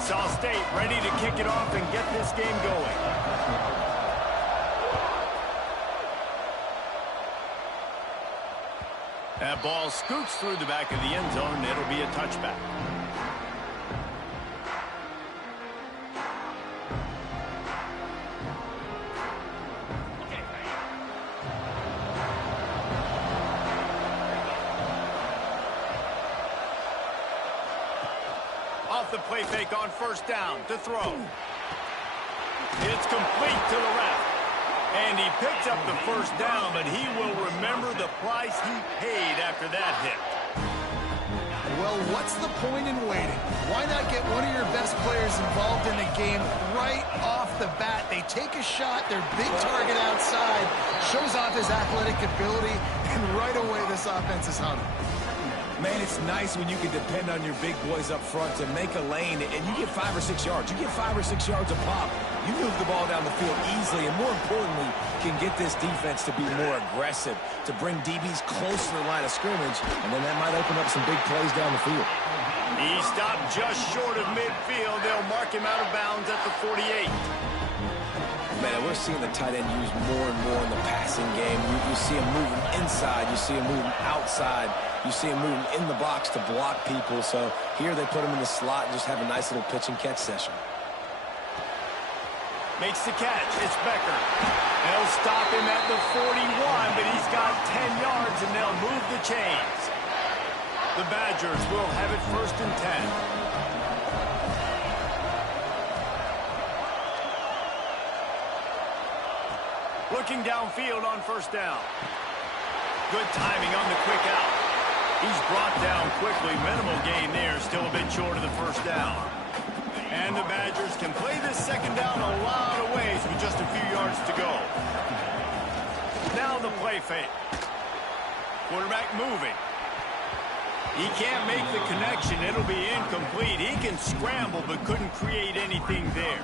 Kennesaw State ready to kick it off and get this game going. That ball scoots through the back of the end zone. It'll be a touchback. Off the play fake on first down to throw. It's complete to the left. And he picks up the first down, but he will remember the price he paid after that hit. Well, what's the point in waiting? Why not get one of your best players involved in the game right off the bat? They take a shot, their big target outside, shows off his athletic ability, and right away this offense is humming. Man, it's nice when you can depend on your big boys up front to make a lane, and you get 5 or 6 yards. You get 5 or 6 yards a pop. You move the ball down the field easily, and more importantly, can get this defense to be more aggressive, to bring DBs close to the line of scrimmage, and then that might open up some big plays down the field. He stopped just short of midfield. They'll mark him out of bounds at the 48. Man, we're seeing the tight end used more and more in the passing game. You see him moving inside. You see him moving outside. You see him moving in the box to block people. So here they put him in the slot and just have a nice little pitch and catch session. Makes the catch. It's Becker. They'll stop him at the 41, but he's got 10 yards, and they'll move the chains. The Badgers will have it 1st and 10. Looking downfield on first down. Good timing on the quick out. He's brought down quickly. Minimal gain there. Still a bit short of the first down. And the Badgers can play this second down a lot of ways with just a few yards to go. Now the play fake. Quarterback moving. He can't make the connection. It'll be incomplete. He can scramble but couldn't create anything there.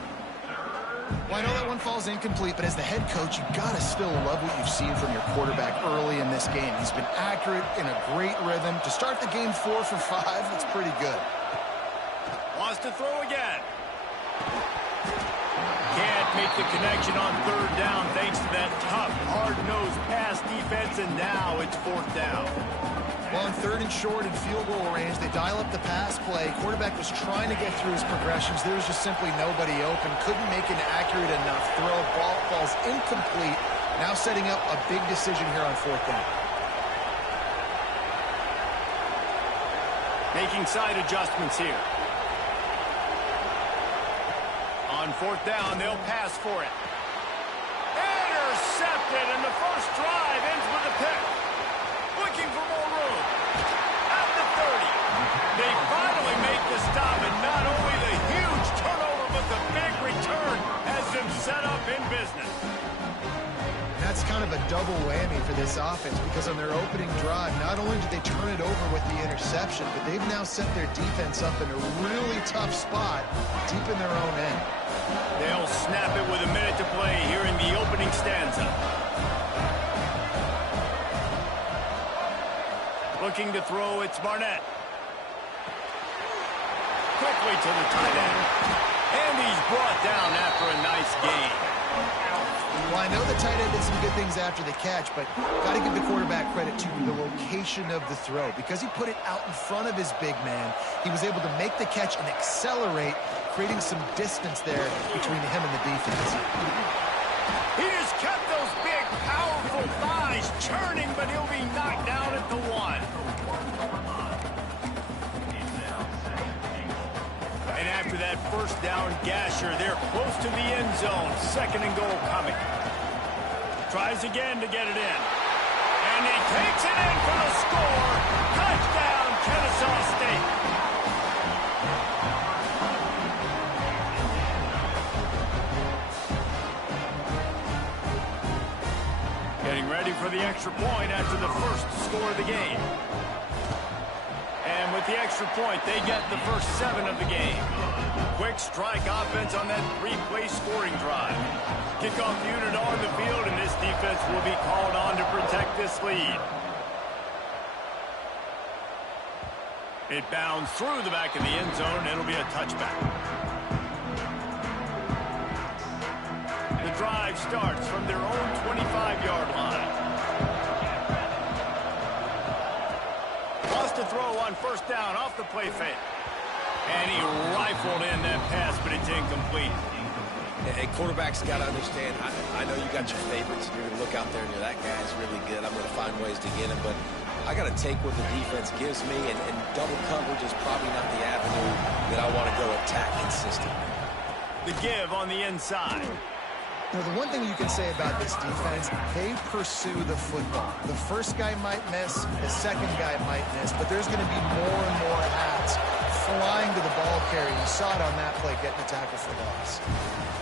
Well, I know that one falls incomplete, but as the head coach, you've got to still love what you've seen from your quarterback early in this game. He's been accurate, in a great rhythm. To start the game 4 for 5, that's pretty good. Wants to throw again. Can't make the connection on third down thanks to that tough, hard-nosed pass defense, and now it's 4th down. Well, on 3rd and short and field goal range, they dial up the pass play. Quarterback was trying to get through his progressions. There was just simply nobody open. Couldn't make an accurate enough throw. Ball falls incomplete. Now setting up a big decision here on 4th down. Making side adjustments here. On 4th down, they'll pass for it. Intercepted, and the first drive ends with a pick. Looking for more room. At the 30. They finally make the stop, and not only the huge turnover, but the big return has them set up in business. That's kind of a double whammy for this offense, because on their opening drive, not only did they turn it over with the interception, but they've now set their defense up in a really tough spot deep in their own end. They'll snap it with a minute to play here in the opening stanza. Looking to throw, it's Barnett. Quickly to the tight end. And he's brought down after a nice gain. Well, I know the tight end did some good things after the catch, but got to give the quarterback credit to the location of the throw. Because he put it out in front of his big man, he was able to make the catch and accelerate, creating some distance there between him and the defense. He just kept those big, powerful thighs churning, but he'll be knocked down at the 1. And after that first down gasher, they're close to the end zone. 2nd and goal coming. Tries again to get it in. And he takes it in for the score. Touchdown, Kennesaw State. Getting ready for the extra point after the first score of the game. And with the extra point, they get the first 7 of the game. Quick strike offense on that 3-play scoring drive. Kickoff unit on the field, and this defense will be called on to protect this lead. It bounds through the back of the end zone, and it'll be a touchback. drive starts from their own 25-yard line. Wants to throw on first down off the play fake. And he rifled in that pass, but it's incomplete. And quarterbacks got to understand, I know you got your favorites. You're going to look out there and you're, that guy's really good. I'm going to find ways to get him. But I got to take what the defense gives me, and double coverage is probably not the avenue that I want to go attack consistently. The give on the inside. You know, the one thing you can say about this defense, they pursue the football. The first guy might miss, the second guy might miss, but there's going to be more and more hats flying to the ball carrier. You saw it on that play, getting the tackle for loss.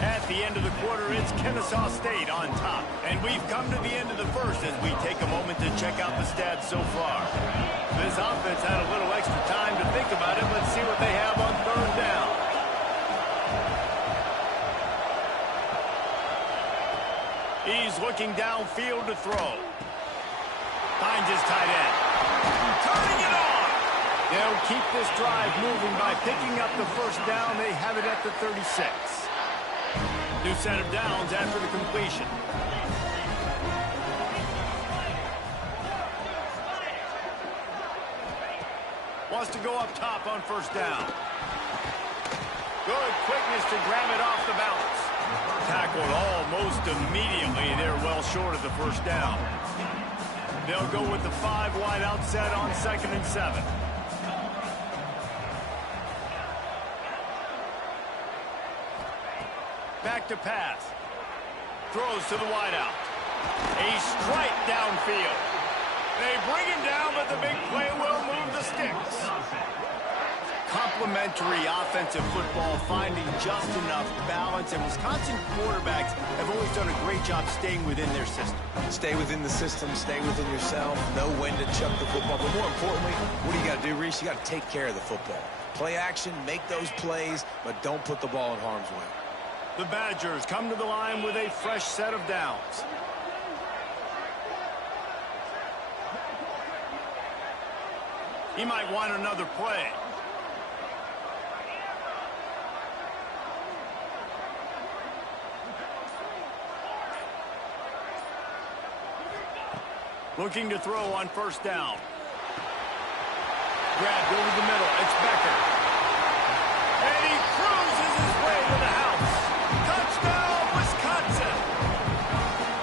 At the end of the quarter, it's Kennesaw State on top. And we've come to the end of the first as we take a moment to check out the stats so far. This offense had a little extra time to think about it. Let's see what they have on third down. He's looking downfield to throw. Finds his tight end. Turning it on. They'll keep this drive moving by picking up the first down. They have it at the 36. New set of downs after the completion. Wants to go up top on first down. Good quickness to grab it off the bounce. Tackled almost immediately. They're well short of the first down. They'll go with the 5 wide out set on 2nd and 7. Back to pass. Throws to the wideout. A strike downfield. They bring him down, but the big play will move the sticks. Complementary offensive football, finding just enough balance, and Wisconsin quarterbacks have always done a great job staying within their system. Stay within the system, stay within yourself, know when to chuck the football. But more importantly, what do you got to do, Reese? You got to take care of the football. Play action, make those plays, but don't put the ball in harm's way. The Badgers come to the line with a fresh set of downs. He might want another play. Looking to throw on first down. Grabbed over the middle. It's Becker. And he cruises his way to the house. Touchdown, Wisconsin.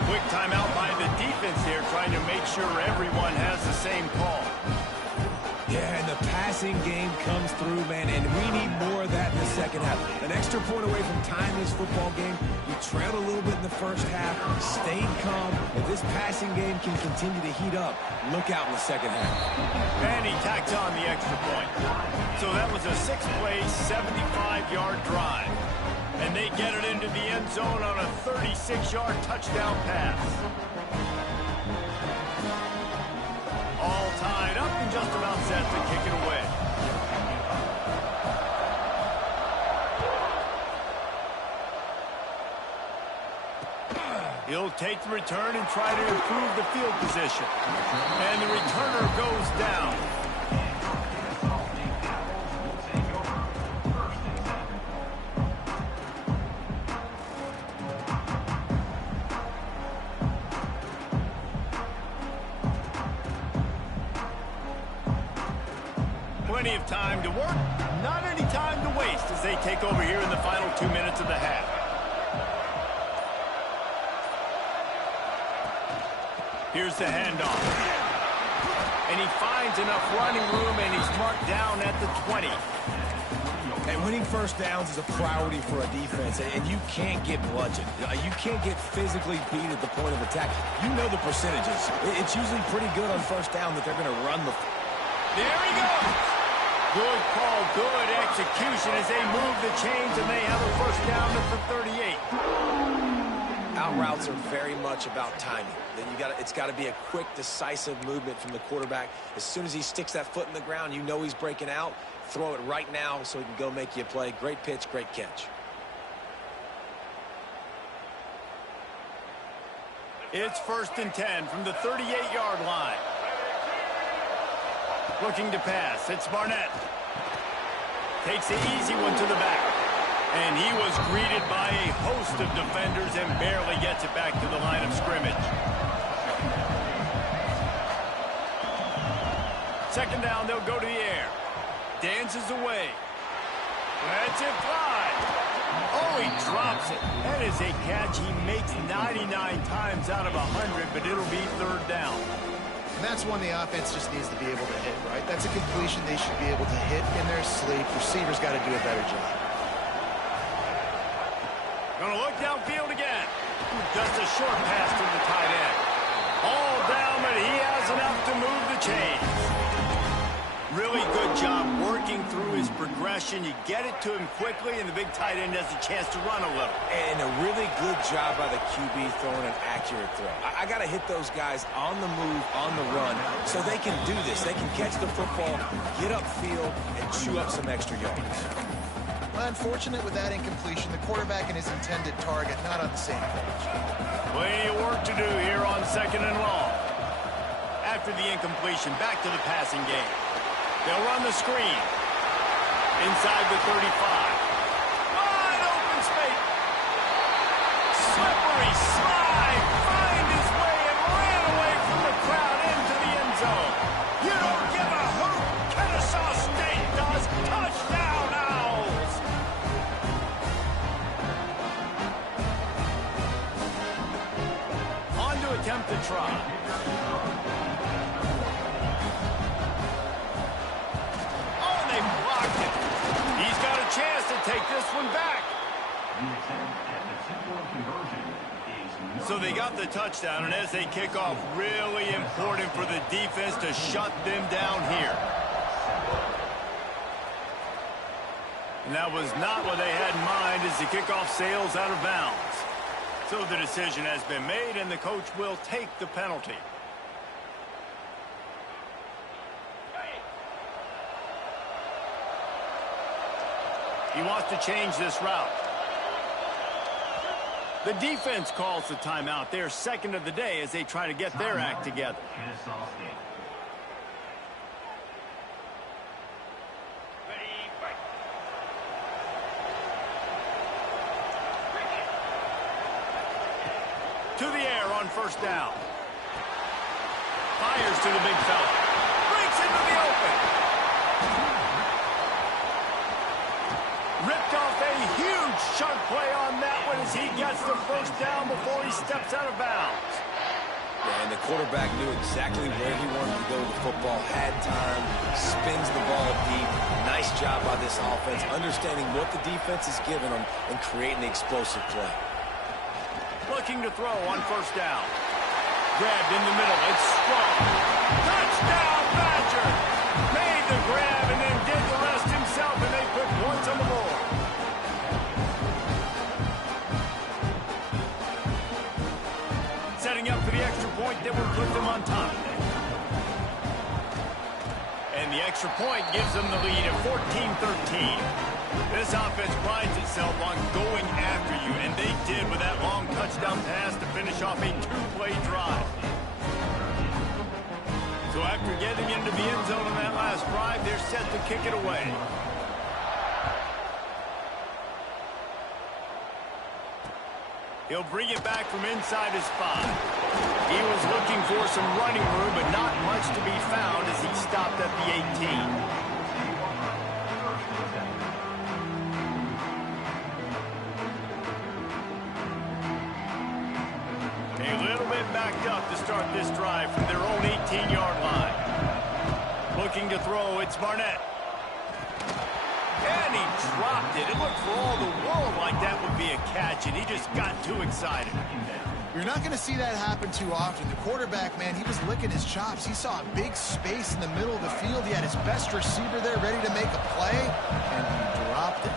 Quick timeout by the defense here, trying to make sure everyone has the same call. Yeah, and the passing game comes through, man, and we need more of that in the second half. An extra point away from tying this football game. We trailed a little bit in the first half, stayed calm. If this passing game can continue to heat up, look out in the second half. And he tacked on the extra point. So that was a 6-play, 75-yard drive. And they get it into the end zone on a 36-yard touchdown pass. All tied up and just about set to kick it away. He'll take the return and try to improve the field position. And the returner goes down. Plenty of time to work, not any time to waste as they take over here in the final 2 minutes of the half. Here's the handoff. And he finds enough running room, and he's marked down at the 20. And winning first downs is a priority for a defense, and you can't get bludgeoned. You can't get physically beat at the point of attack. You know the percentages. It's usually pretty good on first down that they're going to run the... There he goes. Good call, good execution as they move the chains, and they have a first down at the 38. Out routes are very much about timing. Then it's got to be a quick, decisive movement from the quarterback. As soon as he sticks that foot in the ground, you know he's breaking out. Throw it right now so he can go make you a play. Great pitch, great catch. It's 1st and 10 from the 38-yard line. Looking to pass. It's Barnett. Takes the easy one to the back. And he was greeted by a host of defenders and barely gets it back to the line of scrimmage. Second down, they'll go to the air. Dances away. Lets it fly. Oh, he drops it. That is a catch he makes 99 times out of 100, but it'll be third down. And that's one the offense just needs to be able to hit, right? That's a completion they should be able to hit in their sleep. Receivers got to do a better job. Gonna look downfield again. Just a short pass to the tight end. All down, but he has enough to move the chains. Really good job working through his progression. You get it to him quickly, and the big tight end has a chance to run a little. And a really good job by the QB throwing an accurate throw. I got to hit those guys on the move, on the run, so they can do this. They can catch the football, get upfield, and chew up some extra yards. Well, unfortunate with that incompletion, the quarterback and his intended target not on the same page. Plenty of work to do here on second and long. After the incompletion, back to the passing game. They'll run the screen. Inside the 35. Wide open space. Slippery slide. Find his way and ran away from the crowd into the end zone. You don't give a hoot. Kennesaw State does. Touchdown, Owls. On to attempt to try. Chance to take this one back. So they got the touchdown, and as they kick off, really important for the defense to shut them down here. And that was not what they had in mind as the kickoff sails out of bounds. So the decision has been made, and the coach will take the penalty. He wants to change this route. The defense calls the timeout. They're second of the day as they try to get their act together. To the air on first down. Fires to the big fella. Breaks into the open. Ripped off a huge chunk play on that one as he gets the first down before he steps out of bounds. Yeah, and the quarterback knew exactly where he wanted to go with the football, had time, spins the ball deep. Nice job by this offense, understanding what the defense is giving them and creating the explosive play. Looking to throw on first down. Grabbed in the middle. It's strong. Touchdown, Badger! Made the grab and then did the rest himself, and they put points on the board. Setting up for the extra point that will put them on top. And the extra point gives them the lead at 14-13. This offense prides itself on going after you, and they did with that long touchdown pass to finish off a two-play drive. So after getting into the end zone on that last drive, they're set to kick it away. He'll bring it back from inside his 5. He was looking for some running room, but not much to be found as he stopped at the 18. A little bit backed up to start this drive from their own 18-yard line. Looking to throw, it's Barnett. And he dropped it. It looked for all the world like that would be a catch, and he just got too excited. You're not going to see that happen too often. The quarterback, man, he was licking his chops. He saw a big space in the middle of the field. He had his best receiver there ready to make a play, and he dropped it.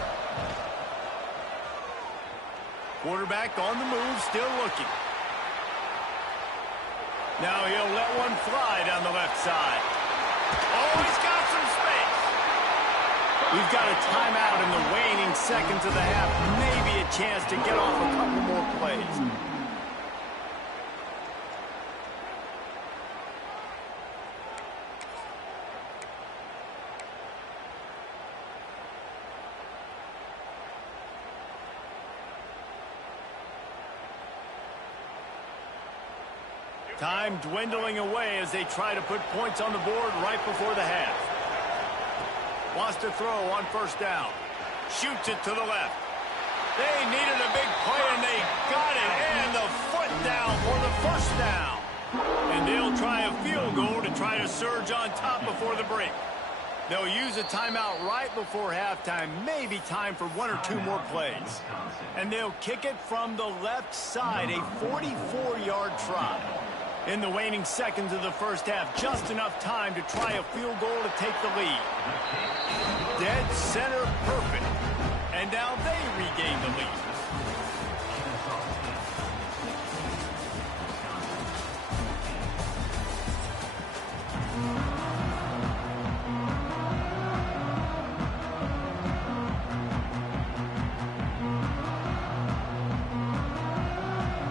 Quarterback on the move, still looking. Now he'll let one fly down the left side. Oh, he's got some space. We've got a timeout in the waning seconds of the half. Maybe a chance to get off a couple more plays. Time dwindling away as they try to put points on the board right before the half. Wants to throw on first down. Shoots it to the left. They needed a big play, and they got it. And the foot down for the first down. And they'll try a field goal to try to surge on top before the break. They'll use a timeout right before halftime, maybe time for 1 or 2 more plays. And they'll kick it from the left side, a 44-yard try. In the waning seconds of the first half, just enough time to try a field goal to take the lead. Dead center perfect. And now they regain the lead.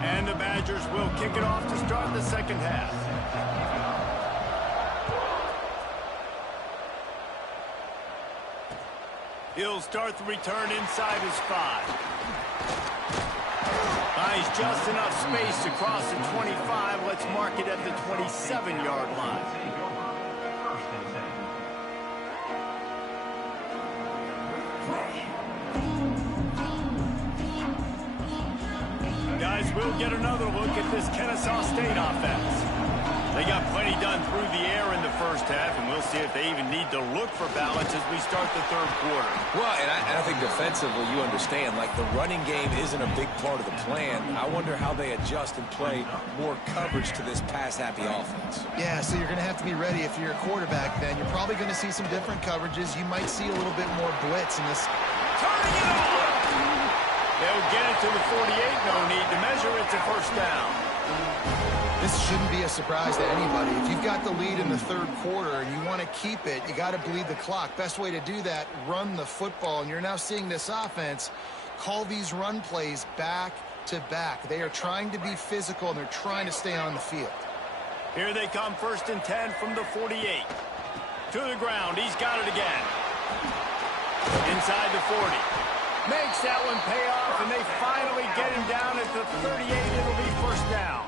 And the Badgers will kick it off to start the second half. He'll start the return inside his 5. Finds just enough space to cross the 25. Let's mark it at the 27-yard line. Guys, we'll get another look at this Kennesaw State offense. They got plenty done through the air in the first half, and we'll see if they even need to look for balance as we start the third quarter. Well, and I think defensively, you understand, like the running game isn't a big part of the plan. I wonder how they adjust and play more coverage to this pass-happy offense. Yeah, so you're going to have to be ready if you're a quarterback then. You're probably going to see some different coverages. You might see a little bit more blitz in this. Turning it over! They'll get it to the 48. No need to measure. It's a first down. This shouldn't be a surprise to anybody. If you've got the lead in the third quarter and you want to keep it, you got to bleed the clock. Best way to do that, run the football. And you're now seeing this offense call these run plays back to back. They are trying to be physical, and they're trying to stay on the field. Here they come, 1st and 10 from the 48. To the ground. He's got it again. Inside the 40. Makes that one pay off, and they finally get him down at the 38. It'll be first down.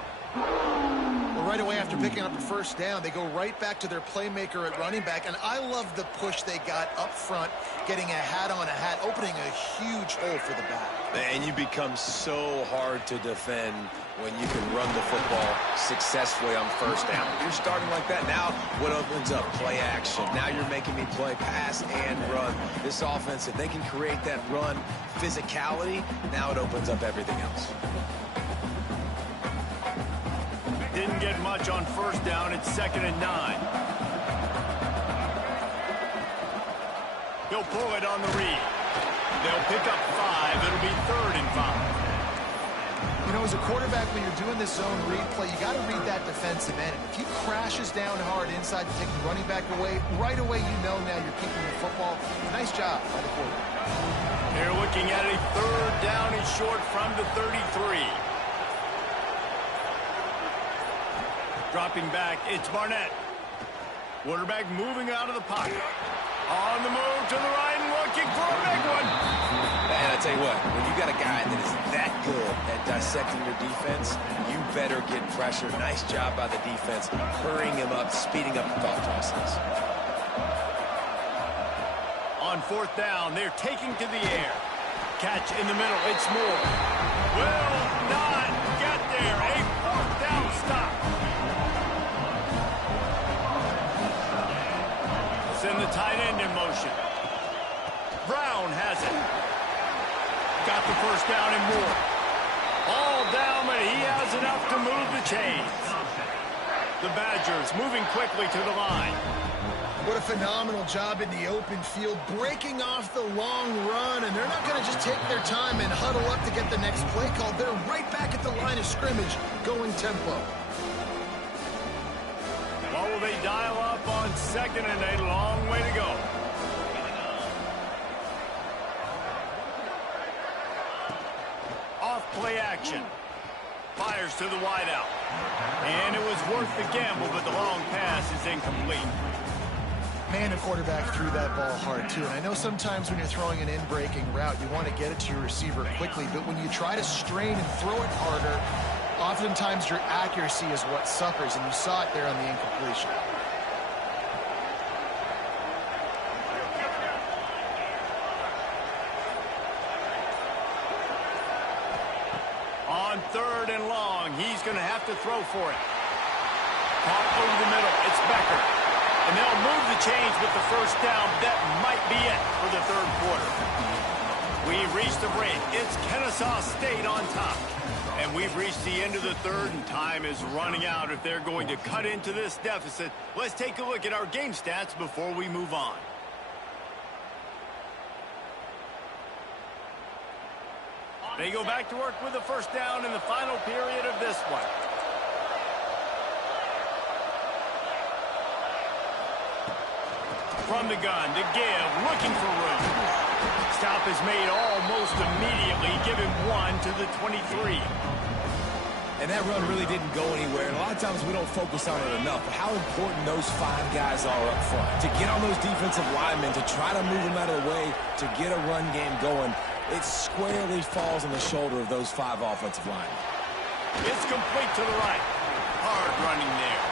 Well, right away after picking up a first down, they go right back to their playmaker at running back. And I love the push they got up front, getting a hat on a hat, opening a huge hole for the back. And you become so hard to defend when you can run the football successfully on first down. You're starting like that. Now what opens up? Play action. Now you're making me play pass and run. This offense, if they can create that run physicality, now it opens up everything else. Didn't get much on first down. It's 2nd and 9. He'll pull it on the read. They'll pick up 5. It'll be 3rd and 5. You know, as a quarterback, when you're doing this zone read play, you got to read that defensive end. If he crashes down hard inside to take the running back away, right away you know now you're keeping the football. Nice job by the quarterback. They're looking at a 3rd down and short from the 33. Dropping back, it's Barnett. Quarterback moving out of the pocket. On the move to the right and looking for a big one. And I tell you what, when you got a guy that is that good at dissecting your defense, you better get pressure. Nice job by the defense, hurrying him up, speeding up the thought process. On 4th down, they're taking to the air. Catch in the middle, it's Moore. Will not get there. A 4th down stop. Send the tight end in motion. Brown has it. Got the first down and more. All down, but he has enough to move the chains. The Badgers moving quickly to the line. What a phenomenal job in the open field, breaking off the long run, and they're not going to just take their time and huddle up to get the next play call. They're right back at the line of scrimmage, going tempo. What will they dial up on 2nd and a long way to go? Off play action. Fires to the wideout. And it was worth the gamble, but the long pass is incomplete. Man, the quarterback threw that ball hard, too. And I know sometimes when you're throwing an in-breaking route, you want to get it to your receiver quickly. But when you try to strain and throw it harder, Oftentimes your accuracy is what suffers, and you saw it there on the incompletion. On 3rd and long, he's going to have to throw for it. Caught over the middle. It's Becker. And they'll move the chains with the first down. That might be it for the 3rd quarter. We've reached the break. It's Kennesaw State on top. And we've reached the end of the 3rd, and time is running out if they're going to cut into this deficit. Let's take a look at our game stats before we move on. They go back to work with the first down in the final period of this one. From the gun to give, looking for room. Stop is made almost immediately. Give him 1 to the 23. And that run really didn't go anywhere. And a lot of times we don't focus on it enough. But how important those 5 guys are up front. To get on those defensive linemen, to try to move them out of the way, to get a run game going, it squarely falls on the shoulder of those 5 offensive linemen. It's complete to the right. Hard running there.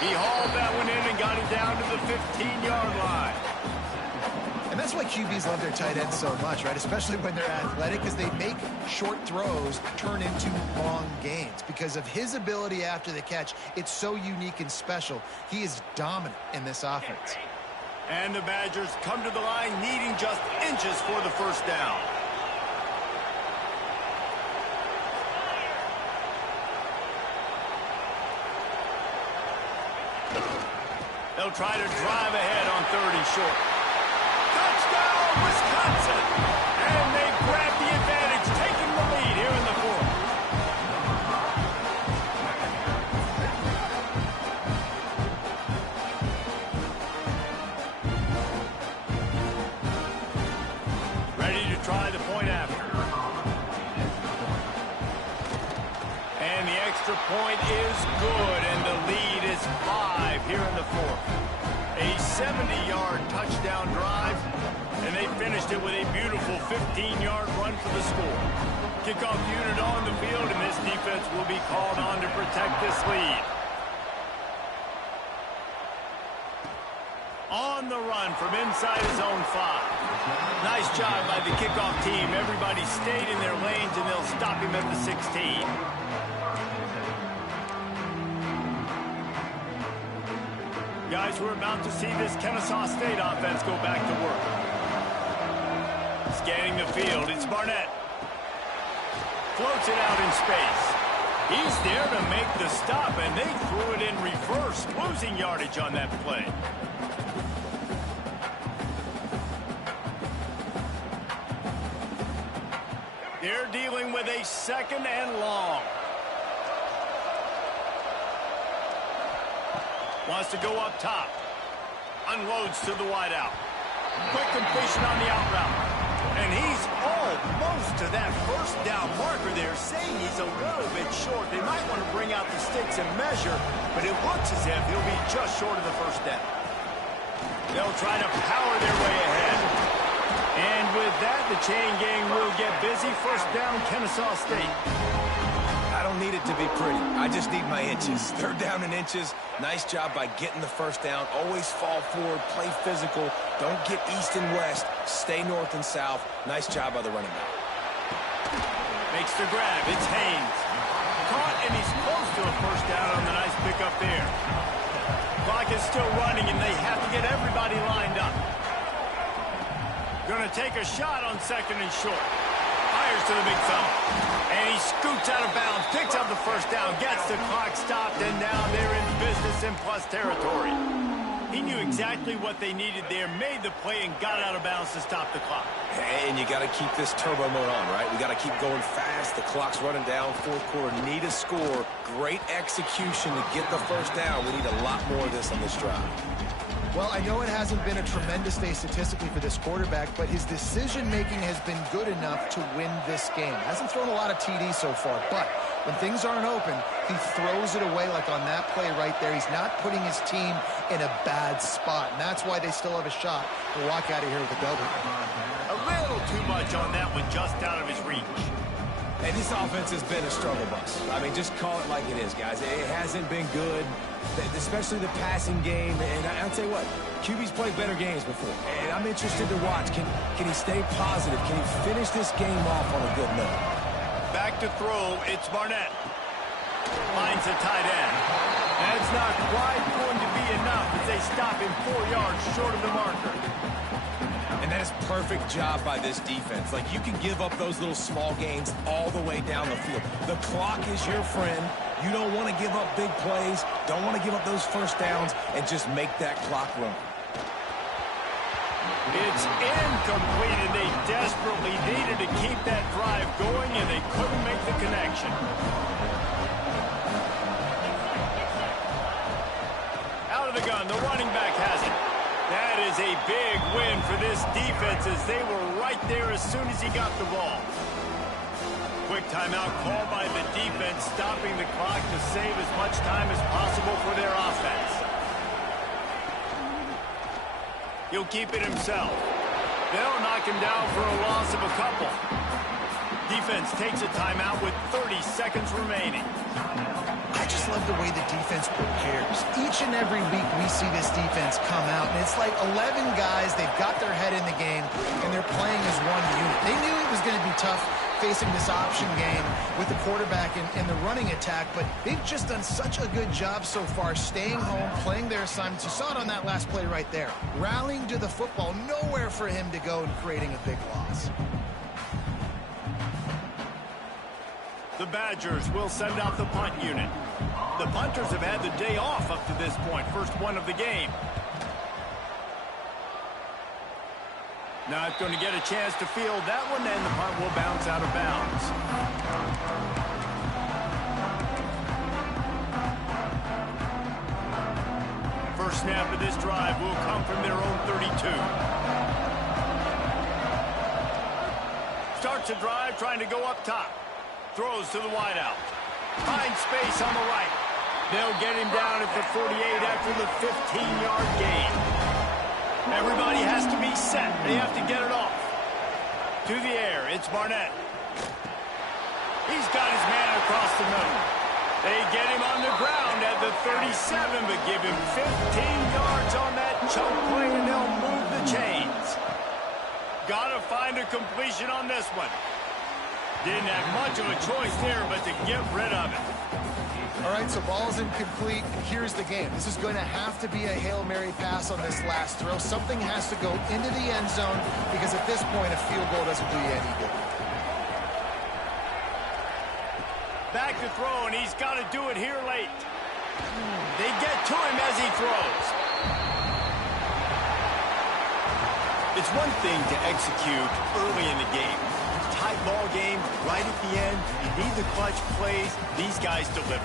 He hauled that one in and got it down to the 15-yard line. And that's why QBs love their tight ends so much, right? Especially when they're athletic, because they make short throws turn into long gains. Because of his ability after the catch, it's so unique and special. He is dominant in this offense. And the Badgers come to the line needing just inches for the first down. They'll try to drive ahead on 3rd and short. Touchdown, Wisconsin! And they grab the advantage, taking the lead here in the 4th. Ready to try the point after. And the extra point is good, and the lead is 5 here in the 4th. A 70-yard touchdown drive, and they finished it with a beautiful 15-yard run for the score. Kickoff unit on the field, and this defense will be called on to protect this lead. On the run from inside his own 5. Nice job by the kickoff team. Everybody stayed in their lanes, and they'll stop him at the 16. Guys, we're about to see this Kennesaw State offense go back to work. Scanning the field, it's Barnett. Floats it out in space. He's there to make the stop, and they threw it in reverse, losing yardage on that play. They're dealing with a 2nd and long. Wants to go up top. Unloads to the wideout. Quick completion on the out route. And he's almost to that first down marker there, saying he's a little bit short. They might want to bring out the sticks and measure, but it looks as if he'll be just short of the first down. They'll try to power their way ahead. And with that, the chain gang will get busy. First down, Kennesaw State. I don't need it to be pretty. I just need my inches. 3rd down and inches. Nice job by getting the first down. Always fall forward, play physical. Don't get east and west. Stay north and south. Nice job by the running back. Makes the grab. It's Haynes. Caught, and he's close to a first down on the nice pickup there. Clock is still running, and they have to get everybody lined up. Going to take a shot on 2nd and short. Fires to the big fella. And he scoots out of bounds, picks up the first down, gets the clock stopped, and now they're in business in plus territory. He knew exactly what they needed there, made the play, and got out of bounds to stop the clock. And you got to keep this turbo mode on, right? We got to keep going fast. The clock's running down. 4th quarter, need a score. Great execution to get the first down. We need a lot more of this on this drive. Well, I know it hasn't been a tremendous day statistically for this quarterback, but his decision-making has been good enough to win this game. Hasn't thrown a lot of TDs so far, but when things aren't open, he throws it away like on that play right there. He's not putting his team in a bad spot, and that's why they still have a shot to walk out of here with a W. A little too much on that one, just out of his reach. And this offense has been a struggle bus. I mean, just call it like it is, guys. It hasn't been good, especially the passing game. And I'll tell you what, QB's played better games before. And I'm interested to watch. Can he stay positive? Can he finish this game off on a good note? Back to throw, it's Barnett. Finds a tight end. That's not quite going to be enough as they stop him 4 yards short of the marker. And that is perfect job by this defense. Like, you can give up those little small gains all the way down the field. The clock is your friend. You don't want to give up big plays. Don't want to give up those first downs and just make that clock run. It's incomplete, and they desperately needed to keep that drive going, and they couldn't make the connection. Out of the gun, the running back has it. That is a big win for this defense as they were right there as soon as he got the ball. Quick timeout called by the defense, stopping the clock to save as much time as possible for their offense. He'll keep it himself. They'll knock him down for a loss of a couple. Defense takes a timeout with 30 seconds remaining. I just love the way the defense prepares. Each and every week we see this defense come out, and it's like 11 guys, they've got their head in the game, and they're playing as one unit. They knew it was going to be tough facing this option game with the quarterback and the running attack, but they've just done such a good job so far staying home, playing their assignments. You saw it on that last play right there. Rallying to the football, nowhere for him to go and creating a big loss. The Badgers will send out the punt unit. The punters have had the day off up to this point, first one of the game. Not going to get a chance to field that one, and the punt will bounce out of bounds. First snap of this drive will come from their own 32. Starts a drive trying to go up top. Throws to the wideout. Finds space on the right. They'll get him down at the 48 after the 15-yard gain. Everybody has to be set. They have to get it off. To the air, it's Barnett. He's got his man across the middle. They get him on the ground at the 37, but give him 15 yards on that chunk play, and they'll move the chains. Got to find a completion on this one. Didn't have much of a choice there, but to get rid of it. All right, so ball's incomplete. Here's the game. This is going to have to be a Hail Mary pass on this last throw. Something has to go into the end zone because at this point, a field goal doesn't do you any good. Back to throw, and he's got to do it here late. They get to him as he throws. It's one thing to execute early in the game. Tight ball game, right at the end. You need the clutch plays. These guys deliver.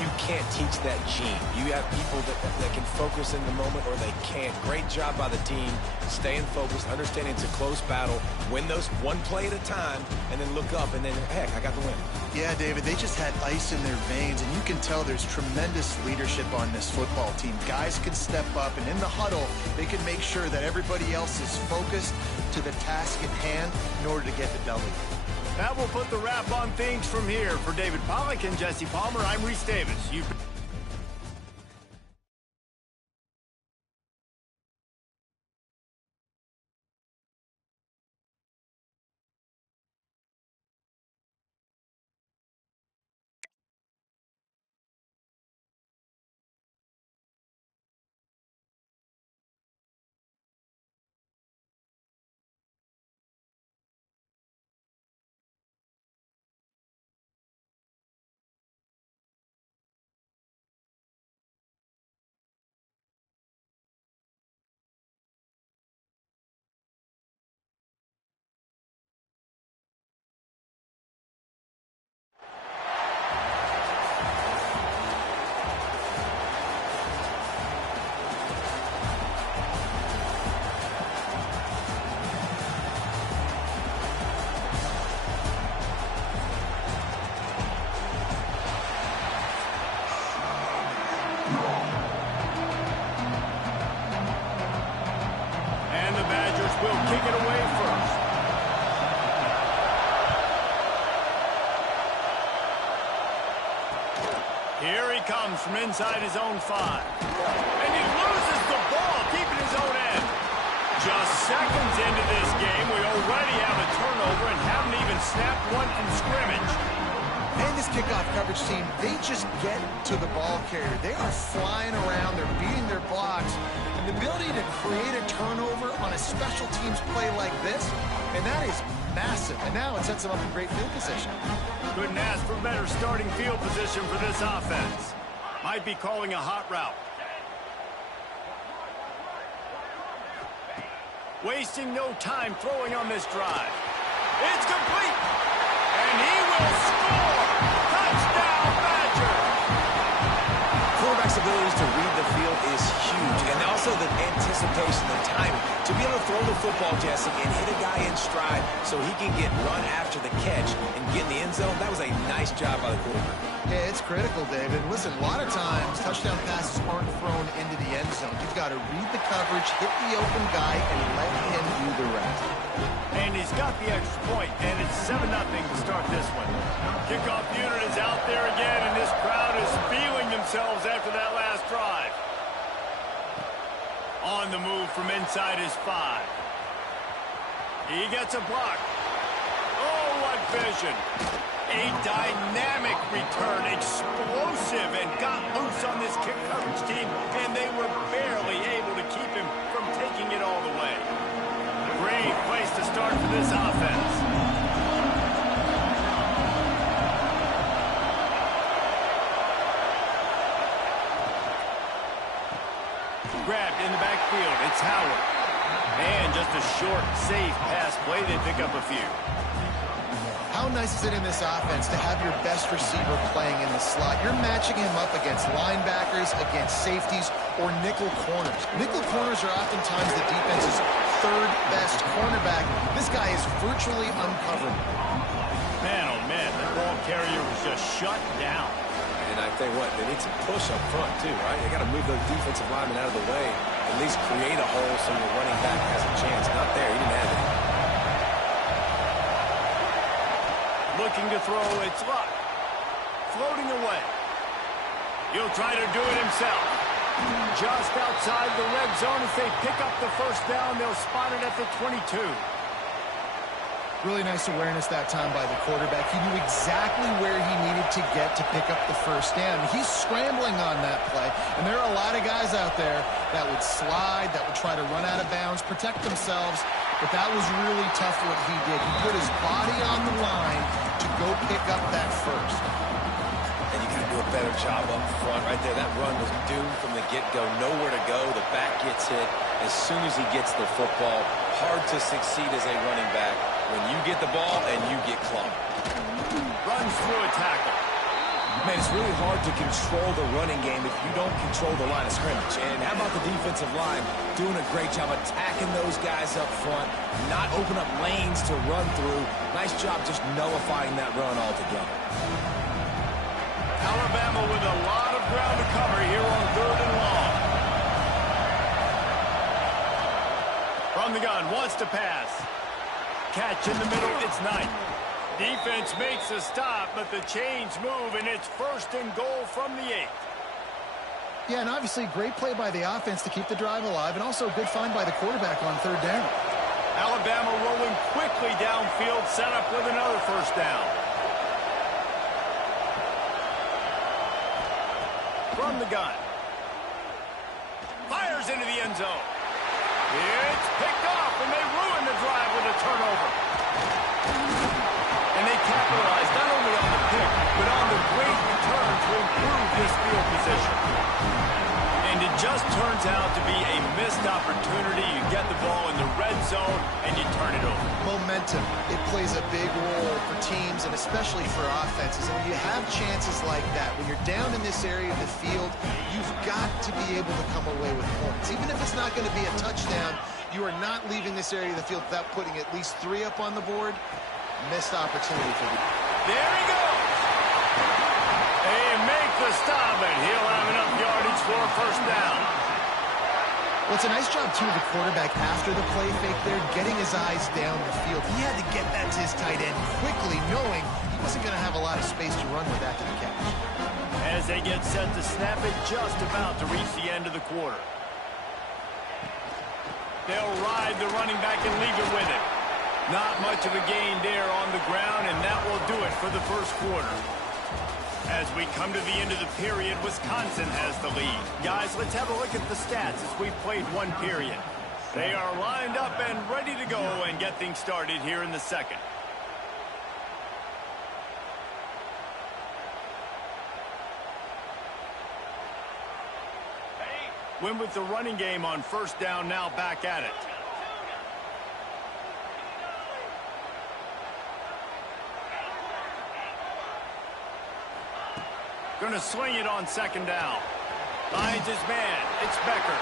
You can't teach that gene. You have people that can focus in the moment or they can't. Great job by the team, staying focused, understanding it's a close battle, win those one play at a time, and then look up, and then, heck, I got the win. Yeah, David, they just had ice in their veins, and you can tell there's tremendous leadership on this football team. Guys can step up, and in the huddle, they can make sure that everybody else is focused to the task at hand in order to get the W. That will put the wrap on things from here. For David Pollack and Jesse Palmer, I'm Reese Davis. will kick it away first. Here he comes from inside his own 5. And he loses the ball, keeping his own end. Just seconds into this game, we already have a turnover and haven't even snapped one from scrimmage. And this kickoff coverage team, they just get to the ball carrier. They are flying around. They're beating their blocks. And the ability to create a turnover on a special teams play like this, and that is massive. And now it sets them up in great field position. Couldn't ask for better starting field position for this offense. Might be calling a hot route. Wasting no time throwing on this drive. It's complete. And he will score. Touchdown, Badger. Quarterback's abilities to read the field is huge. And also the anticipation, the timing. To be able to throw the football, Jesse, and hit a guy in stride so he can get run after the catch and get in the end zone, that was a nice job by the quarterback. Yeah, it's critical, David. Listen, a lot of times touchdown passes aren't thrown into the end zone. You've got to read the coverage, hit the open guy, and let him do the rest. And he's got the extra point, and it's 7-0 to start this one. Kickoff unit is out there again, and this crowd is feeling themselves after that last drive. On the move from inside his 5. He gets a block. Oh, what vision. A dynamic return, explosive, and got loose on this kick coverage team, and they were barely able to keep him from taking it all the way. Great place to start for this offense. Grabbed in the backfield, it's Howard. And just a short, safe pass play, they pick up a few. How nice is it in this offense to have your best receiver playing in the slot? You're matching him up against linebackers, against safeties, or nickel corners. Nickel corners are oftentimes the defense's third best cornerback. This guy is virtually uncoverable. Man, oh man, the ball carrier was just shut down. And I tell you what, they need some push up front too, right? They got to move those defensive linemen out of the way, at least create a hole so your running back has a chance. Not there, he didn't have it. Looking to throw, it's Luck. Floating away. He'll try to do it himself. Just outside the red zone as they pick up the first down. They'll spot it at the 22. Really nice awareness that time by the quarterback. He knew exactly where he needed to get to pick up the first down. He's scrambling on that play, and there are a lot of guys out there that would slide, that would try to run out of bounds, protect themselves, but that was really tough what he did. He put his body on the line to go pick up that first. And you got to do a better job up front right there. That run was doomed from the get-go. Nowhere to go. The back gets hit as soon as he gets the football. Hard to succeed as a running back when you get the ball and you get clumped. Runs through a tackle. Man, it's really hard to control the running game if you don't control the line of scrimmage. And how about the defensive line doing a great job attacking those guys up front, not open up lanes to run through. Nice job just nullifying that run altogether. Alabama with a lot of ground to cover here on 3rd and long. From the gun, wants to pass. Catch in the middle, it's Knight. Defense makes a stop, but the chains move, and it's 1st and goal from the 8. Yeah, and obviously great play by the offense to keep the drive alive, and also a good find by the quarterback on 3rd down. Alabama rolling quickly downfield, set up with another first down. From the gun. Fires into the end zone. It's picked off, and they ruin the drive with a turnover. And they capitalize not only on the pick, but on the great return to improve this field position. And it just turns out to be a missed opportunity. You get the ball in the red zone, and you turn it over. Momentum, it plays a big role for teams and especially for offenses. And when you have chances like that, when you're down in this area of the field, you've got to be able to come away with points. Even if it's not going to be a touchdown, you are not leaving this area of the field without putting at least 3 up on the board. Missed opportunity for you. There he goes. They make the stop, and he'll have enough yardage for a first down. Well, it's a nice job, too, of the quarterback after the play fake there, getting his eyes down the field. He had to get that to his tight end quickly, knowing he wasn't going to have a lot of space to run with after the catch. as they get set to snap it just about to reach the end of the quarter. They'll ride the running back and leave it with him. Not much of a gain there on the ground, and that will do it for the first quarter. As we come to the end of the period, Wisconsin has the lead. Guys, let's have a look at the stats as we've played one period. They are lined up and ready to go and get things started here in the second. Win with the running game on first down, now back at it. Going to swing it on second down. Finds his man. It's Becker.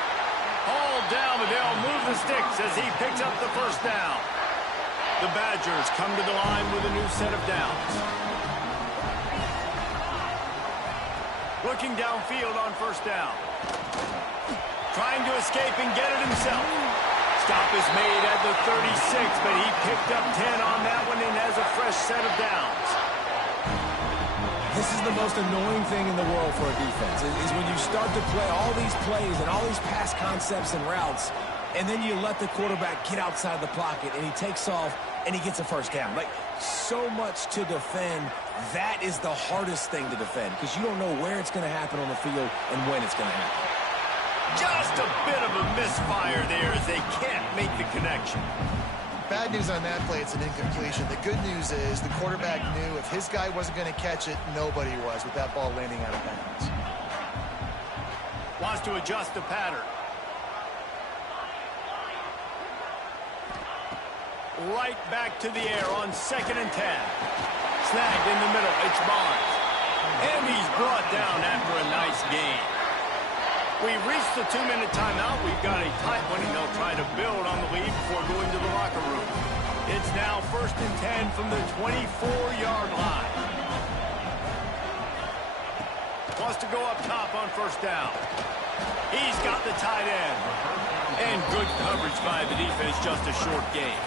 Hauled down, but they'll move the sticks as he picks up the first down. The Badgers come to the line with a new set of downs. Looking downfield on first down. Trying to escape and get it himself. Stop is made at the 36, but he picked up 10 on that one and has a fresh set of downs. This is the most annoying thing in the world for a defense, is when you start to play all these plays and all these pass concepts and routes, and then you let the quarterback get outside the pocket, and he takes off, and he gets a first down. Like, so much to defend. That is the hardest thing to defend, because you don't know where it's going to happen on the field and when it's going to happen. Just a bit of a misfire there as they can't make the connection. Bad news on that play, it's an incompletion. The good news is the quarterback knew if his guy wasn't going to catch it, nobody was with that ball landing out of bounds. Wants to adjust the pattern. Right back to the air on 2nd and 10. Snagged in the middle, it's Barnes. And he's brought down after a nice gain. We've reached the 2-minute timeout. We've got a tight one, and they'll try to build on the lead before going to the locker room. It's now 1st and 10 from the 24-yard line. Wants to go up top on first down. He's got the tight end. And good coverage by the defense, just a short gain.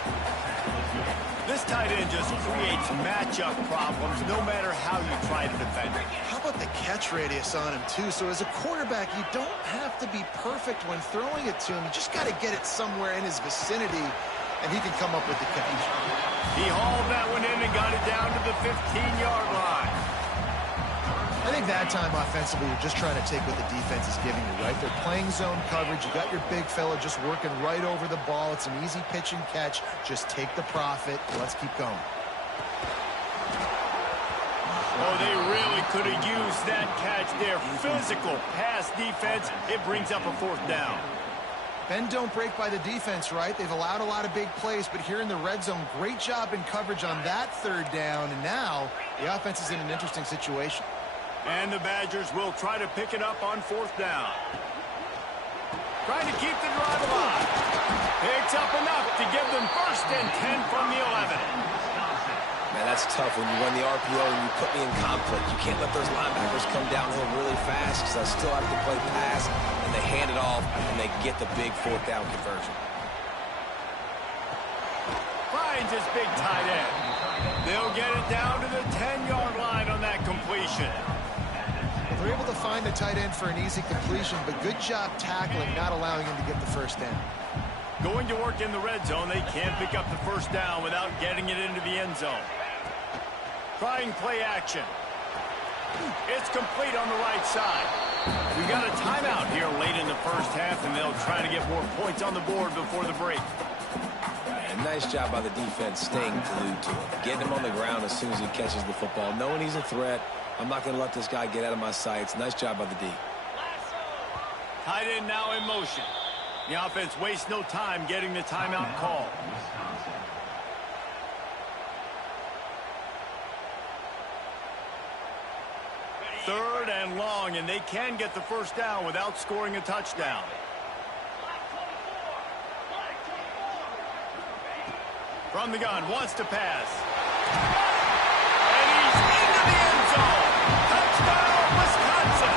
This tight end just creates matchup problems no matter how you try to defend it. How about the catch radius on him, too? So as a quarterback, you don't have to be perfect when throwing it to him. You just got to get it somewhere in his vicinity, and he can come up with the catch. He hauled that one in and got it down to the 15-yard line. I think that time offensively, you're just trying to take what the defense is giving you, right? They're playing zone coverage. You got your big fella just working right over the ball. It's an easy pitch and catch. Just take the profit. Let's keep going. Oh, they really could have used that catch there. Physical pass defense. It brings up a 4th down. Bend don't break by the defense, right? They've allowed a lot of big plays, but here in the red zone, great job in coverage on that 3rd down. And now the offense is in an interesting situation. And the Badgers will try to pick it up on 4th down. Trying to keep the drive alive. Picks up enough to give them 1st and 10 from the 11. Man, that's tough when you run the RPO and you put me in conflict. You can't let those linebackers come downhill really fast because I still have to play pass, and they hand it off, and they get the big 4th down conversion. Finds his big tight end. They'll get it down to the 10-yard line on that completion. They're able to find the tight end for an easy completion, but good job tackling, not allowing him to get the 1st down. Going to work in the red zone, they can't pick up the 1st down without getting it into the end zone. Trying play action. It's complete on the right side. We got a timeout here late in the first half, and they'll try to get more points on the board before the break. And nice job by the defense staying glued to him, getting him on the ground as soon as he catches the football, knowing he's a threat. I'm not going to let this guy get out of my sights. Nice job by the D. Tight end now in motion. The offense wastes no time getting the timeout call. Third and long, and they can get the 1st down without scoring a touchdown. From the gun, wants to pass. And he's into the end zone. Touchdown, Wisconsin.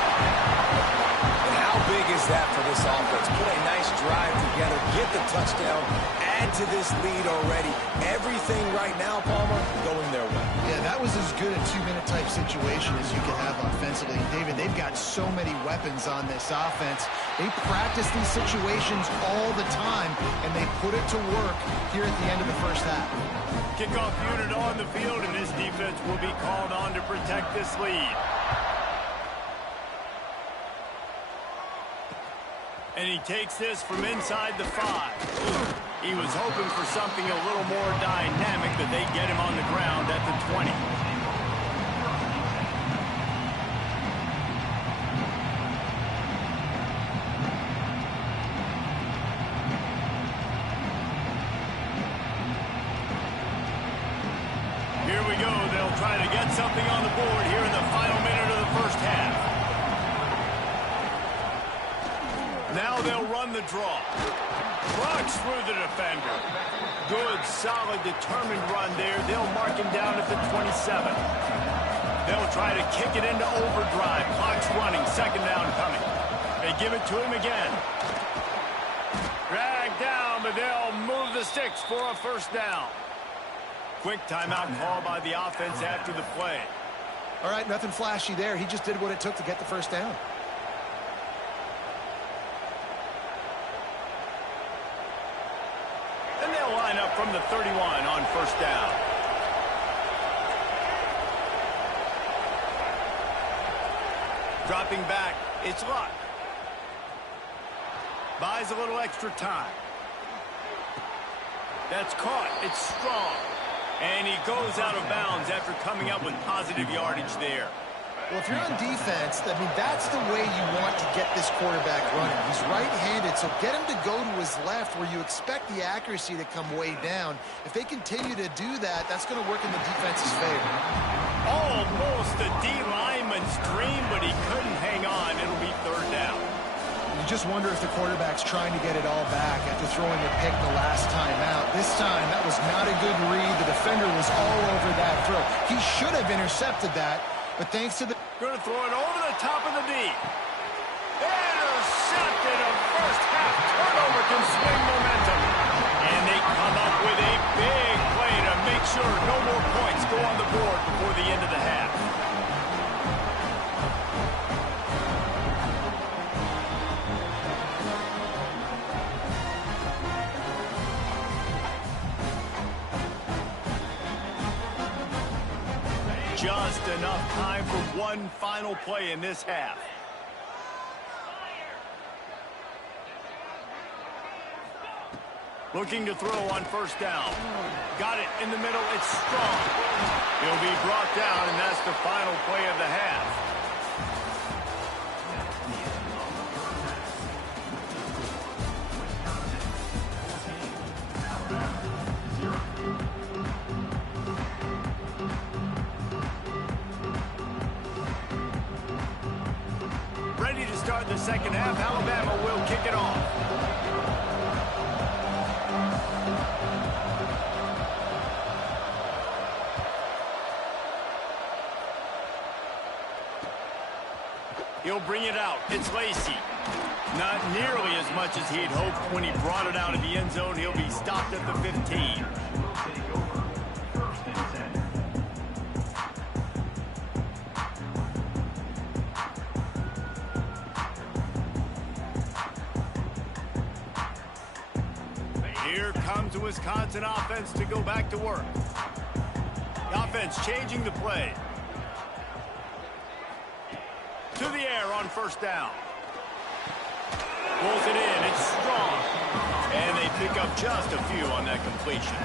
And how big is that for this offense? Put a nice drive together, get the touchdown, add to this lead already. Everything right now, Palmer, going their way. Yeah, that was as good a two-minute type situation as you could have offensively. And David, they've got so many weapons on this offense. They practice these situations all the time, and they put it to work here at the end of the first half. Kickoff unit on the field, and this defense will be called on to protect this lead. And he takes this from inside the 5. He was hoping for something a little more dynamic, but they get him on the ground at the 20. Here we go. They'll try to get something on the board here in the final minute of the first half. Now they'll run the draw. Rocks through the defender. Good, solid, determined run there. They'll mark him down at the 27. They'll try to kick it into overdrive. Clock's running. Second down coming. They give it to him again. Dragged down, but they'll move the sticks for a first down. Quick timeout call by the offense after the play. All right, nothing flashy there. He just did what it took to get the first down. And they'll line up from the 31 on first down. Dropping back, it's Luck. Buys a little extra time. That's caught. It's strong. And he goes out of bounds after coming up with positive yardage there. Well, if you're on defense, I mean, that's the way you want to get this quarterback running. He's right-handed, so get him to go to his left where you expect the accuracy to come way down. If they continue to do that, that's going to work in the defense's favor. Almost a D-lineman's dream, but he couldn't hang on. It'll be third down. You just wonder if the quarterback's trying to get it all back after throwing a pick the last time out. This time, that was not a good read. The defender was all over that throw. He should have intercepted that, but thanks to the... Going to throw it over the top of the deep. Intercepted. A first half turnover can swing momentum. And they come up with a big play to make sure no more points go on the board before the end of the half. Just enough time for one final play in this half. Looking to throw on first down. Got it in the middle. It's strong. He'll be brought down, and that's the final play of the half. Ready to start the second half. Alabama will kick it off. He'll bring it out. It's Lacey. Not nearly as much as he'd hoped when he brought it out of the end zone. He'll be stopped at the 15. Here comes the Wisconsin offense to go back to work. The offense changing the play. To the air on first down. Pulls it in. It's strong. And they pick up just a few on that completion.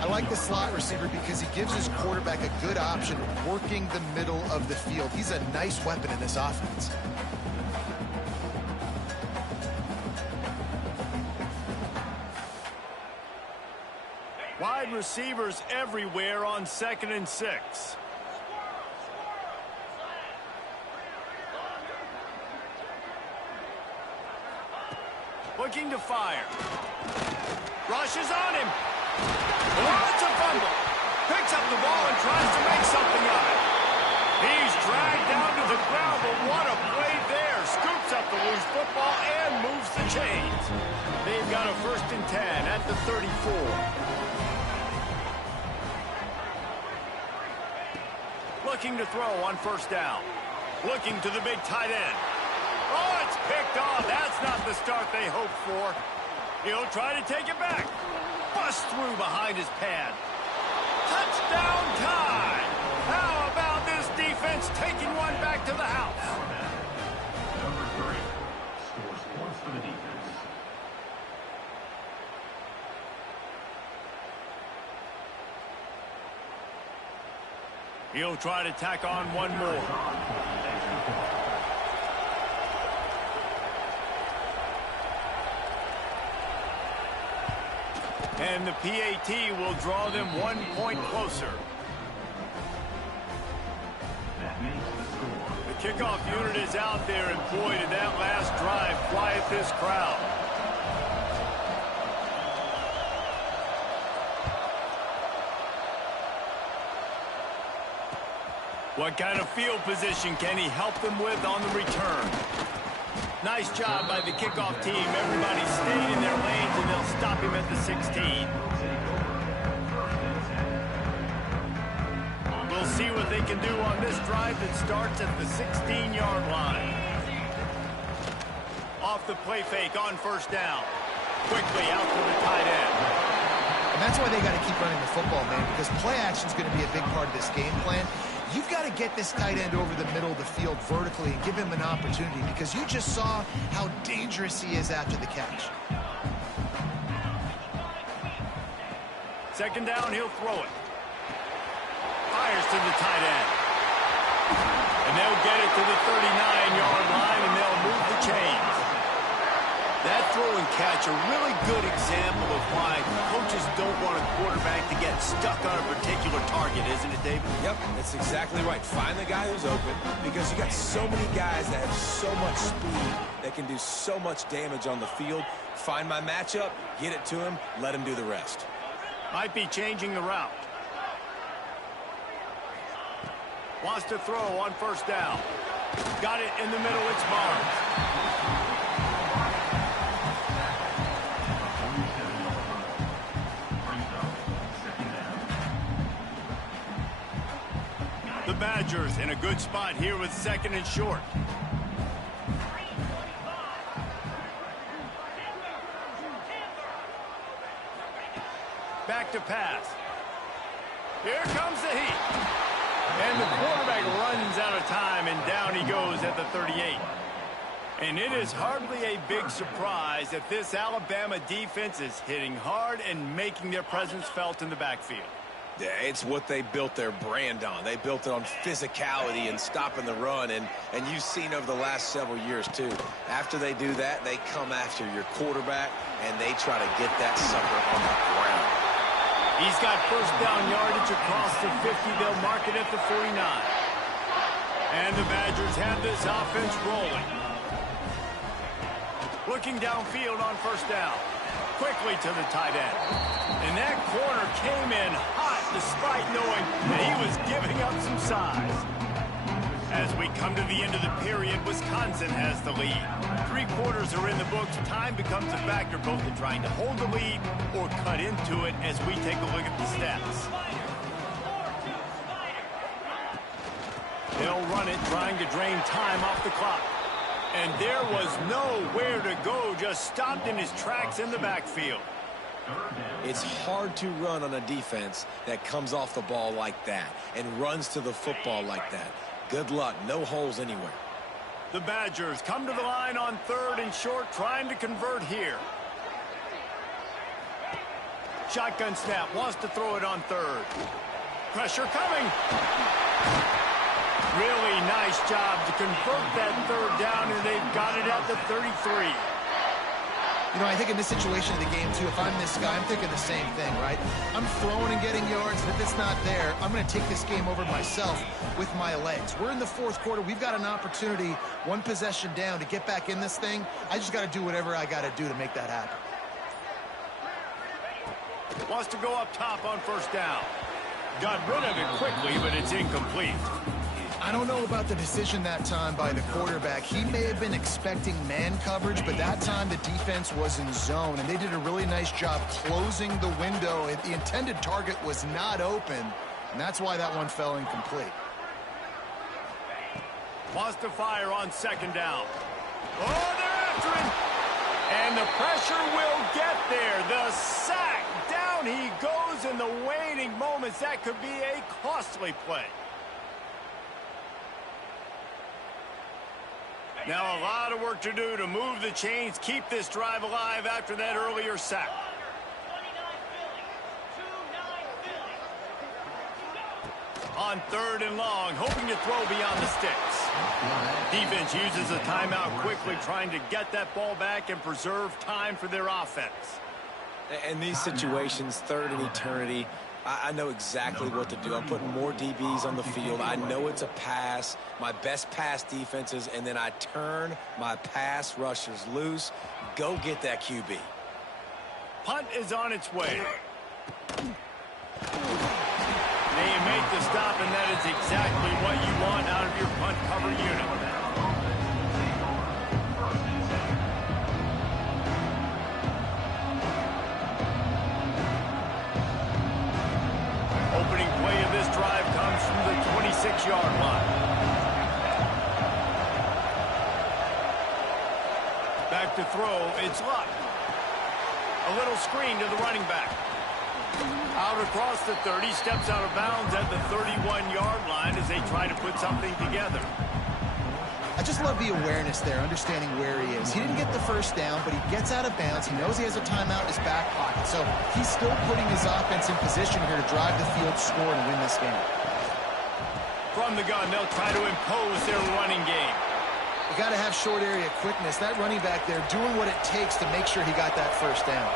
I like the slot receiver because he gives his quarterback a good option working the middle of the field. He's a nice weapon in this offense. Wide receivers everywhere on 2nd and 6. Looking to fire. Rushes on him. Oh, it's a fumble. Picks up the ball and tries to make something of it. He's dragged down to the ground, but what a play there. Scoop picks up the loose football and moves the chains. They've got a 1st and 10 at the 34. Looking to throw on 1st down. Looking to the big tight end. Oh, it's picked off. That's not the start they hoped for. He'll try to take it back. Bust through behind his pad. Touchdown time. How about this defense taking one back to the house? Number 3 scores points for the defense. He'll try to tack on one more. And the PAT will draw them 1 point closer. That makes the score. The kickoff unit is out there, and boy, did that last drive quiet this crowd. What kind of field position can he help them with on the return? Nice job by the kickoff team. Everybody stayed in their lanes, and they'll stop him at the 16. We'll see what they can do on this drive that starts at the 16-yard line. Off the play fake on 1st down. Quickly out to the tight end. And that's why they got to keep running the football, man, because play action is going to be a big part of this game plan. You've got to get this tight end over the middle of the field vertically and give him an opportunity, because you just saw how dangerous he is after the catch. 2nd down, he'll throw it. Fires to the tight end. And they'll get it to the 39-yard line, and they'll move the chains. That throw and catch, a really good example of why coaches don't want a quarterback to get stuck on a particular target, isn't it, David? Yep, that's exactly right. Find the guy who's open, because you got so many guys that have so much speed that can do so much damage on the field. Find my matchup, get it to him, let him do the rest. Might be changing the route. Wants to throw on 1st down. Got it in the middle, it's Barnes. The Badgers in a good spot here with 2nd and short. Back to pass. Here comes the heat. And the quarterback runs out of time, and down he goes at the 38. And it is hardly a big surprise that this Alabama defense is hitting hard and making their presence felt in the backfield. Yeah, it's what they built their brand on. They built it on physicality and stopping the run, and you've seen over the last several years, too. After they do that, they come after your quarterback, and they try to get that sucker on the ground. He's got 1st down yardage across the 50. They'll mark it at the 49. And the Badgers have this offense rolling. Looking downfield on 1st down. Quickly to the tight end. And that corner came in hot despite knowing that he was giving up some size. As we come to the end of the period, Wisconsin has the lead. 3 quarters are in the books. Time becomes a factor both in trying to hold the lead or cut into it as we take a look at the stats. They'll run it, trying to drain time off the clock. And there was nowhere to go, just stopped in his tracks in the backfield. It's hard to run on a defense that comes off the ball like that and runs to the football like that. Good luck, no holes anywhere. The Badgers come to the line on 3rd and short, trying to convert here. Shotgun snap, wants to throw it on 3rd. Pressure coming. Really nice job to convert that 3rd down, and they've got it at the 33. You know, I think in this situation of the game, too, if I'm this guy, I'm thinking the same thing, right? I'm throwing and getting yards, and if it's not there, I'm going to take this game over myself with my legs. We're in the 4th quarter. We've got an opportunity, 1 possession down, to get back in this thing. I just got to do whatever I got to do to make that happen. Wants to go up top on 1st down. Got rid of it quickly, but it's incomplete. I don't know about the decision that time by the quarterback. He may have been expecting man coverage, but that time the defense was in zone, and they did a really nice job closing the window. The intended target was not open, and that's why that one fell incomplete. Wants to fire on second down. Oh, they're after him. And the pressure will get there. The sack. Down he goes in the waning moments. That could be a costly play. Now a lot of work to do to move the chains, keep this drive alive after that earlier sack. On third and long, hoping to throw beyond the sticks. Defense uses a timeout quickly, trying to get that ball back and preserve time for their offense. In these situations, third and eternity, I know exactly what to do. I'm putting more DBs on the field. I know it's a pass, my best pass defenses, and then I turn my pass rushers loose. Go get that QB. Punt is on its way. They make the stop, and that is exactly what you want out of your punt cover unit. Opening play of this drive comes from the 26-yard line. Back to throw, it's Luck. A little screen to the running back. Out across the 30, steps out of bounds at the 31-yard line as they try to put something together. I just love the awareness there, understanding where he is. He didn't get the first down, but he gets out of bounds. He knows he has a timeout in his back pocket, so he's still putting his offense in position here to drive the field, score, and win this game. From the gun, they'll try to impose their running game. You got to have short area quickness. That running back there doing what it takes to make sure he got that first down.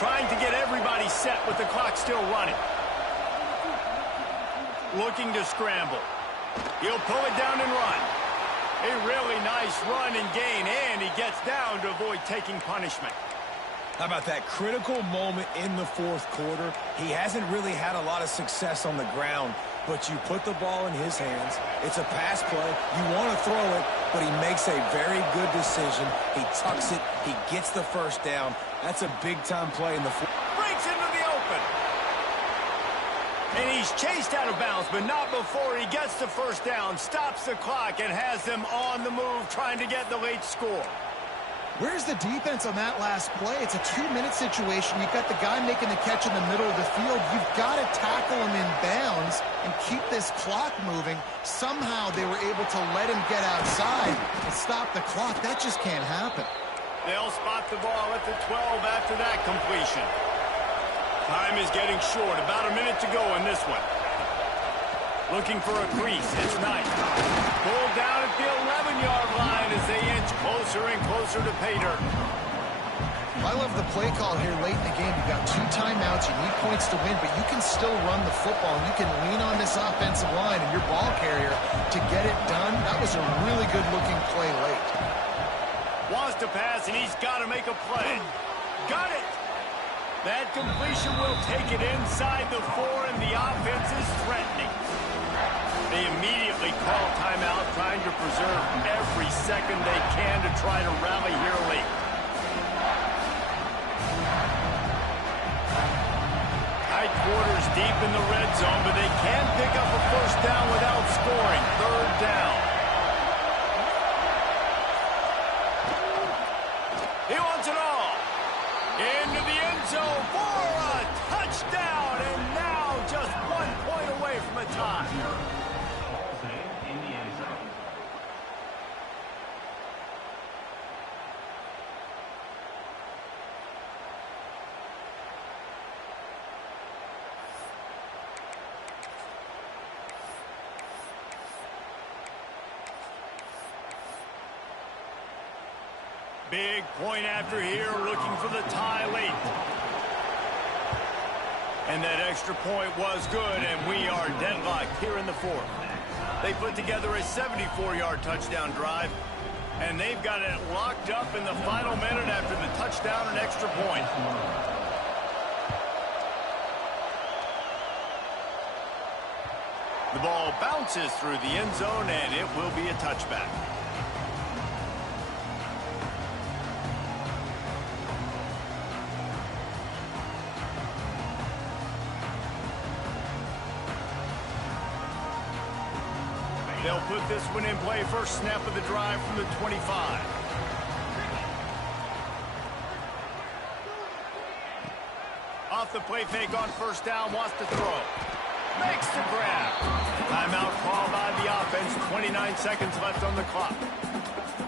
Trying to get everybody set with the clock still running. Looking to scramble. He'll pull it down and run. A really nice run and gain, and he gets down to avoid taking punishment. How about that critical moment in the fourth quarter? He hasn't really had a lot of success on the ground, but you put the ball in his hands. It's a pass play. You want to throw it, but he makes a very good decision. He tucks it. He gets the first down. That's a big-time play in the fourth. Breaks into the open. And he's chased out of bounds, but not before he gets the first down, stops the clock, and has them on the move trying to get the late score. Where's the defense on that last play? It's a 2-minute situation. You've got the guy making the catch in the middle of the field. You've got to tackle him in bounds and keep this clock moving. Somehow they were able to let him get outside and stop the clock. That just can't happen. They'll spot the ball at the 12 after that completion. Time is getting short. About a minute to go in this one. Looking for a crease. It's nice. Pulled down at the 11-yard line as they inch closer and closer to pay dirt. I love the play call here late in the game. You've got 2 timeouts. You need points to win, but you can still run the football. You can lean on this offensive line and your ball carrier to get it done. That was a really good-looking play late. Wants to pass, and he's got to make a play. Got it. That completion will take it inside the 4, and the offense is threatening. They immediately call timeout, trying to preserve every second they can to try to rally here late. Tight quarters deep in the red zone, but they can pick up a first down without scoring. Third down. He wants it all. Into the end zone for a touchdown, and now just 1 point away from a tie. In the end zone. Big point after here, looking for the tie late. And that extra point was good, and we are deadlocked here in the 4th. They put together a 74-yard touchdown drive, and they've got it locked up in the final minute after the touchdown and extra point. The ball bounces through the end zone, and it will be a touchback. They'll put this one in play. First snap of the drive from the 25. Off the play fake on first down, wants to throw. Makes the grab. Timeout called by the offense. 29 seconds left on the clock.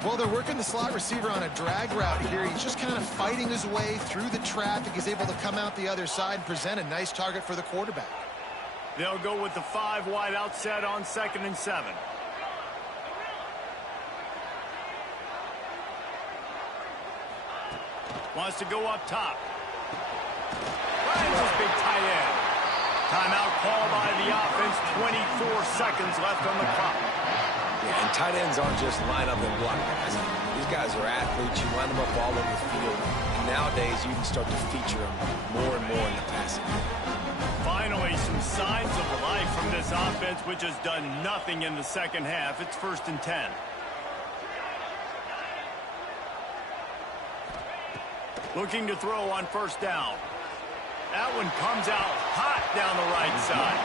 Well, they're working the slot receiver on a drag route here. He's just kind of fighting his way through the traffic. He's able to come out the other side and present a nice target for the quarterback. They'll go with the 5 wide out set on 2nd and 7. Wants to go up top. Finds his big tight end. Timeout called by the offense. 24 seconds left on the clock. Yeah, and tight ends aren't just line up and block guys. These guys are athletes. You line them up all over the field. And nowadays, you can start to feature them more and more in the passing game. Finally, some signs of life from this offense, which has done nothing in the second half. It's 1st and 10. Looking to throw on first down. That one comes out hot down the right side.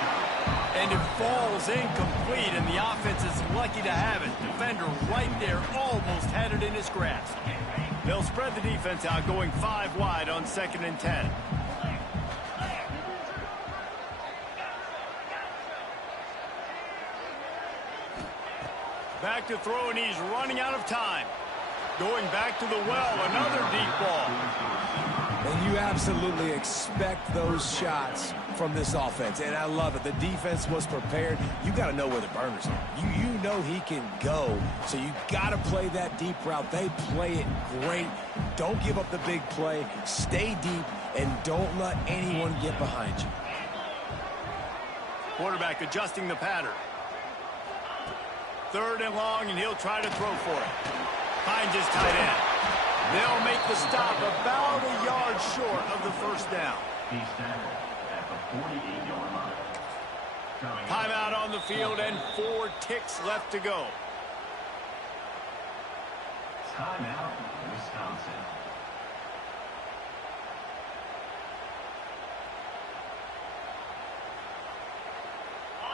And it falls incomplete, and the offense is lucky to have it. Defender right there almost had it in his grasp. They'll spread the defense out, going 5 wide on 2nd and 10. Back to throw, and he's running out of time. Going back to the well, another deep ball. And you absolutely expect those shots from this offense, and I love it. The defense was prepared. You got to know where the burners are. You know he can go, so you got to play that deep route. They play it great. Don't give up the big play. Stay deep, and don't let anyone get behind you. Quarterback adjusting the pattern. 3rd and long, and he'll try to throw for it. Finds his tight end. They'll make the stop about a yard short of the first down. He's tackled at the 48-yard line. Timeout on the field and 4 ticks left to go. Timeout, Wisconsin.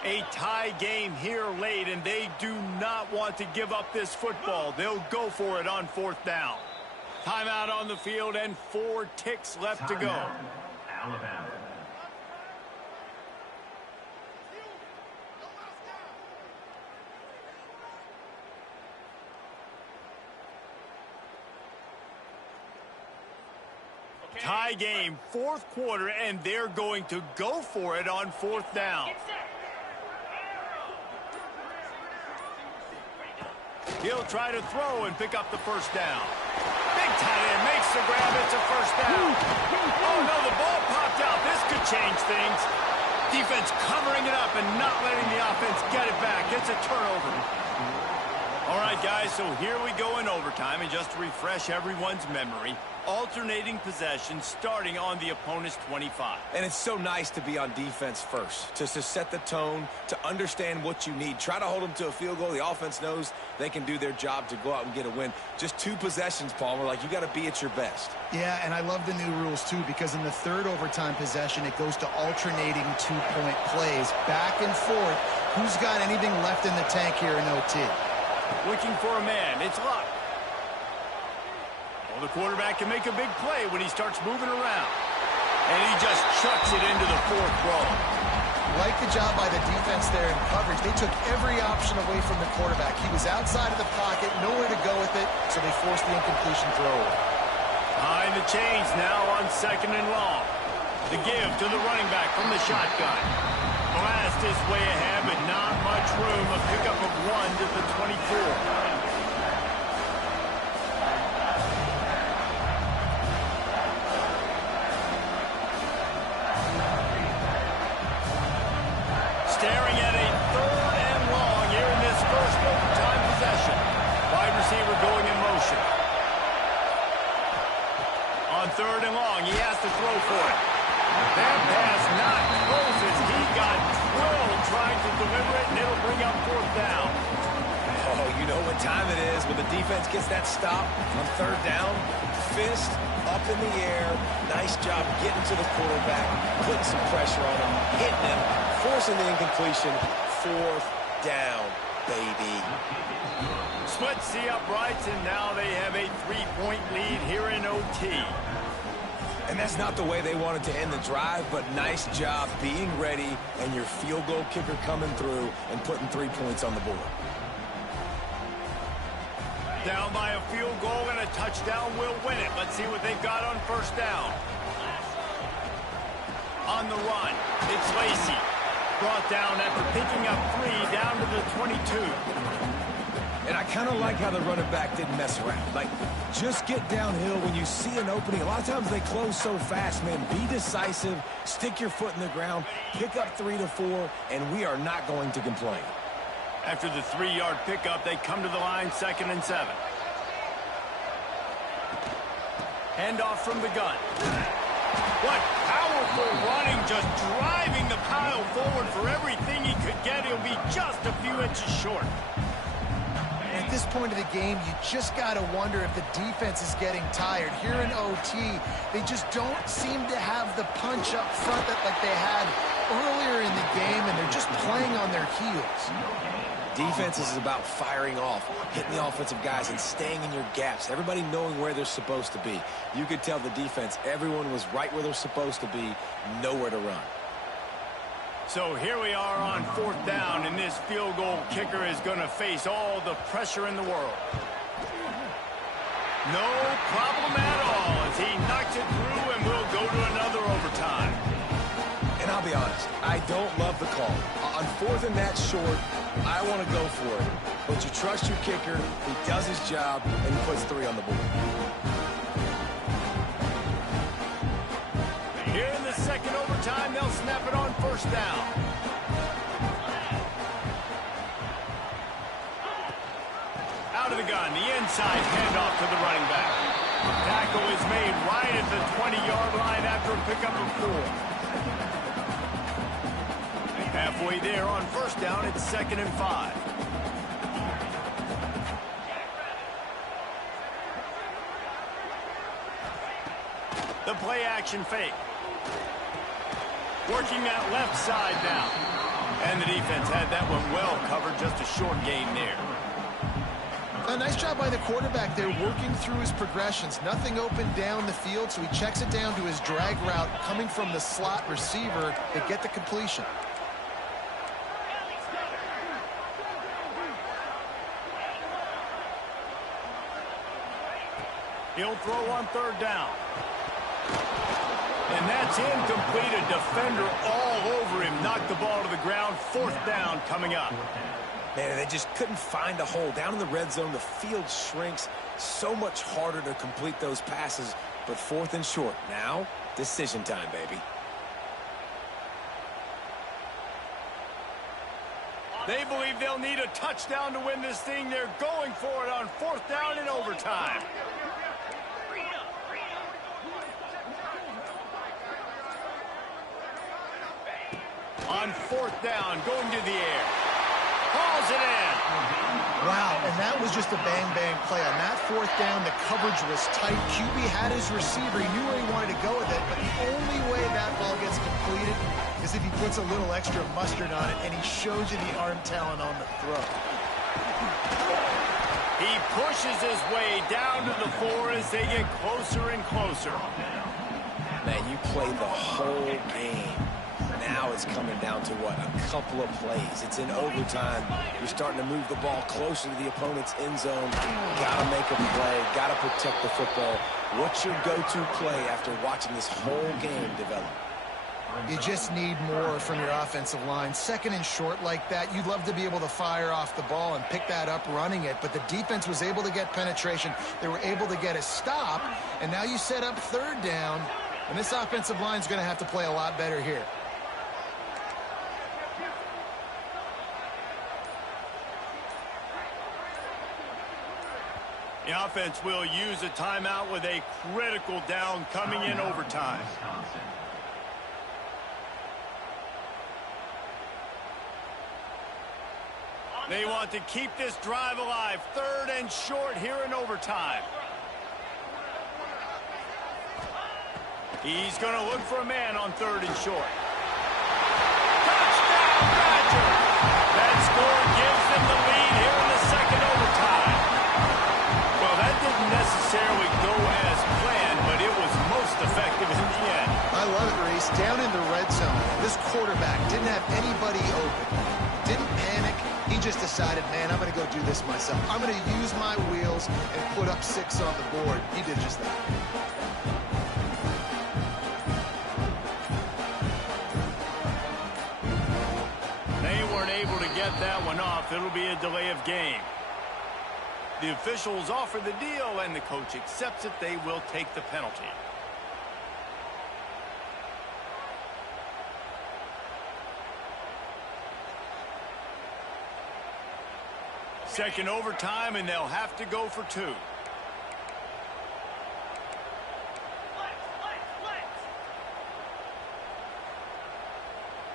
A tie game here late, and they do not want to give up this football. They'll go for it on 4th down. Timeout on the field and 4 ticks left to go. Alabama. Tie game, 4th quarter, and they're going to go for it on 4th down. He'll try to throw and pick up the first down. Big tight end makes the grab. It's a first down. Oh, no, the ball popped out. This could change things. Defense covering it up and not letting the offense get it back. It's a turnover. All right, guys, so here we go in overtime. And just to refresh everyone's memory, alternating possession starting on the opponent's 25. And it's so nice to be on defense first, to set the tone, to understand what you need. Try to hold them to a field goal. The offense knows they can do their job to go out and get a win. Just 2 possessions, Palmer. Like, you got to be at your best. Yeah, and I love the new rules, too, because in the 3rd overtime possession, it goes to alternating 2-point plays, back and forth. Who's got anything left in the tank here in OT? Looking for a man. It's Luck. Well, the quarterback can make a big play when he starts moving around. And he just chucks it into the 4th row. Like the job by the defense there in coverage. They took every option away from the quarterback. He was outside of the pocket, nowhere to go with it, so they forced the incompletion throw. Behind the chains now on 2nd and long. The give to the running back from the shotgun. Blast his way ahead, but not much room. A pickup of 1 to the 24. Staring at a 3rd and long here in this first overtime possession. Wide receiver going in motion. On 3rd and long, he has to throw for it. That pass not close as he got drilled trying to deliver defense gets that stop on third down, fist up in the air. Nice job getting to the quarterback, putting some pressure on him, hitting him, forcing the incompletion. Fourth down, baby. Splits the uprights, and now they have a 3-point lead here in OT. And that's not the way they wanted to end the drive, but nice job being ready and your field goal kicker coming through and putting 3 points on the board. Down by a field goal and a touchdown will win it. Let's see what they've got on first down. On the run, it's Lacy. Brought down after picking up 3 down to the 22. And I kind of like how the running back didn't mess around. Like, just get downhill when you see an opening. A lot of times they close so fast, man. Be decisive, stick your foot in the ground, pick up 3 to 4, and we are not going to complain. After the 3-yard pickup, they come to the line, 2nd and 7. Handoff from the gun. What powerful running, just driving the pile forward for everything he could get. He'll be just a few inches short. At this point of the game, you just got to wonder if the defense is getting tired. Here in OT, they just don't seem to have the punch up front that like they had earlier in the game, and they're just playing on their heels. Defense is about firing off, hitting the offensive guys, and staying in your gaps. Everybody knowing where they're supposed to be. You could tell the defense, everyone was right where they're supposed to be, nowhere to run. So here we are on 4th down, and this field goal kicker is going to face all the pressure in the world. No problem at all as he knocks it through, and we'll go to another overtime. And I'll be honest, I don't love the call. On 4th and that short, I want to go for it. But you trust your kicker, he does his job, and he puts 3 on the board. Here in the second overtime, they'll snap it on first down. Out of the gun, the inside handoff to the running back. Tackle is made right at the 20-yard line after a pickup of 4. Halfway there on first down, it's 2nd and 5. The play action fake. Working that left side now. And the defense had that one well covered, just a short gain there. A nice job by the quarterback there, working through his progressions. Nothing open down the field, so he checks it down to his drag route coming from the slot receiver to get the completion. He'll throw on 3rd down. And that's incomplete. A defender all over him. Knocked the ball to the ground. 4th down coming up. Man, they just couldn't find a hole. Down in the red zone, the field shrinks. So much harder to complete those passes. But 4th and short. Now, decision time, baby. They believe they'll need a touchdown to win this thing. They're going for it on 4th down in overtime. On 4th down, going to the air. Hauls it in. Wow, and that was just a bang-bang play. On that 4th down, the coverage was tight. QB had his receiver. He knew where he wanted to go with it, but the only way that ball gets completed is if he puts a little extra mustard on it, and he shows you the arm talent on the throw. He pushes his way down to the 4 as they get closer and closer. Man, you play the whole game. Now it's coming down to, what, a couple of plays. It's in overtime. You're starting to move the ball closer to the opponent's end zone. Got to make a play. Got to protect the football. What's your go-to play after watching this whole game develop? You just need more from your offensive line. 2nd and short like that, you'd love to be able to fire off the ball and pick that up running it, but the defense was able to get penetration. They were able to get a stop, and now you set up 3rd down, and this offensive line is going to have to play a lot better here. The offense will use a timeout with a critical down coming in overtime. They want to keep this drive alive. 3rd and short here in overtime. He's going to look for a man on 3rd and short. Touchdown, Badger! That score gives them the lead here in the 2nd overtime. Well, that didn't necessarily go as planned, but it was most effective in the end. I love it, Reese. Down in the red zone, this quarterback didn't have anybody open. Didn't panic. He just decided, man, I'm going to go do this myself. I'm going to use my wheels and put up 6 on the board. He did just that. They weren't able to get that one off. It'll be a delay of game. The officials offer the deal, and the coach accepts it. They will take the penalty. Second overtime, and they'll have to go for 2.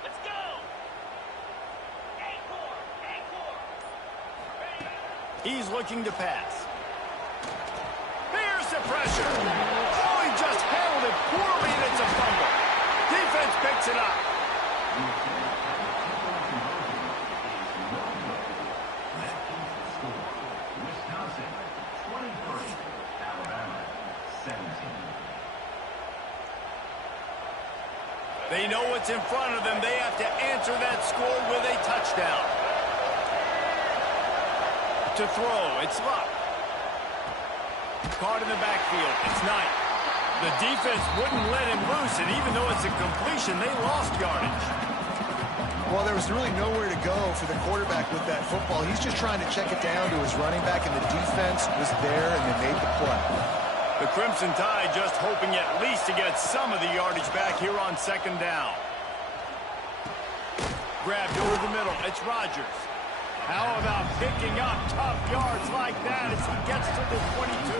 Let's go. He's looking to pass. Here's the pressure. Oh, he just handled it poorly, and it's a fumble. Defense picks it up. Wisconsin 23, Alabama 17. They know what's in front of them. They have to answer that score with a touchdown. To throw, it's Luck. Caught in the backfield, it's Knight. The defense wouldn't let him loose, and even though it's a completion, they lost yardage. Well, there was really nowhere to go for the quarterback with that football. He's just trying to check it down to his running back, and the defense was there, and they made the play. The Crimson Tide just hoping at least to get some of the yardage back here on 2nd down. Grabbed over the middle, it's Rodgers. How about picking up tough yards like that as he gets to the 22?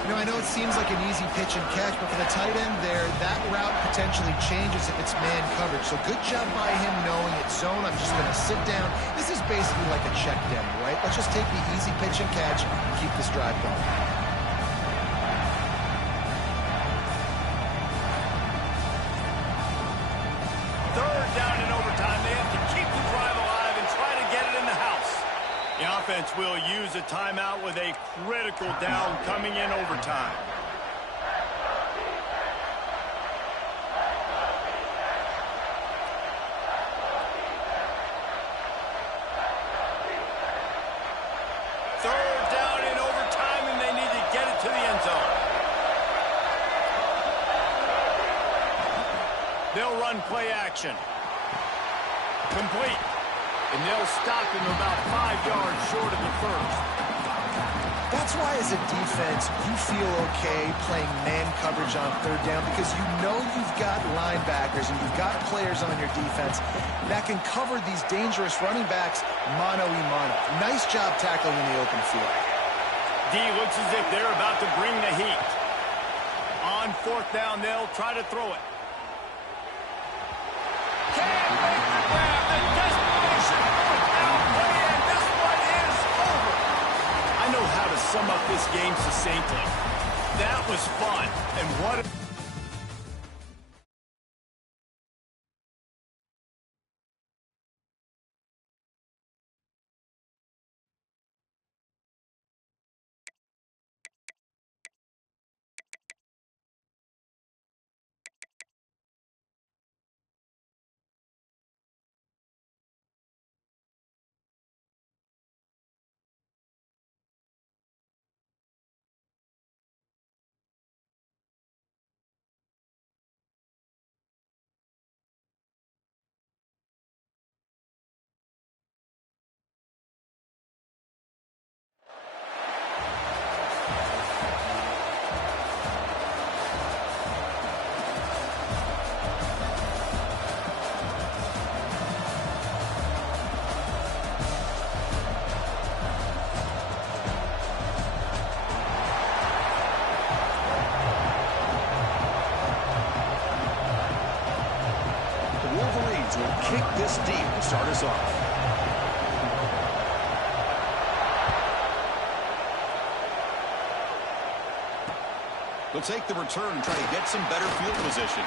You know, I know it seems like an easy pitch and catch, but for the tight end there, that route potentially changes if it's man coverage. So good job by him knowing it's zone. I'm just going to sit down. This is basically like a check down, right? Let's just take the easy pitch and catch and keep this drive going. Third down in overtime. They have to keep the drive alive and try to get it in the house. The offense will use a timeout with a critical down coming in overtime. Third down in overtime, and they need to get it to the end zone. They'll run play action. Complete. And they'll stop him about 5 yards short of the first. That's why as a defense, you feel okay playing man coverage on 3rd down because you know you've got linebackers and you've got players on your defense that can cover these dangerous running backs mano-a-mano. Nice job tackling in the open field. D looks as if they're about to bring the heat. On 4th down, they'll try to throw it. Can't make the grab. The desperation 4th down play, and this one is over. I know how to sum up this game succinctly. That was fun, and what a... Wolverines will kick this deep to start us off. He'll take the return and try to get some better field position.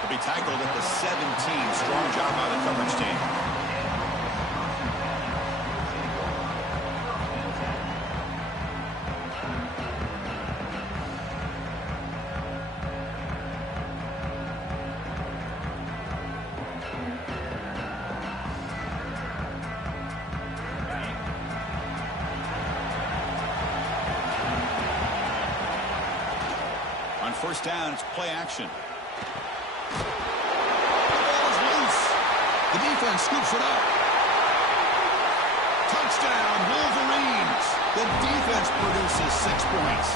He'll be tackled at the 17. Strong job by the coverage team. On first down, it's play action. The ball is loose. The defense scoops it up. Touchdown, Wolverines. The defense produces 6 points.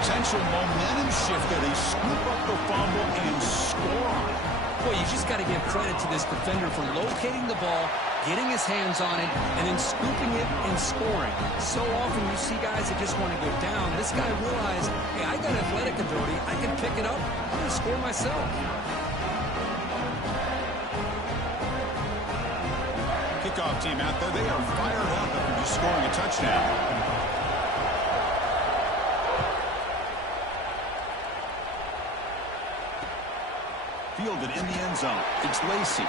Potential momentum shifter. They scoop up the fumble and score on it. Boy, you just got to give credit to this defender for locating the ball, getting his hands on it, and then scooping it and scoring. So often you see guys that just want to go down. This guy realized, hey, I got athletic ability. I can pick it up. I'm going to score myself. Kickoff team out there. They are fired up after just scoring a touchdown. Fielded in the end zone. It's Lacey.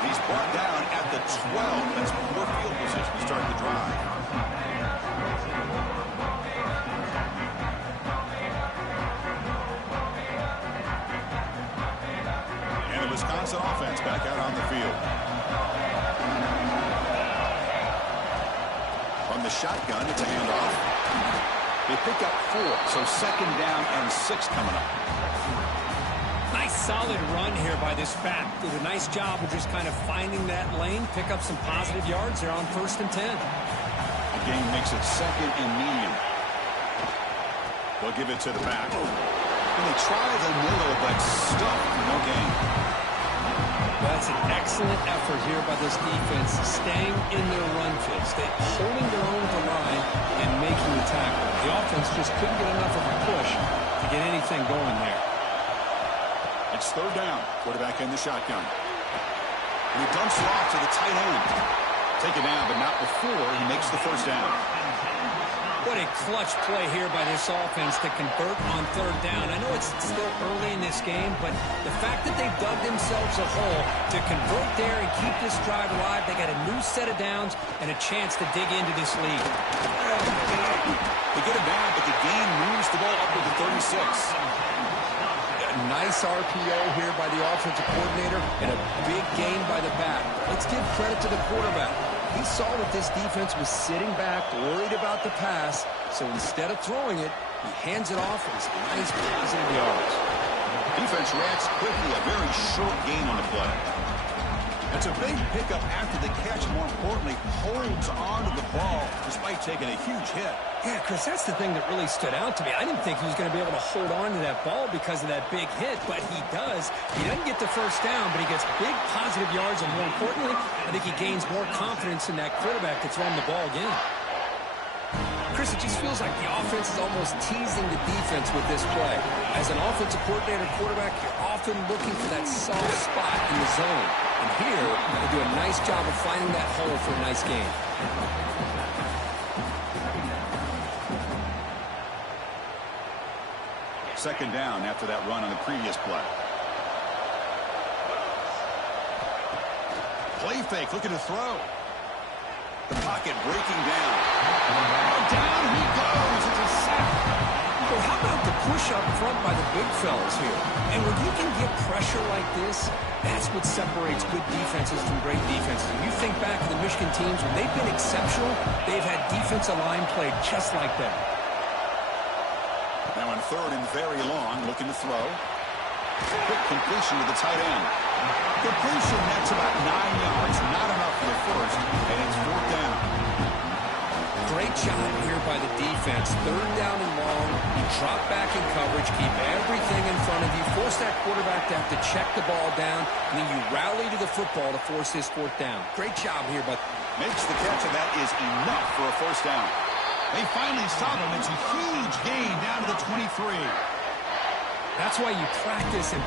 He's brought down at the 12. That's poor field position to start the drive. And the Wisconsin offense back out on the field. From the shotgun, it's a handoff. They pick up 4, so second down and 6 coming up. Nice solid run here by this back. Did a nice job of just kind of finding that lane, pick up some positive yards. They're on 1st and 10. The game makes it 2nd and medium. They'll give it to the back. And they try the middle, but stuck. No gain. That's an excellent effort here by this defense, staying in their run fits. They're holding their own to line and making the tackle. The offense just couldn't get enough of a push to get anything going there. It's 3rd down. Quarterback in the shotgun. And he dumps it off to the tight end. Take it down, but not before he makes the 1st down. What a clutch play here by this offense to convert on 3rd down. I know it's still early in this game, but the fact that they've dug themselves a hole to convert there and keep this drive alive, they got a new set of downs and a chance to dig into this lead. They get it down, but the gain moves the ball up to the 36. Nice RPO here by the offensive coordinator and a big gain by the back. Let's give credit to the quarterback. He saw that this defense was sitting back, worried about the pass, so instead of throwing it, he hands it off with some nice positive yards. Defense reacts quickly, a very short gain on the play. It's a big pickup after the catch, more importantly, holds on to the ball despite taking a huge hit. Yeah, Chris, that's the thing that really stood out to me. I didn't think he was going to be able to hold on to that ball because of that big hit, but he does. He doesn't get the 1st down, but he gets big positive yards, and more importantly, I think he gains more confidence in that quarterback to throw him the ball again. Chris, it just feels like the offense is almost teasing the defense with this play. As an offensive coordinator quarterback, you're often looking for that soft spot in the zone. And here, they do a nice job of finding that hole for a nice game. Second down after that run on the previous play. Play fake, looking to throw. The pocket breaking down. Down he goes. It's a sack. Well, how about the push up front by the big fellas here? And when you can get pressure like this, that's what separates good defenses from great defenses. When you think back to the Michigan teams, when they've been exceptional, they've had defensive line play just like that. Now on 3rd and very long, looking to throw. Quick completion to the tight end. Completion, that's about 9 yards. Not enough for the 1st, and it's 4th down. Great job here by the defense. 3rd down and long. You drop back in coverage, keep everything in front of you, force that quarterback to have to check the ball down, and then you rally to the football to force this 4th down. Great job here, but makes the catch, and that is enough for a 1st down. They finally stop him. It's a huge gain down to the 23. That's why you practice and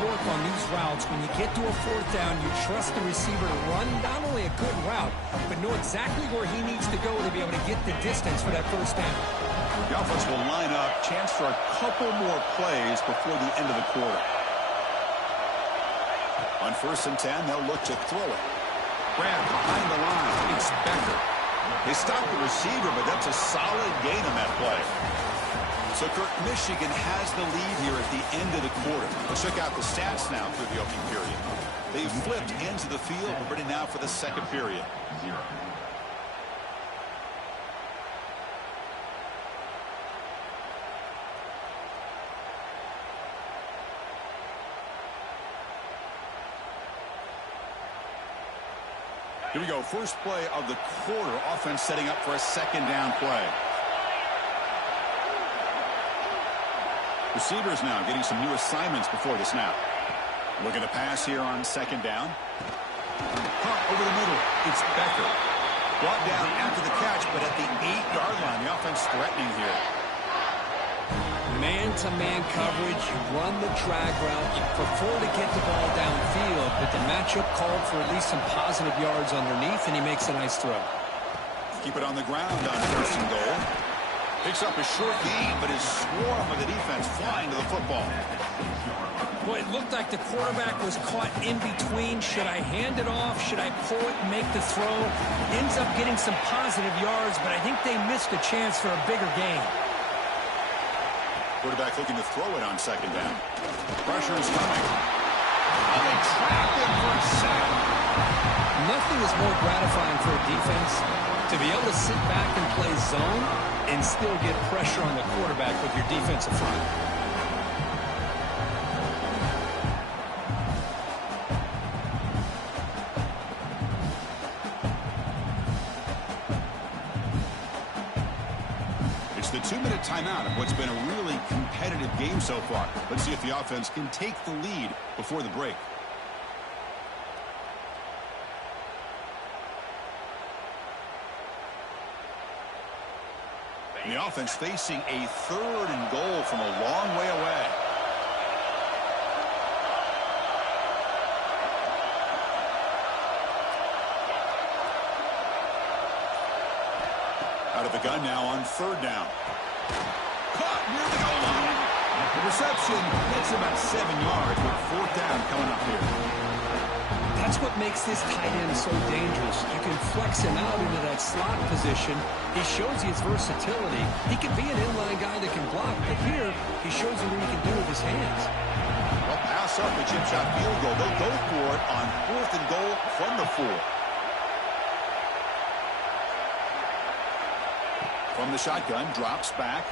work on these routes. When you get to a 4th down, you trust the receiver to run not only a good route, but know exactly where he needs to go to be able to get the distance for that 1st down. The offense will line up. Chance for a couple more plays before the end of the quarter. On 1st and 10, they'll look to throw it. Grant behind the line. It's Becker. They stop the receiver, but that's a solid gain on that play. So, Kurt, Michigan has the lead here at the end of the quarter. Let's check out the stats now through the opening period. They've flipped into the field. We're ready now for the second period. 0. Here we go. First play of the quarter. Offense setting up for a second down play. Receivers now getting some new assignments before the snap. Look at the pass here on second down. Caught over the middle. It's Becker. Brought down after the catch, but at the 8-yard line. The offense threatening here. Man-to-man coverage, you run the drag route, you prefer to get the ball downfield, but the matchup called for at least some positive yards underneath, and he makes a nice throw. Keep it on the ground on 1st and goal. Picks up a short gain, but is swarmed with the defense flying to the football. Boy, it looked like the quarterback was caught in between. Should I hand it off? Should I pull it and make the throw? Ends up getting some positive yards, but I think they missed a chance for a bigger gain. Quarterback looking to throw it on second down. Pressure is coming. And they trapped him for a sack. Nothing is more gratifying for a defense to be able to sit back and play zone and still get pressure on the quarterback with your defensive front. The 2-minute timeout of what's been a really competitive game so far. Let's see if the offense can take the lead before the break. And the offense facing a 3rd and goal from a long way away. Out of the gun now on 3rd down. Caught near the goal line. The reception gets about 7 yards with 4th down coming up here. That's what makes this tight end so dangerous. You can flex him out into that slot position. He shows you his versatility. He can be an inline guy that can block, but here he shows you what he can do with his hands. Well, pass up the chip shot field goal. They'll go for it on 4th and goal from the 4. From the shotgun, drops back.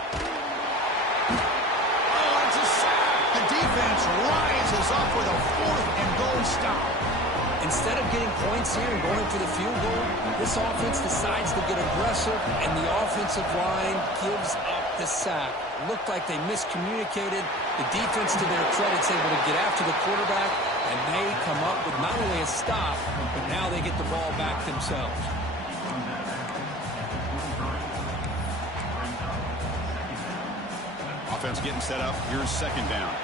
Oh, it's a sack. The defense rises up with a 4th and goal stop. Instead of getting points here and going for the field goal, this offense decides to get aggressive, and the offensive line gives up the sack. Looked like they miscommunicated. The defense, to their credit, is able to get after the quarterback, and they come up with not only a stop, but now they get the ball back themselves. Offense getting set up. Here's second down.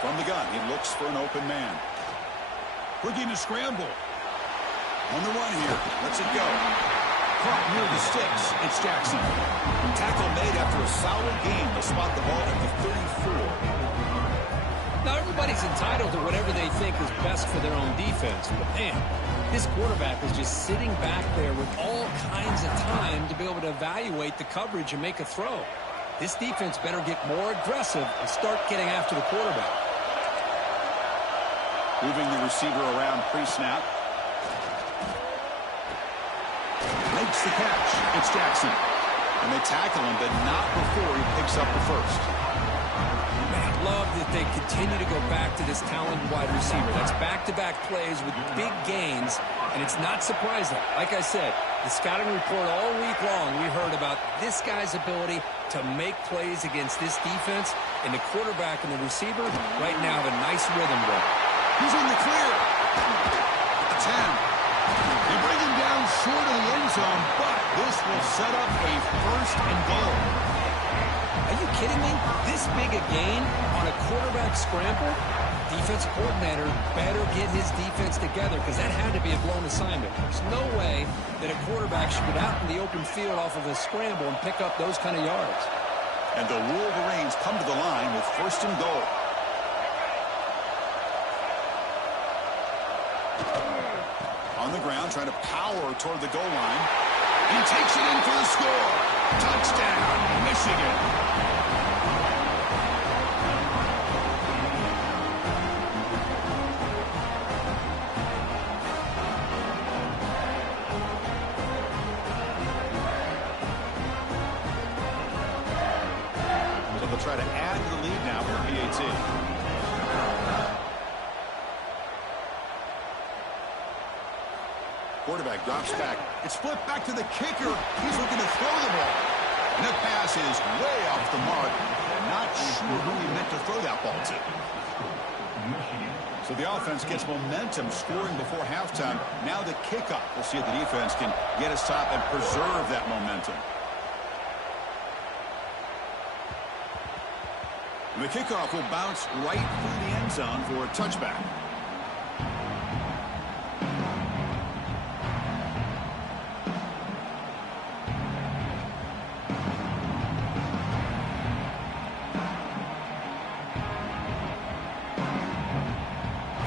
From the gun, he looks for an open man. Looking to scramble. On the run here. Lets it go. Caught near the sticks. It's Jackson. Tackle made after a solid game. They'll spot the ball at the 34. Now, everybody's entitled to whatever they think is best for their own defense. But, man, this quarterback is just sitting back there with all kinds of time to be able to evaluate the coverage and make a throw. This defense better get more aggressive and start getting after the quarterback. Moving the receiver around pre-snap. Makes the catch. It's Jackson. And they tackle him, but not before he picks up the first. Love that they continue to go back to this talented wide receiver. That's back-to-back plays with big gains, and it's not surprising. Like I said, the scouting report all week long, we heard about this guy's ability to make plays against this defense, and the quarterback and the receiver right now have a nice rhythm going. He's in the clear. At the 10. They bring him down short of the end zone, but this will set up a 1st and goal. Are you kidding me? This big a gain on a quarterback scramble? defensive coordinator better get his defense together because that had to be a blown assignment. There's no way that a quarterback should get out in the open field off of a scramble and pick up those kind of yards. And the Wolverines come to the line with 1st and goal. On the ground, trying to power toward the goal line. He takes it in for the score. Touchdown, Michigan. Try to add to the lead now for PAT. Quarterback drops back. It's flipped back to the kicker. He's looking to throw the ball. And that pass is way off the mark. Not sure who he meant to throw that ball to. So the offense gets momentum scoring before halftime. Now the kickoff. We'll see if the defense can get a stop and preserve that momentum. And the kickoff will bounce right through the end zone for a touchback.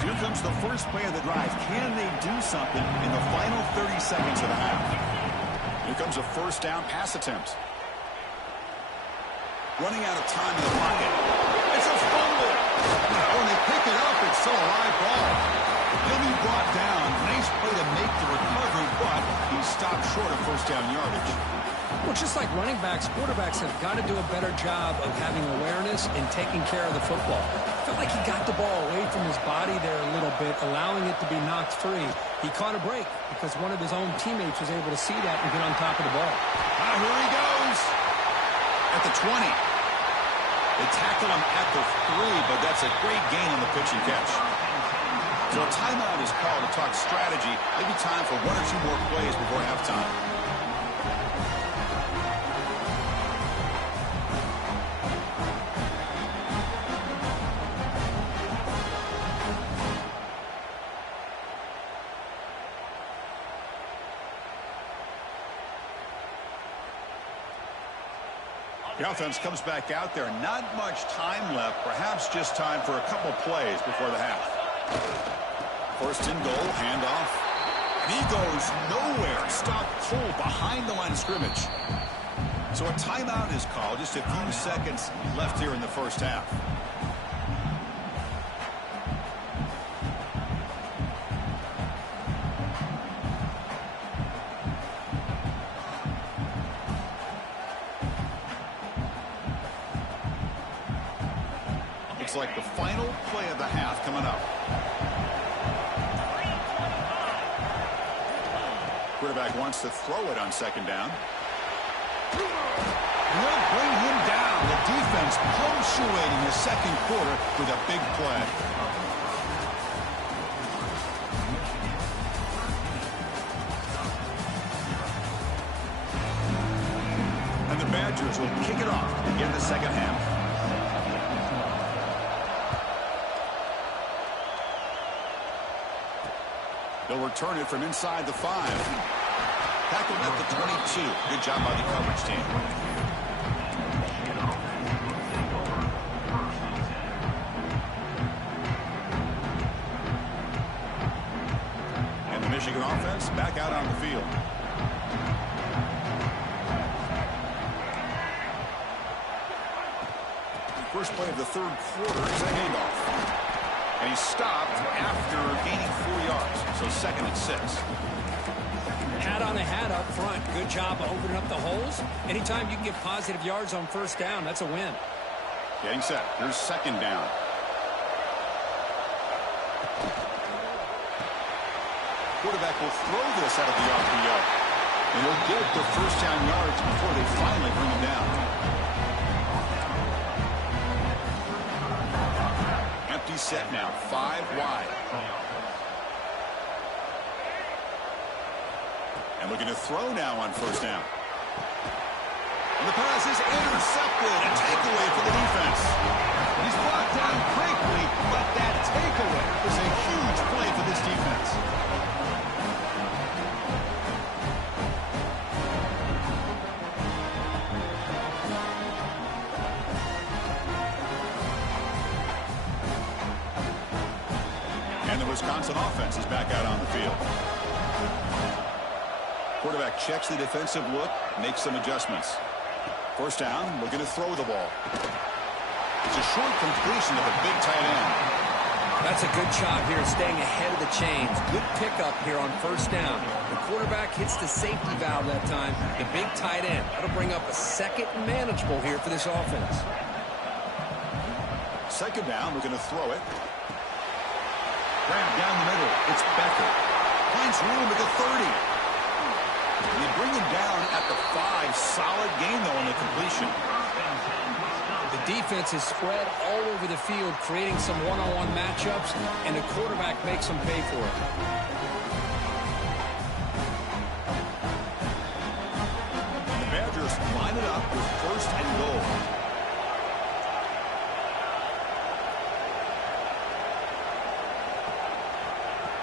Here comes the first play of the drive. Can they do something in the final 30 seconds of the half? Here comes a 1st down pass attempt. Running out of time in the pocket. It's a fumble. When they pick it up, it's still a live ball. He'll be brought down. Nice play to make the recovery, but he stopped short of 1st down yardage. Well, just like running backs, quarterbacks have got to do a better job of having awareness and taking care of the football. I felt like he got the ball away from his body there a little bit, allowing it to be knocked free. He caught a break because one of his own teammates was able to see that and get on top of the ball. Here he goes. At the 20. They tackle him at the 3, but that's a great gain on the pitch and catch. So a timeout is called to talk strategy. Maybe time for 1 or 2 more plays before halftime. The offense comes back out there. Not much time left. Perhaps just time for a couple plays before the half. 1st and goal, handoff. And he goes nowhere. Stopped cold behind the line of scrimmage. So a timeout is called. Just a few seconds left here in the 1st half. Looks like the final play of the half coming up. Quarterback wants to throw it on 2nd down. They'll bring him down. The defense punctuating the 2nd quarter with a big play. And the Badgers will kick it off to begin the 2nd half. They'll return it from inside the 5. Tackled at the 22. Good job by the coverage team. And the Michigan offense back out on the field. First play of the 3rd quarter is a handoff. And he stopped after gaining 4 yards. So 2nd and 6. Hat on a hat up front. Good job of opening up the holes. Anytime you can get positive yards on 1st down, that's a win. Getting set. Here's 2nd down. Quarterback will throw this out of the RPO. And he'll get the 1st down yards before they finally bring him down. Empty set now, 5 wide. And looking to throw now on 1st down. And the pass is intercepted. A takeaway for the defense. He's brought down quickly, but that breakaway is a huge play for this defense. And the Wisconsin offense is back out on the field. Quarterback checks the defensive look, makes some adjustments. First down, looking to throw the ball. It's a short completion of a big tight end. That's a good job here, staying ahead of the chains. Good pickup here on first down. The quarterback hits the safety valve that time. The big tight end. That'll bring up a second and manageable here for this offense. Second down, we're going to throw it. Grab down the middle. It's Becker. Finds room at the 30. And they bring him down at the 5. Solid gain, though, on the completion. The defense is spread all over the field, creating some one-on-one matchups, and the quarterback makes them pay for it. The Badgers line it up with first and goal.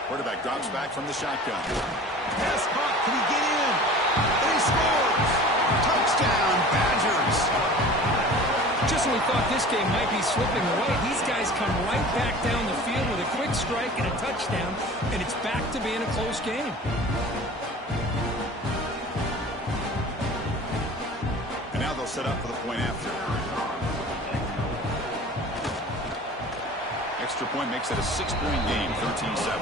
Quarterback drops back from the shotgun. Pass caught. Can he get in? And he scores! Touchdown, Badgers! Just when we thought this game might be slipping away, these guys come right back down the field with a quick strike and a touchdown, and it's back to being a close game. And now they'll set up for the point after. Extra point makes it a 6-point game, 13-7.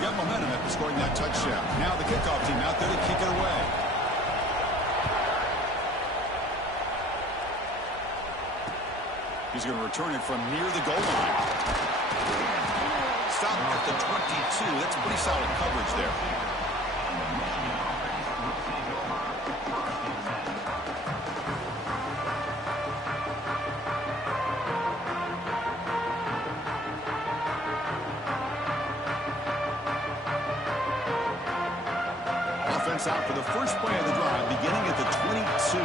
Got momentum after scoring that touchdown. Now the kickoff team out there to kick it away. He's going to return it from near the goal line. Stop at the 22. That's pretty solid coverage there. Offense out for the first play of the drive, beginning at the 22.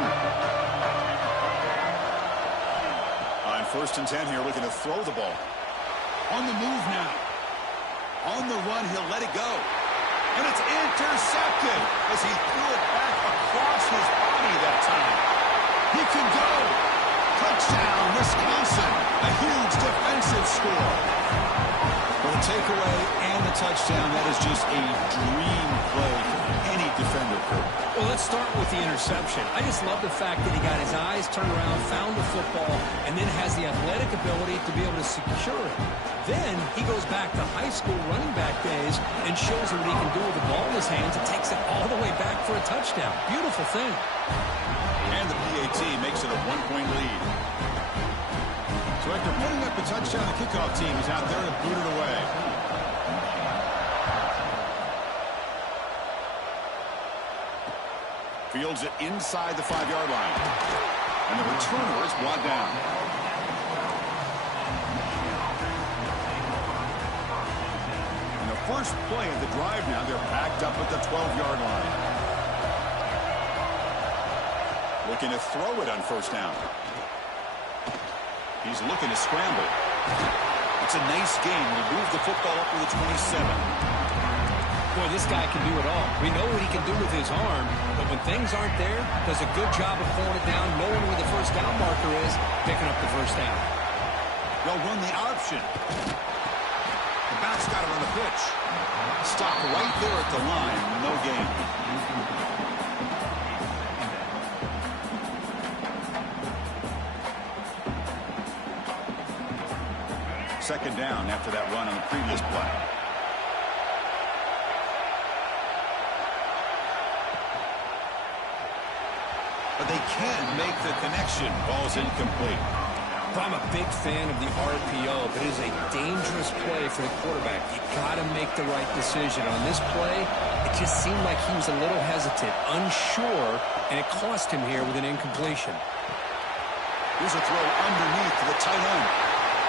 On first and 10 here, looking to throw the ball. On the move now. On the run, he'll let it go. And it's intercepted as he threw it back across his body that time. He can go. Touchdown, Wisconsin. A huge defensive score. For the takeaway and the touchdown, that is just a dream play for any defender. Well, let's start with the interception. I just love the fact that he got his eyes turned around, found the football, and then has the athletic ability to be able to secure it. Then he goes back to high school running back days and shows what he can do with the ball in his hands and takes it all the way back for a touchdown. Beautiful thing. And the PAT makes it a 1-point lead. So after putting up the touchdown, the kickoff team is out there to boot it away. Fields it inside the 5-yard line. And the returner is brought down. And the first play of the drive now, they're backed up at the 12-yard line. Looking to throw it on first down. He's looking to scramble. It's a nice game. We'll move the football up to the 27. Boy, this guy can do it all. We know what he can do with his arm, but when things aren't there, does a good job of pulling it down, knowing where the first down marker is, picking up the first down. They'll run the option. The back's got it on the pitch. Stop right there at the line. No gain. Second down after that run on the previous play. But they can't make the connection. Ball's incomplete. I'm a big fan of the RPO, but it is a dangerous play for the quarterback. You got to make the right decision. On this play, it just seemed like he was a little hesitant, unsure, and it cost him here with an incompletion. Here's a throw underneath to the tight end.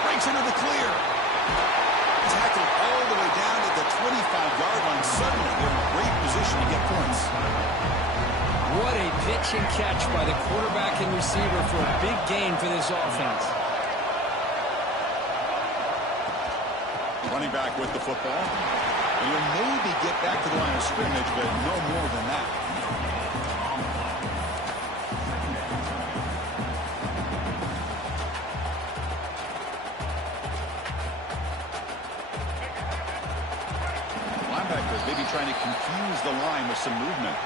Breaks into the clear. Tackled all the way down to the 25-yard line. Suddenly, they're in great position to get points. What a pick pitch and catch by the quarterback and receiver for a big gain for this offense. Running back with the football. And he'll maybe get back to the line of scrimmage, but no more than that. Linebacker maybe trying to confuse the line with some movement.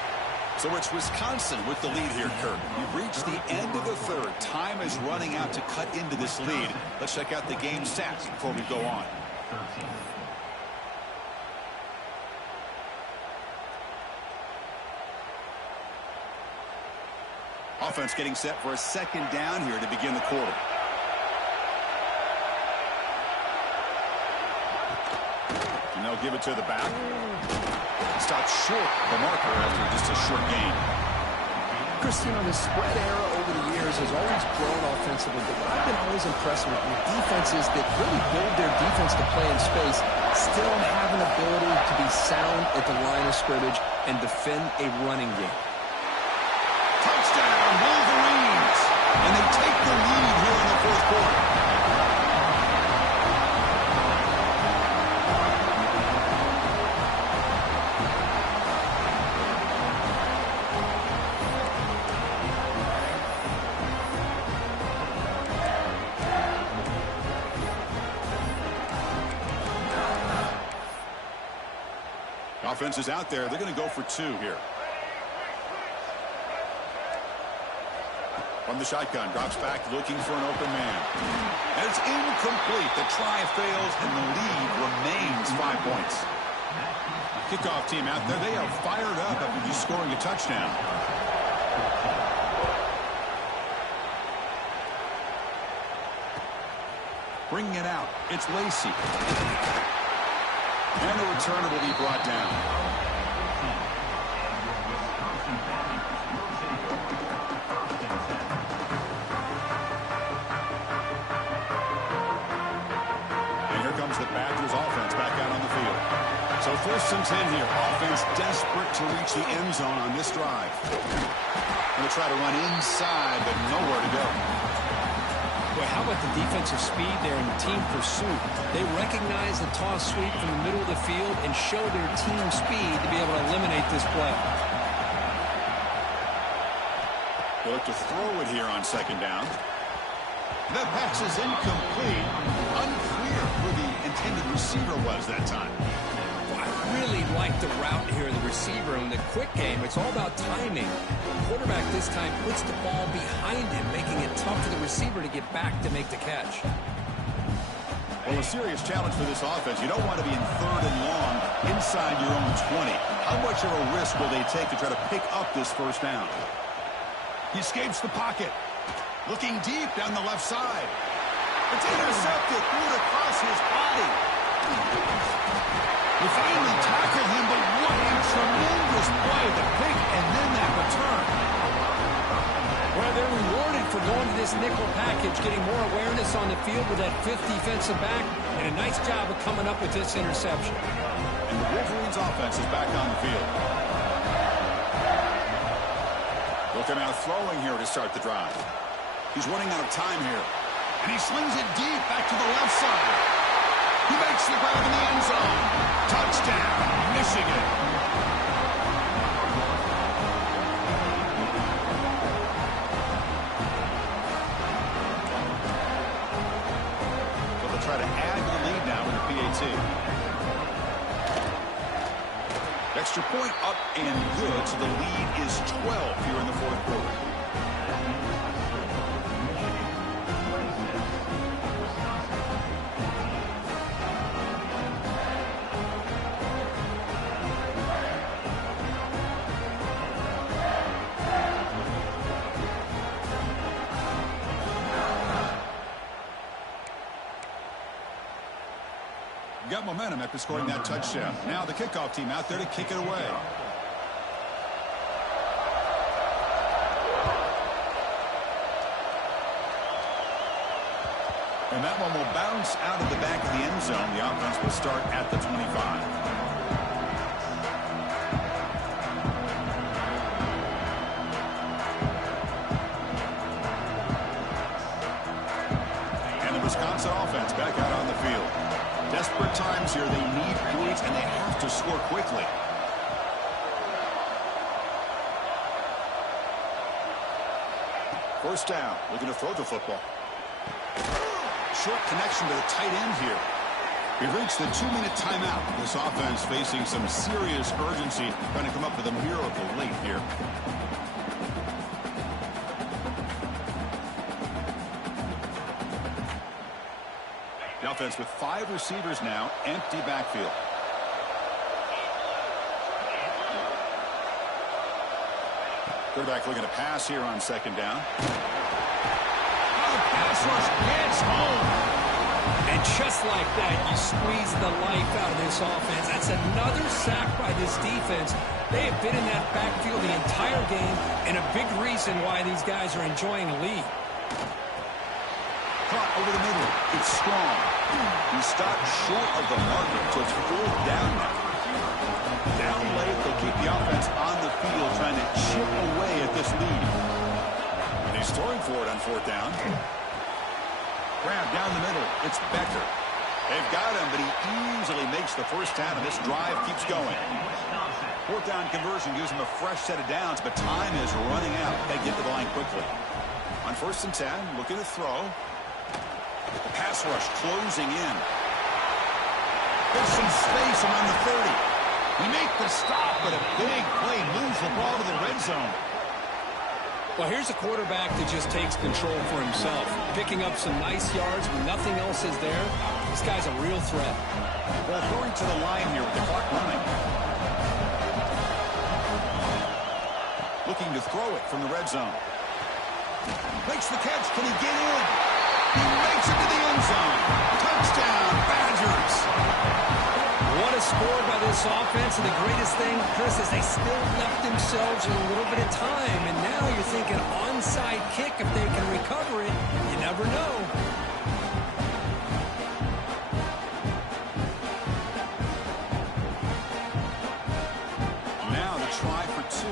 So it's Wisconsin with the lead here, Kirk. We've reached the end of the third. Time is running out to cut into this lead. Let's check out the game stats before we go on. Offense getting set for a second down here to begin the quarter. And they'll give it to the back. Stopped short the marker after just a short gain. Chris, the spread era over the years has always grown offensively, but what I've been always impressed with defenses that really build their defense to play in space still have an ability to be sound at the line of scrimmage and defend a running game. Touchdown, Wolverines! And they take the lead here in the fourth quarter. Offense is out there. They're going to go for two here. From the shotgun, drops back looking for an open man. And it's incomplete. The try fails, and the lead remains 5 points. Kickoff team out there. They are fired up after just scoring a touchdown. Bringing it out. It's Lacey. And the returner will be brought down. And here comes the Badgers offense back out on the field. So 1st and 10 here. Offense desperate to reach the end zone on this drive. Going to try to run inside, but nowhere to go. Boy, how about the defensive speed there in team pursuit? They recognize the toss sweep from the middle of the field and show their team speed to be able to eliminate this play. They look to throw it here on 2nd down. That pass is incomplete. Unclear who the intended receiver was that time. Well, I really like the route here of the receiver in the quick game. It's all about timing. The quarterback this time puts the ball behind him, making it tough for the receiver to get back to make the catch. Well, a serious challenge for this offense. You don't want to be in 3rd and long inside your own 20. How much of a risk will they take to try to pick up this 1st down? He escapes the pocket. Looking deep down the left side. It's intercepted. Threw it across his body. They finally tackle him, but what a tremendous play. The pick and then that return. Well, they're rewarded for going to this nickel package, getting more awareness on the field with that 5th defensive back, and a nice job of coming up with this interception. And the Wolverines offense is back on the field. Looking out throwing here to start the drive. He's running out of time here. And he slings it deep back to the left side. He makes the grab in the end zone. Touchdown, Michigan. So they'll try to add to the lead now with the PAT. Extra point up and good, so the lead is 12 here in the 4th quarter. Got momentum after scoring that touchdown. Now the kickoff team out there to kick it away. And that one will bounce out of the back of the end zone. The offense will start at the 25. Wisconsin offense back out on the field. Desperate times here. They need points, and they have to score quickly. First down, looking to throw the football. Short connection to the tight end here. We've reached the 2-minute timeout. This offense facing some serious urgency, trying to come up with a miracle late here. The offense with 5 receivers now, empty backfield. Quarterback looking to pass here on second down. Oh, pass rush gets home. And just like that, you squeeze the life out of this offense. That's another sack by this defense. They have been in that backfield the entire game, and a big reason why these guys are enjoying a lead. Caught over the middle. It's strong. He stopped short of the marker, so it's 4th down now. Down late, they'll keep the offense on the field, trying to chip away at this lead. And he's throwing for it on 4th down. Grab down the middle. It's Becker. They've got him, but he easily makes the first down, and this drive keeps going. 4th down conversion gives him a fresh set of downs, but time is running out. They get to the line quickly. On 1st and 10, looking to throw. The pass rush closing in. There's some space around the 30. We make the stop, but a big play moves the ball to the red zone. Well, here's a quarterback that just takes control for himself, picking up some nice yards when nothing else is there. This guy's a real threat. Well, hurry to the line here with the clock running. Looking to throw it from the red zone. Makes the catch. Can he get in? He makes it to the end zone. Touchdown, Badgers. What a score by this offense, and the greatest thing, Chris, is they still left themselves with a little bit of time, and now you're thinking onside kick if they can recover it. You never know. Now to try for 2.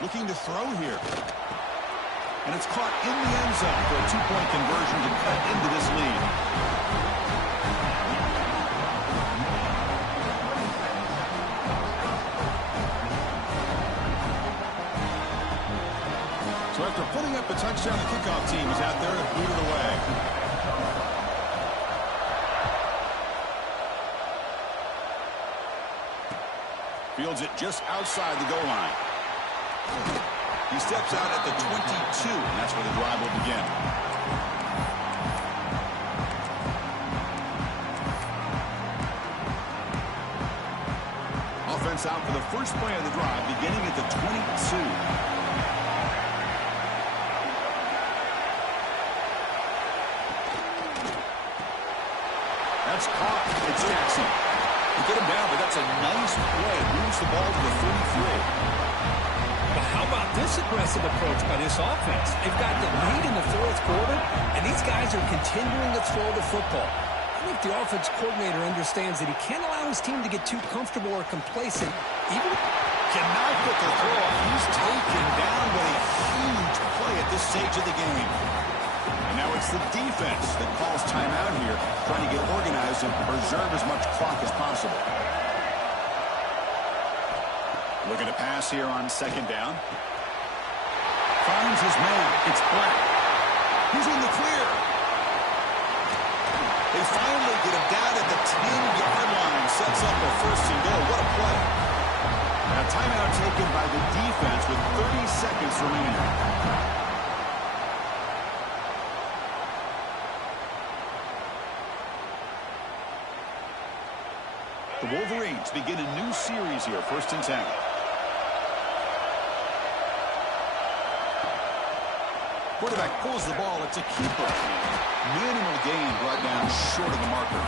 Looking to throw here. And it's caught in the end zone for a 2-point conversion to cut into this lead. So after putting up the touchdown, the kickoff team is out there to boot it away. Fields it just outside the goal line. He steps out at the 22, and that's where the drive will begin. Offense out for the first play of the drive, beginning at the 22. That's caught. It's Jackson. He get him down, but that's a nice play. Moves the ball to the 33. How about this aggressive approach by this offense? They've got the lead in the 4th quarter, and these guys are continuing to throw the football. I think the offense coordinator understands that he can't allow his team to get too comfortable or complacent. Even cannot get the throw off. He's taken down with a huge play at this stage of the game. And now it's the defense that calls timeout here, trying to get organized and preserve as much clock as possible. Looking to pass here on 2nd down. Finds his man. It's Black. He's in the clear. They finally get him down at the 10-yard line. Sets up a 1st and goal. What a play. And a timeout taken by the defense with 30 seconds remaining. The Wolverines begin a new series here. 1st and 10. Quarterback pulls the ball. It's a keeper. Minimal gain brought down short of the marker.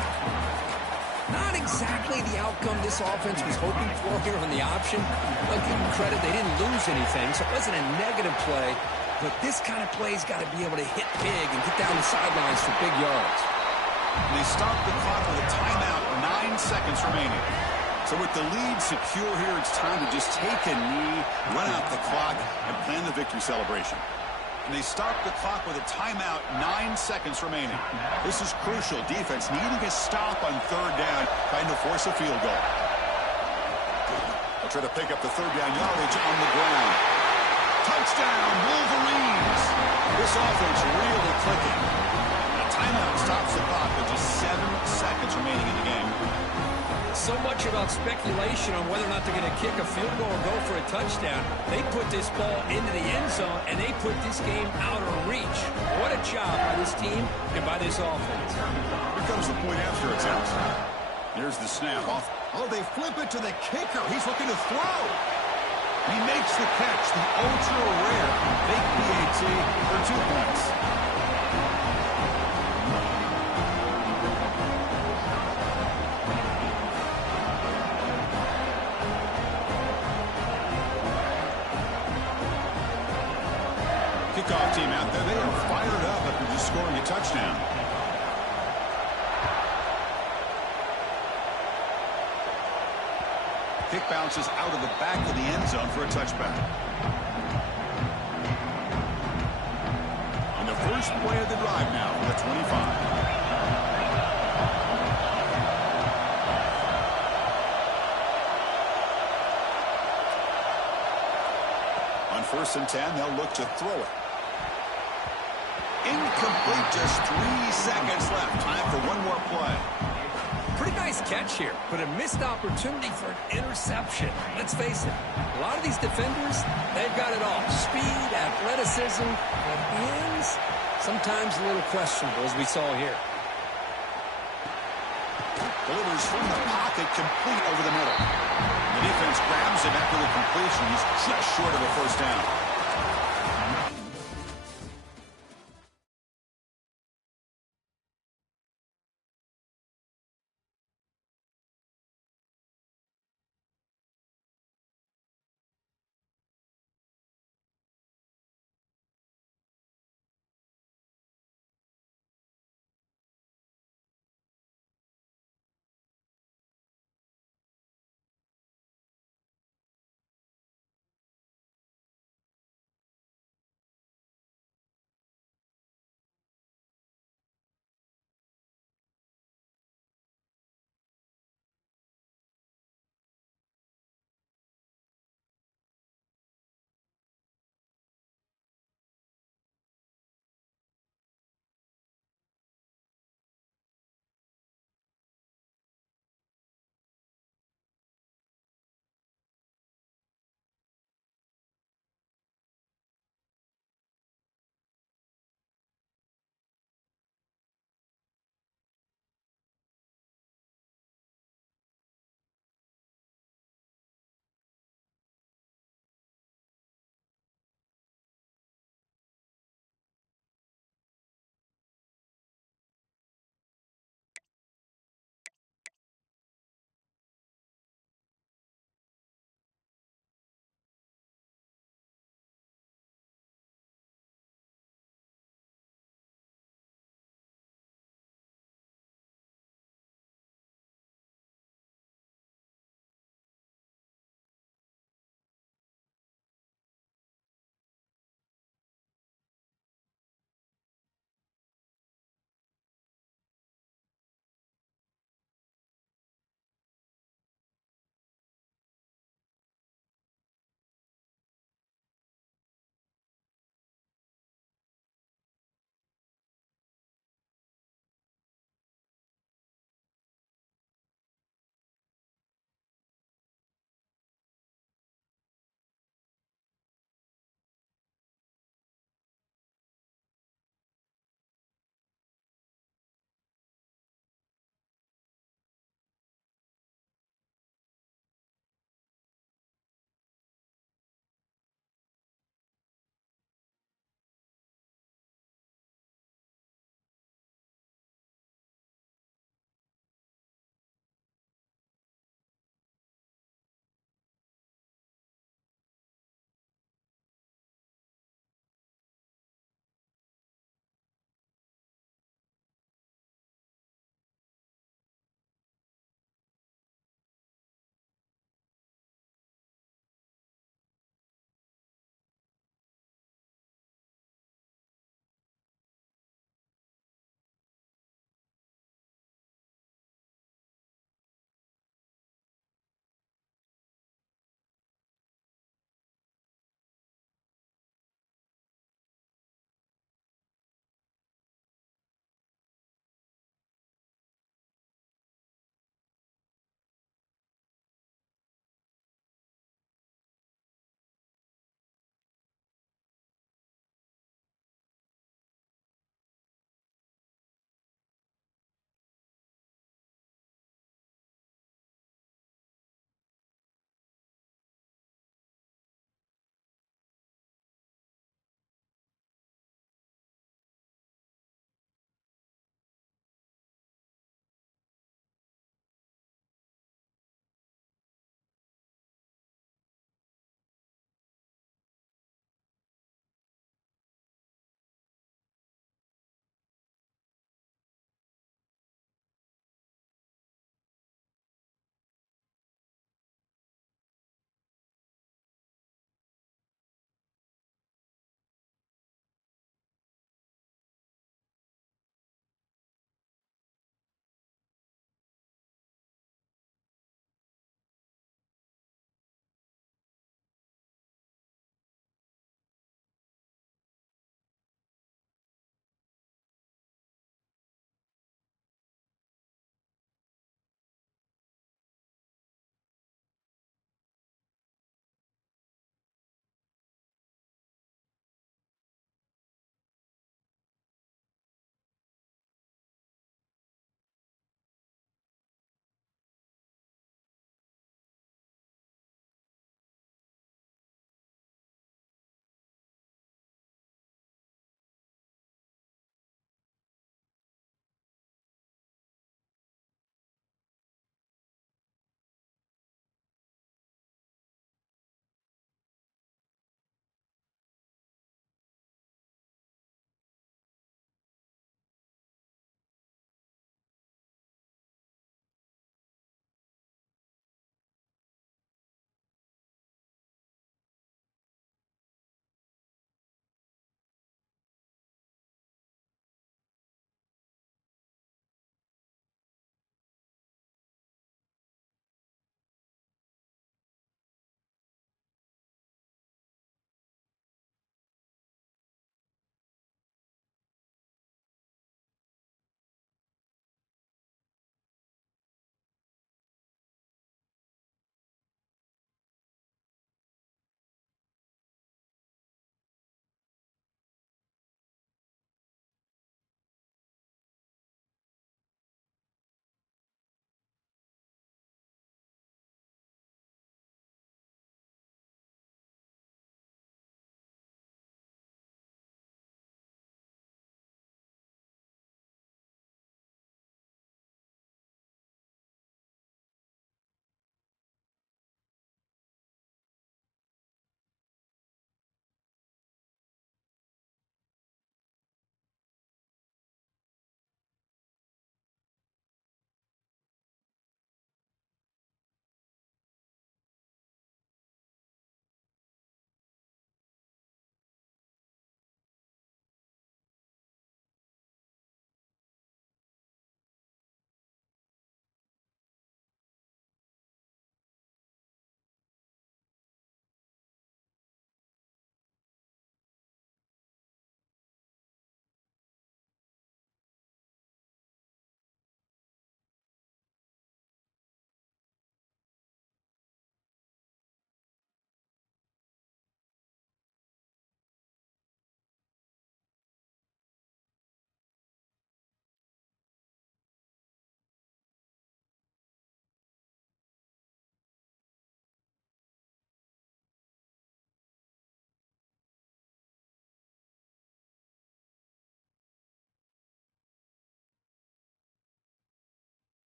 not exactly the outcome this offense was hoping for here on the option. I'll give them credit. They didn't lose anything, so it wasn't a negative play. But this kind of play's got to be able to hit big and get down the sidelines for big yards. And they stop the clock with a timeout, 9 seconds remaining. So with the lead secure here, it's time to just take a knee, run out the clock, and plan the victory celebration. And they stop the clock with a timeout, 9 seconds remaining. This is crucial. Defense needing a stop on third down, trying to force a field goal. They'll try to pick up the third down yardage on the ground. Touchdown, Wolverines! This offense really clicking. A timeout stops the clock with just 7 seconds remaining in the game. So much about speculation on whether or not they're going to kick a field goal or go for a touchdown. They put this ball into the end zone, and they put this game out of reach. What a job by this team and by this offense. Here comes the point after attempt. There's the snap off. Oh, they flip it to the kicker. He's looking to throw. He makes the catch, the ultra-rare fake PAT for 2 points. Kickoff team out there, they are fired up after just scoring a touchdown. Kick bounces out of the back of the end zone for a touchback. On the first play of the drive now from the 25. On 1st and 10, they'll look to throw it. Incomplete, just 3 seconds left. Time for one more play. Pretty nice catch here, but a missed opportunity for an interception. Let's face it, a lot of these defenders, they've got it all. Speed, athleticism, but hands, sometimes a little questionable, as we saw here. Delivers from the pocket, complete over the middle. The defense grabs him after the completion. He's just short of a first down.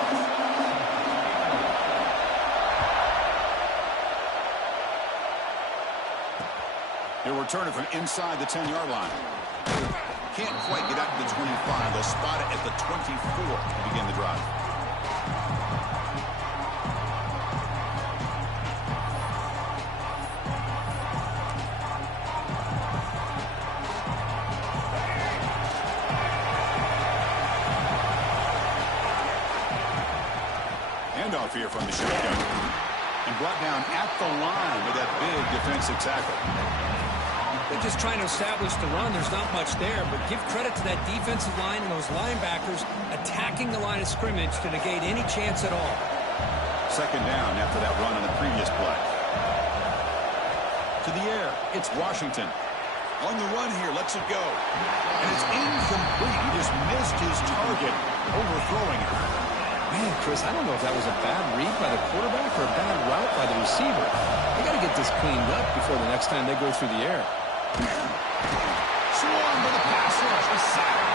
off. He'll return it from inside the 10-yard line. Can't quite get out to the 25. They'll spot it at the 24 to begin the drive. Handoff here from the shotgun. And brought down at the line with that big defensive tackle. They're just trying to establish the run. There's not much there, but give credit to that defensive line and those linebackers attacking the line of scrimmage to negate any chance at all. Second down after that run on the previous play. To the air, it's Washington. On the run here, lets it go. And it's incomplete. He just missed his target, overthrowing it. Man, Chris, I don't know if that was a bad read by the quarterback or a bad route by the receiver. They got to get this cleaned up before the next time they go through the air. Swarm for the pass rush. A sack.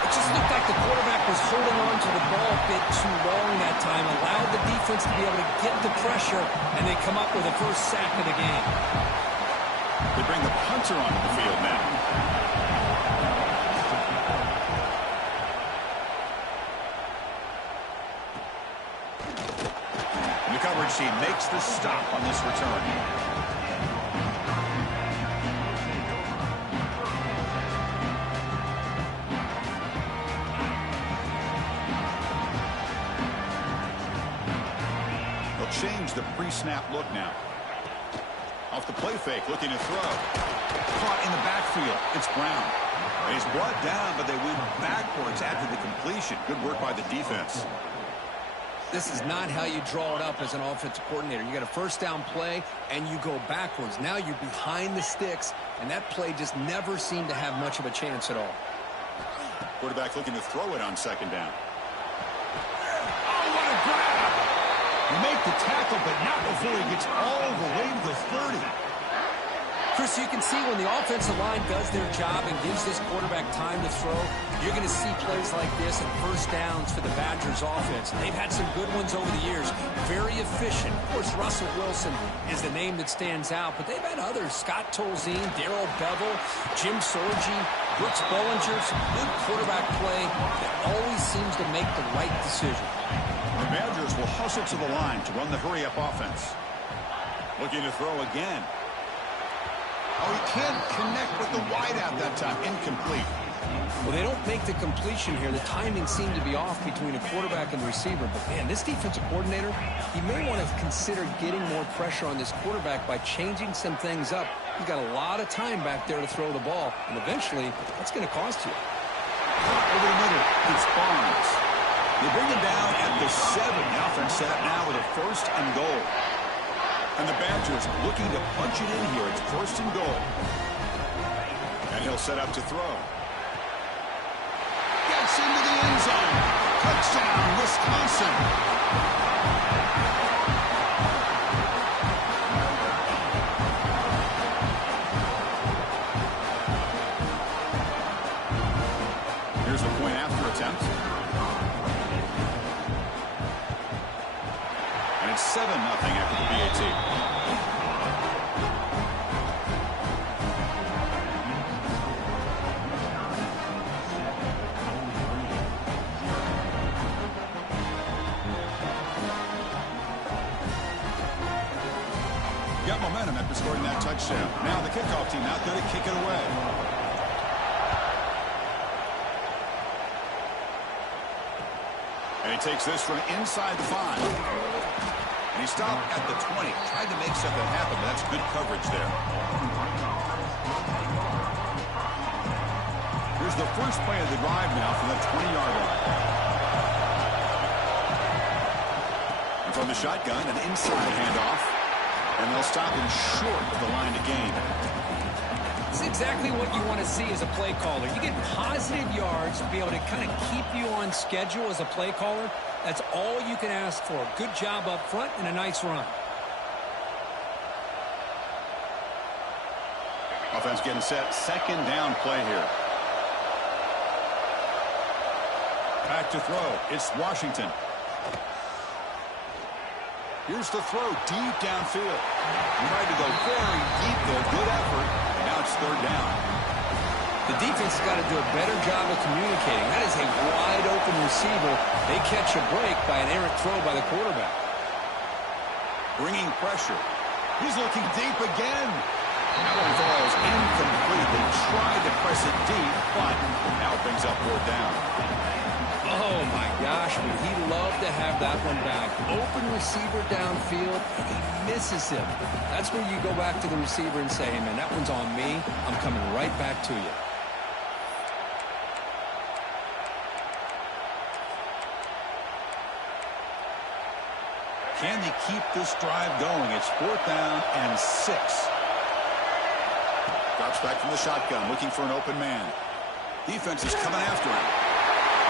It just looked like the quarterback was holding on to the ball a bit too long that time, allowed the defense to be able to get the pressure, and they come up with the first sack of the game. They bring the punter onto the field now. And the coverage team makes the stop on this return. Change the pre-snap look now. Off the play fake, looking to throw. Caught in the backfield. It's Brown. And he's brought down, but they went backwards after the completion. Good work by the defense. This is not how you draw it up as an offensive coordinator. You got a first down play, and you go backwards. Now you're behind the sticks, and that play just never seemed to have much of a chance at all. Quarterback looking to throw it on second down. Oh, what a grab! You make the tackle, but not before he gets all the way to the 30. Chris, you can see when the offensive line does their job and gives this quarterback time to throw, you're going to see plays like this and first downs for the Badgers offense. They've had some good ones over the years. Very efficient. Of course, Russell Wilson is the name that stands out, but they've had others. Scott Tolzien, Darrell Bevel, Jim Sorgi, Brooks Bollinger. Some good quarterback play that always seems to make the right decision. The Badgers will hustle to the line to run the hurry-up offense. Looking to throw again. Oh, he can't connect with the wideout that time. Incomplete. Well, they don't make the completion here. The timing seemed to be off between a quarterback and the receiver. But, man, this defensive coordinator, he may want to consider getting more pressure on this quarterback by changing some things up. He's got a lot of time back there to throw the ball, and eventually that's going to cost you. Over the middle, it's Barnes. They bring him down at the 7. The offense set up now with a first and goal. And the Badgers looking to punch it in here. It's first and goal. And he'll set up to throw. Gets into the end zone. Touchdown, Wisconsin. Here's the point after attempt. 7-0 after the PAT. Got momentum after scoring that touchdown. Now the kickoff team out there to kick it away. And he takes this from inside the 5. And he stopped at the 20. Tried to make something happen, but that's good coverage there. Here's the first play of the drive now from the 20-yard line. And from the shotgun, an inside handoff. And they'll stop him short of the line to gain. It's exactly what you want to see as a play caller. You get positive yards to be able to kind of keep you on schedule as a play caller. That's all you can ask for. Good job up front and a nice run. Offense getting set. Second down play here. Back to throw. It's Washington. Here's the throw deep downfield. Tried to go very deep there. Good effort. Now it's third down. The defense has got to do a better job of communicating. That is a wide-open receiver. They catch a break by an errant throw by the quarterback. Bringing pressure. He's looking deep again. That one falls incomplete. They tried to press it deep, but now it brings up fourth down. Oh, my gosh, would he love to have that one back. Open receiver downfield, and he misses him. That's where you go back to the receiver and say, hey, man, that one's on me. I'm coming right back to you. Can they keep this drive going? It's fourth down and 6. Drops back from the shotgun, looking for an open man. Defense is coming after him.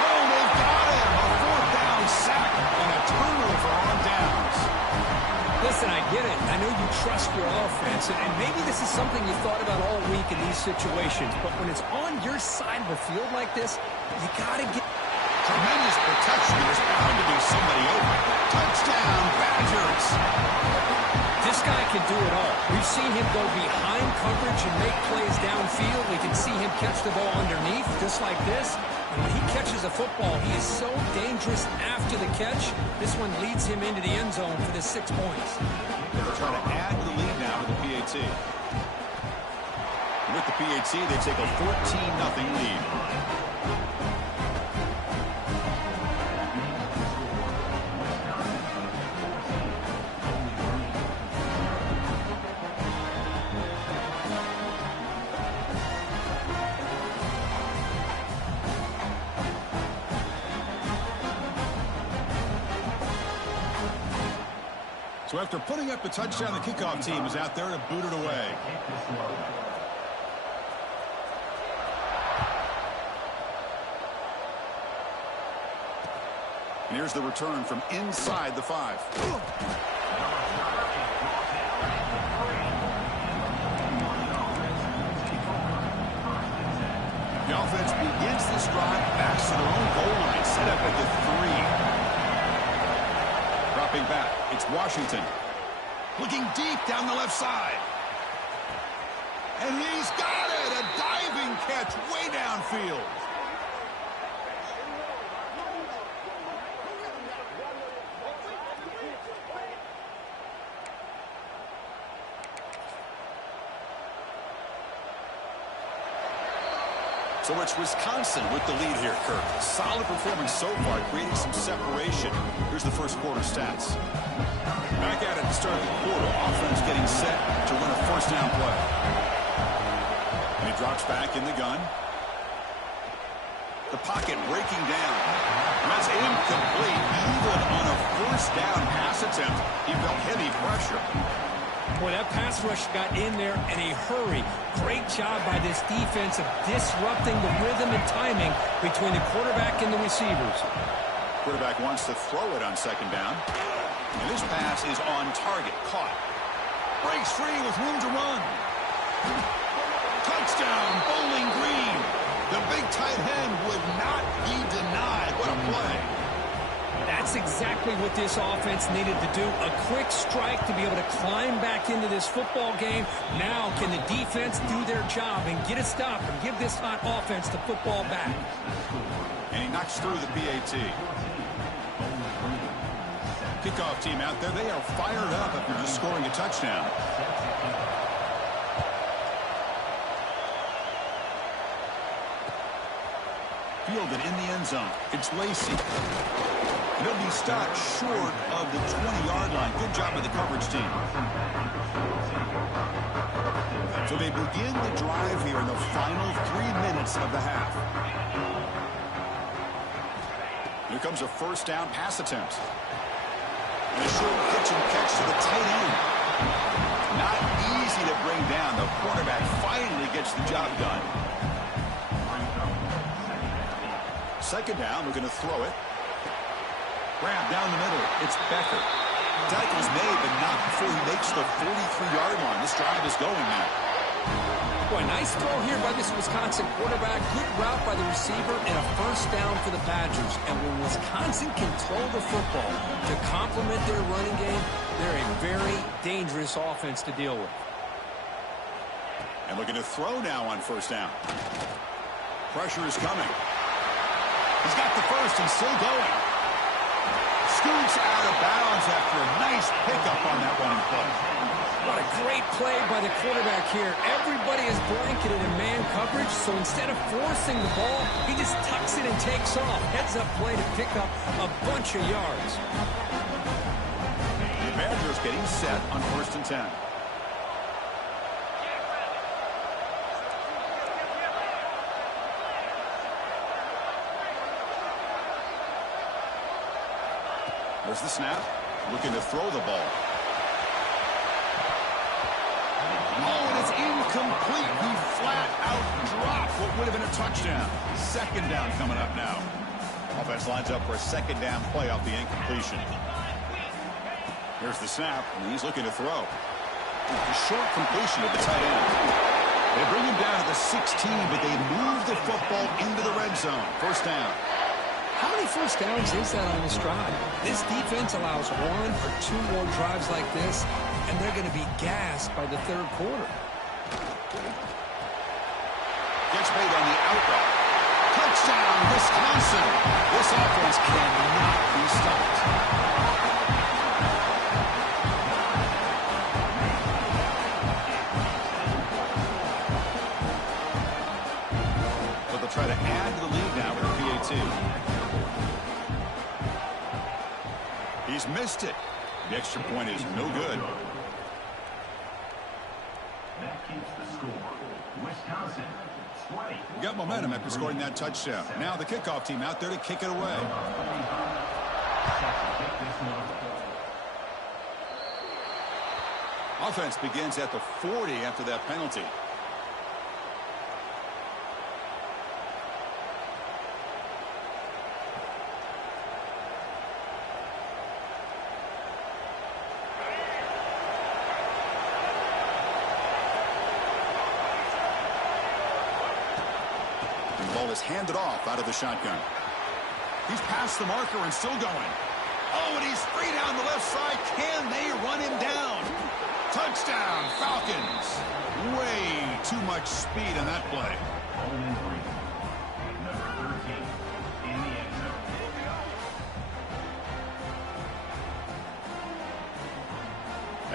Oh, they've got him! A fourth down sack on a turnover on downs. Listen, I get it. I know you trust your offense, and maybe this is something you thought about all week in these situations, but when it's on your side of the field like this, you got to get... Tremendous protection. There's bound to be somebody open. Touchdown, Badgers! This guy can do it all. We've seen him go behind coverage and make plays downfield. We can see him catch the ball underneath, just like this. And when he catches a football, he is so dangerous after the catch. This one leads him into the end zone for the 6 points. They'll try to add to the lead now with the PAT. With the PAT, they take a 14-0 lead. So after putting up the touchdown, the kickoff team is out there to boot it away. And here's the return from inside the 5. The offense begins this drive back to their own goal line, set up at the 3. Dropping back, it's Washington. Looking deep down the left side. And he's got it! A diving catch way downfield. So it's Wisconsin with the lead here, Kirk. Solid performance so far, creating some separation. Here's the first quarter stats. Back at it to start the quarter. Offense getting set to run a first down play. And he drops back in the gun. The pocket breaking down. That's incomplete. Even on a first down pass attempt, he felt heavy pressure. Boy, that pass rush got in there in a hurry. Great job by this defense of disrupting the rhythm and timing between the quarterback and the receivers. Quarterback wants to throw it on second down. And this pass is on target. Caught. Breaks free with room to run. Touchdown, Bowling Green. The big tight end would not be denied. What a play. That's exactly what this offense needed to do. A quick strike to be able to climb back into this football game. Now can the defense do their job and get a stop and give this hot offense the football back? And he knocks through the PAT. Kickoff team out there, they are fired up after just scoring a touchdown. Fielded in the end zone. It's Lacey. He'll be stopped short of the 20-yard line. Good job by the coverage team. So they begin the drive here in the final 3 minutes of the half. Here comes a first down pass attempt. And a short pitch and catch to the tight end. Not easy to bring down. The quarterback finally gets the job done. Second down, we're going to throw it. Grab down the middle. It's Becker. Tackle's made, but not before he makes the 43-yard line. This drive is going now. Boy, nice throw here by this Wisconsin quarterback. Good route by the receiver and a first down for the Badgers. And when Wisconsin control the football to complement their running game, they're a very dangerous offense to deal with. And looking to throw now on first down. Pressure is coming. He's got the first and still going. Scoots out of bounds after a nice pickup on that running play. What a great play by the quarterback here. Everybody is blanketed in man coverage, so instead of forcing the ball, he just tucks it and takes off. Heads-up play to pick up a bunch of yards. The Badgers getting set on 1st and 10. There's the snap. Looking to throw the ball. Oh, and it's incomplete. He flat out dropped what would have been a touchdown. Second down coming up now. Offense lines up for a second down play off the incompletion. Here's the snap, and he's looking to throw. A short completion to the tight end. They bring him down to the 16, but they move the football into the red zone. First down. How many first downs is that on this drive? This defense allows 1 or 2 more drives like this, and they're going to be gassed by the third quarter. Gets made on the out route. Touchdown, Wisconsin. This offense cannot be stopped. But they'll try to add to the lead now with a PAT. He's missed it. The extra point is no good. That keeps the score. Wisconsin, 20. We got momentum after scoring that touchdown. Now the kickoff team out there to kick it away. Offense begins at the 40 after that penalty. Ball is handed off out of the shotgun. He's past the marker and still going. Oh, and he's free down the left side. Can they run him down? Touchdown, Falcons. Way too much speed on that play. Number 13 in the end zone.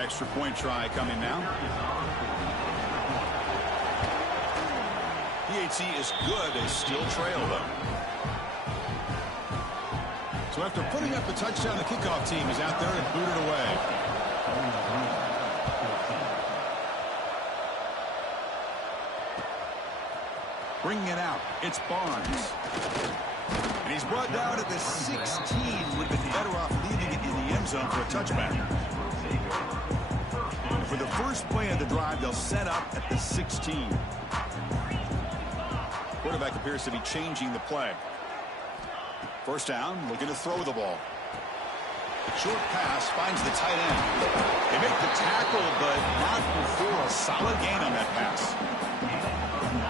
Extra point try coming now. PAT is good. They still trail, though. So after putting up the touchdown, the kickoff team is out there to boot it away. Bringing it out, it's Barnes. And he's brought down at the 16. Would have been better off leaving it in the end zone for a touchback. For the first play of the drive, they'll set up at the 16. Quarterback appears to be changing the play. First down, looking to throw the ball. Short pass finds the tight end. They make the tackle, but not before a solid gain on that pass.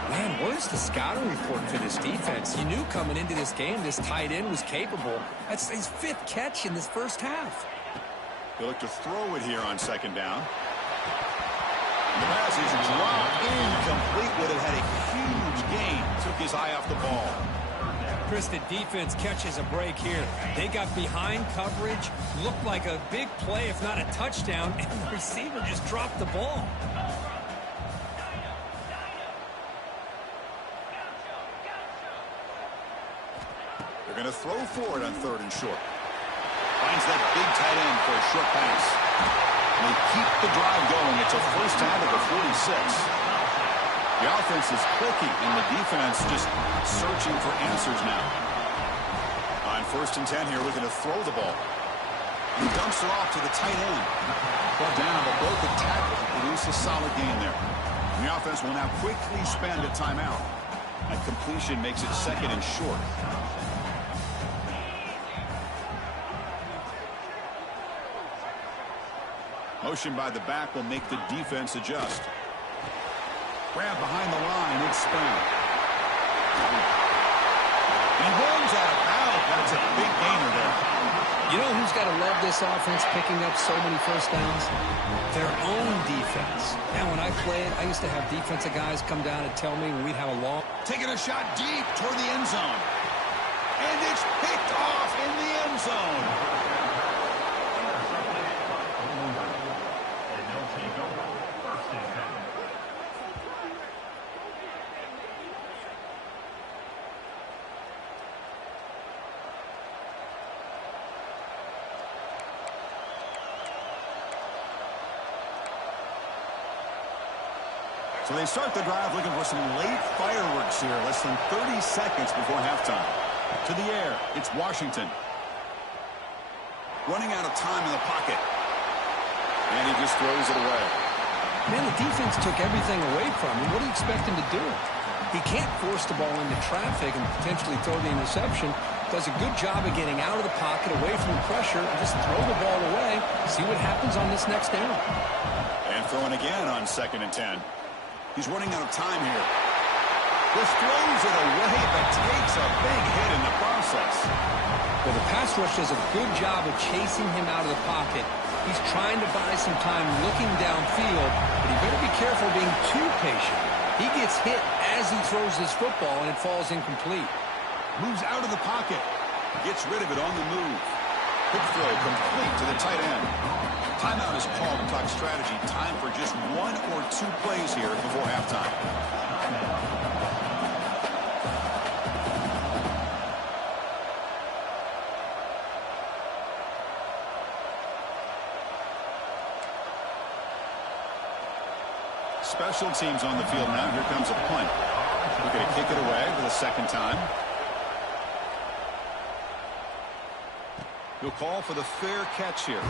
Man, where's the scouting report for this defense? You knew coming into this game this tight end was capable. That's his 5th catch in this first half. They look to throw it here on second down. The pass is dropped incomplete. Would have had a huge gain. Took his eye off the ball. Chris, the defense catches a break here. They got behind coverage, looked like a big play, if not a touchdown, and the receiver just dropped the ball. They're going to throw for it on 3rd and short. Finds that big tight end for a short pass. And they keep the drive going. It's a first down at the 46. The offense is clicking, and the defense just searching for answers now. On 1st and 10 here, looking to throw the ball. He dumps it off to the tight end. Brought down, but broke the tackle to produce a solid gain there. And the offense will now quickly spend a timeout. That completion makes it 2nd and short. Motion by the back will make the defense adjust. Grab behind the line. It's Sprout. He runs out of bounds. That's a big gainer there. You know who's got to love this offense picking up so many first downs? Their own defense. And when I played, I used to have defensive guys come down and tell me when we'd have a long... Taking a shot deep toward the end zone. And it's picked off in the end zone. And they'll take over first and 10. So they start the drive looking for some late fireworks here. Less than 30 seconds before halftime. To the air, it's Washington. Running out of time in the pocket. And he just throws it away. Man, the defense took everything away from him. What do you expect him to do? He can't force the ball into traffic and potentially throw the interception. Does a good job of getting out of the pocket, away from the pressure, and just throw the ball away. See what happens on this next down. And throwing again on 2nd and 10. He's running out of time here. Just throws it away, but takes a big hit in the process. Well, the pass rush does a good job of chasing him out of the pocket. He's trying to buy some time looking downfield, but he better be careful being too patient. He gets hit as he throws this football, and it falls incomplete. Moves out of the pocket. Gets rid of it on the move. Quick throw complete to the tight end. Timeout is called to talk strategy. Time for just 1 or 2 plays here before halftime. Special teams on the field now. Here comes a punt. We're going to kick it away for the second time. He'll call for the fair catch here.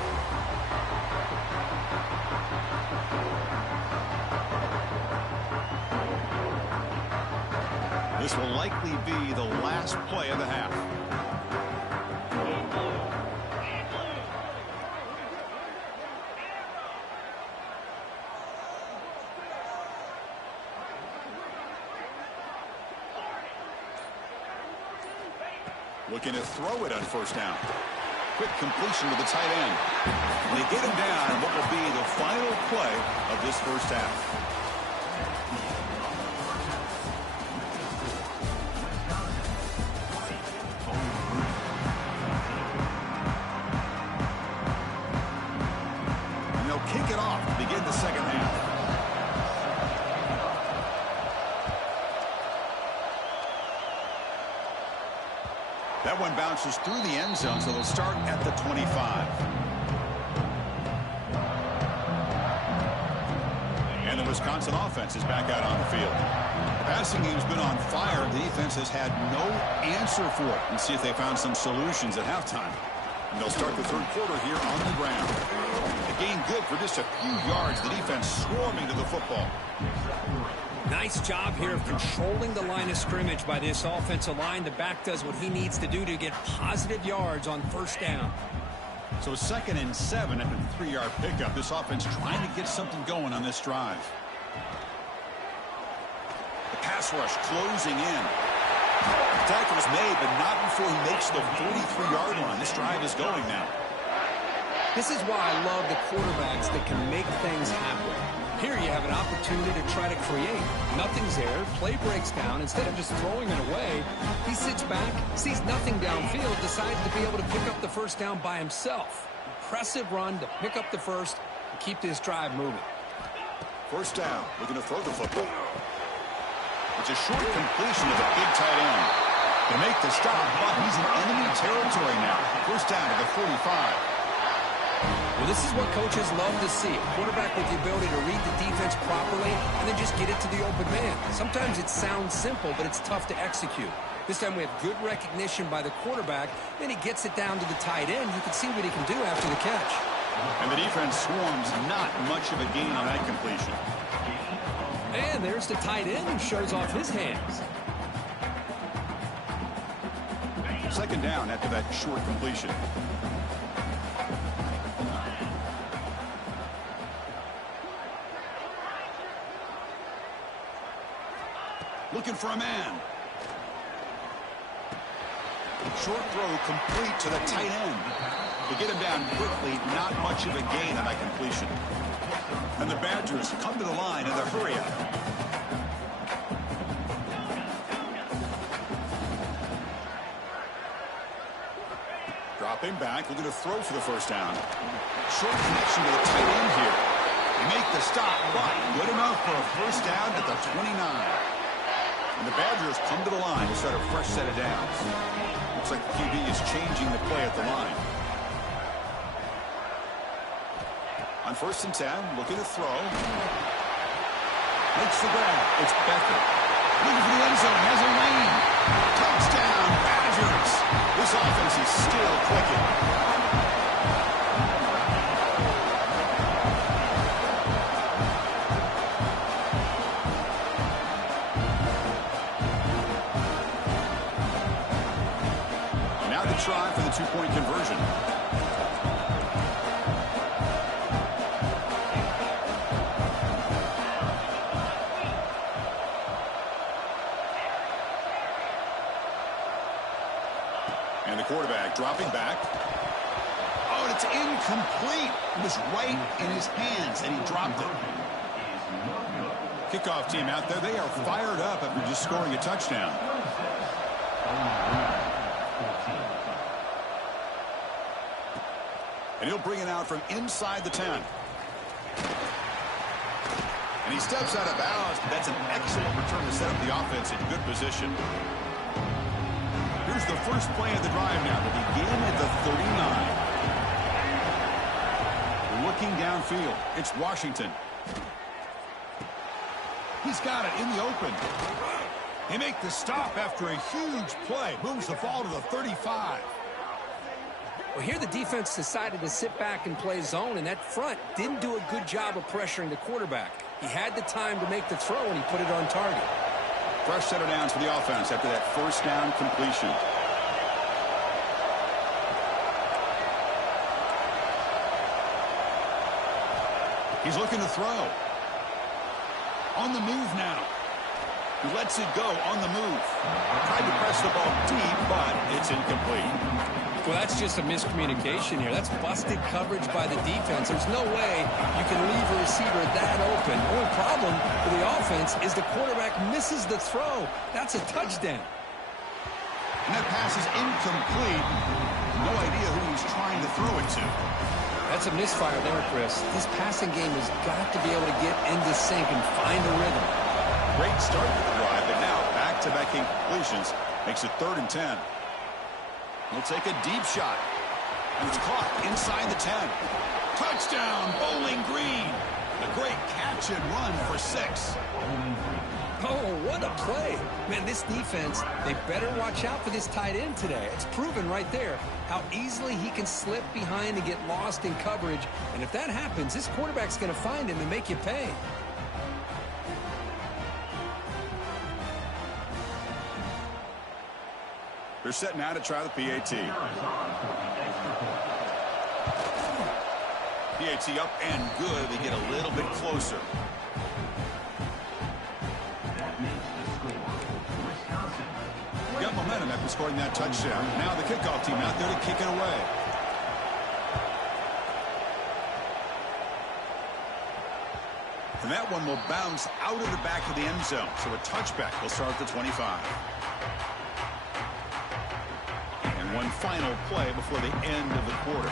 This will likely be the last play of the half. Looking to throw it on first down. Quick completion to the tight end. And they get him down on what will be the final play of this first half. And they'll kick it off to begin the second half. That one bounces through the end zone, so they'll start at the 25. And the Wisconsin offense is back out on the field. The passing game's been on fire. The defense has had no answer for it. And see if they found some solutions at halftime. And they'll start the third quarter here on the ground. A gain good for just a few yards. The defense swarming to the football. Nice job here of controlling the line of scrimmage by this offensive line. The back does what he needs to do to get positive yards on first down. So 2nd and 7 after the 3-yard pickup. This offense trying to get something going on this drive. The pass rush closing in. The tackle is made, but not before he makes the 43-yard line. This drive is going now. This is why I love the quarterbacks that can make things happen. Here you have an opportunity to try to create. Nothing's there. Play breaks down. Instead of just throwing it away, he sits back, sees nothing downfield, decides to be able to pick up the first down by himself. Impressive run to pick up the first and keep this drive moving. First down. Looking to throw the football. It's a short completion to the big tight end. They make the stop, but he's in enemy territory now. First down to the 45. Well, this is what coaches love to see. A quarterback with the ability to read the defense properly and then just get it to the open man. Sometimes it sounds simple, but it's tough to execute. This time we have good recognition by the quarterback. Then he gets it down to the tight end. You can see what he can do after the catch. And the defense swarms not much of a gain on that completion. And there's the tight end who shows off his hands. Second down after that short completion. Looking for a man. Short throw complete to the tight end. To get him down quickly, not much of a gain on that completion. And the Badgers come to the line in the hurry-up. Dropping back, looking to throw for the first down. Short connection to the tight end here. They make the stop, but good enough for a first down at the 29. And the Badgers come to the line to start a fresh set of downs. Looks like the QB is changing the play at the line. On 1st and 10, looking to throw. Makes the grab. It's Becker. Looking for the end zone. Has a lane. Touchdown, Badgers. This offense is still clicking. Now the try for the two-point conversion. And the quarterback dropping back. Oh, and it's incomplete. It was right in his hands, and he dropped it. Kickoff team out there. They are fired up after just scoring a touchdown. And he'll bring it out from inside the 10. And he steps out of bounds, but that's an excellent return to set up the offense in good position. Here's the first play of the drive now to begin at the 39. Looking downfield, it's Washington. He's got it in the open. They make the stop after a huge play. Moves the ball to the 35. Well, here the defense decided to sit back and play zone, and that front didn't do a good job of pressuring the quarterback. He had the time to make the throw, and he put it on target. Fresh set of downs for the offense after that first down completion. He's looking to throw. On the move now. He lets it go on the move. Tried to press the ball deep, but it's incomplete. Well, that's just a miscommunication here. That's busted coverage by the defense. There's no way you can leave a receiver that open. The only problem for the offense is the quarterback misses the throw. That's a touchdown. And that pass is incomplete. No idea who he's trying to throw it to. That's a misfire there, Chris. This passing game has got to be able to get into sync and find a rhythm. Great start to the drive, but now back-to-back incompletions makes it 3rd and 10. He'll take a deep shot. And it's caught inside the 10. Touchdown, Bowling Green. A great catch and run for 6. Oh, what a play. Man, this defense, they better watch out for this tight end today. It's proven right there how easily he can slip behind and get lost in coverage. And if that happens, this quarterback's going to find him and make you pay. They're set now to try the PAT. PAT up and good. They get a little bit closer. Got momentum after scoring that touchdown. Now the kickoff team out there to kick it away. And that one will bounce out of the back of the end zone. So a touchback will start at the 25. One final play before the end of the quarter.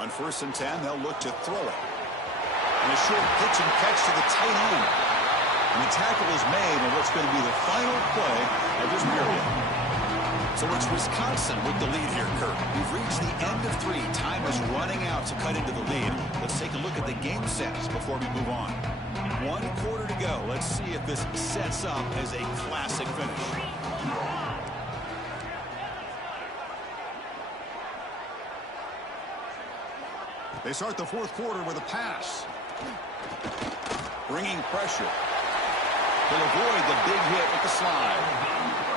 On 1st and 10, they'll look to throw it. And a short pitch and catch to the tight end. And the tackle is made on what's going to be the final play of this period. So it's Wisconsin with the lead here, Kurt. We've reached the end of 3. Time is running out to cut into the lead. Let's take a look at the game stats before we move on. 1 quarter to go. Let's see if this sets up as a classic finish. They start the 4th quarter with a pass. Bringing pressure. He'll avoid the big hit with the slide.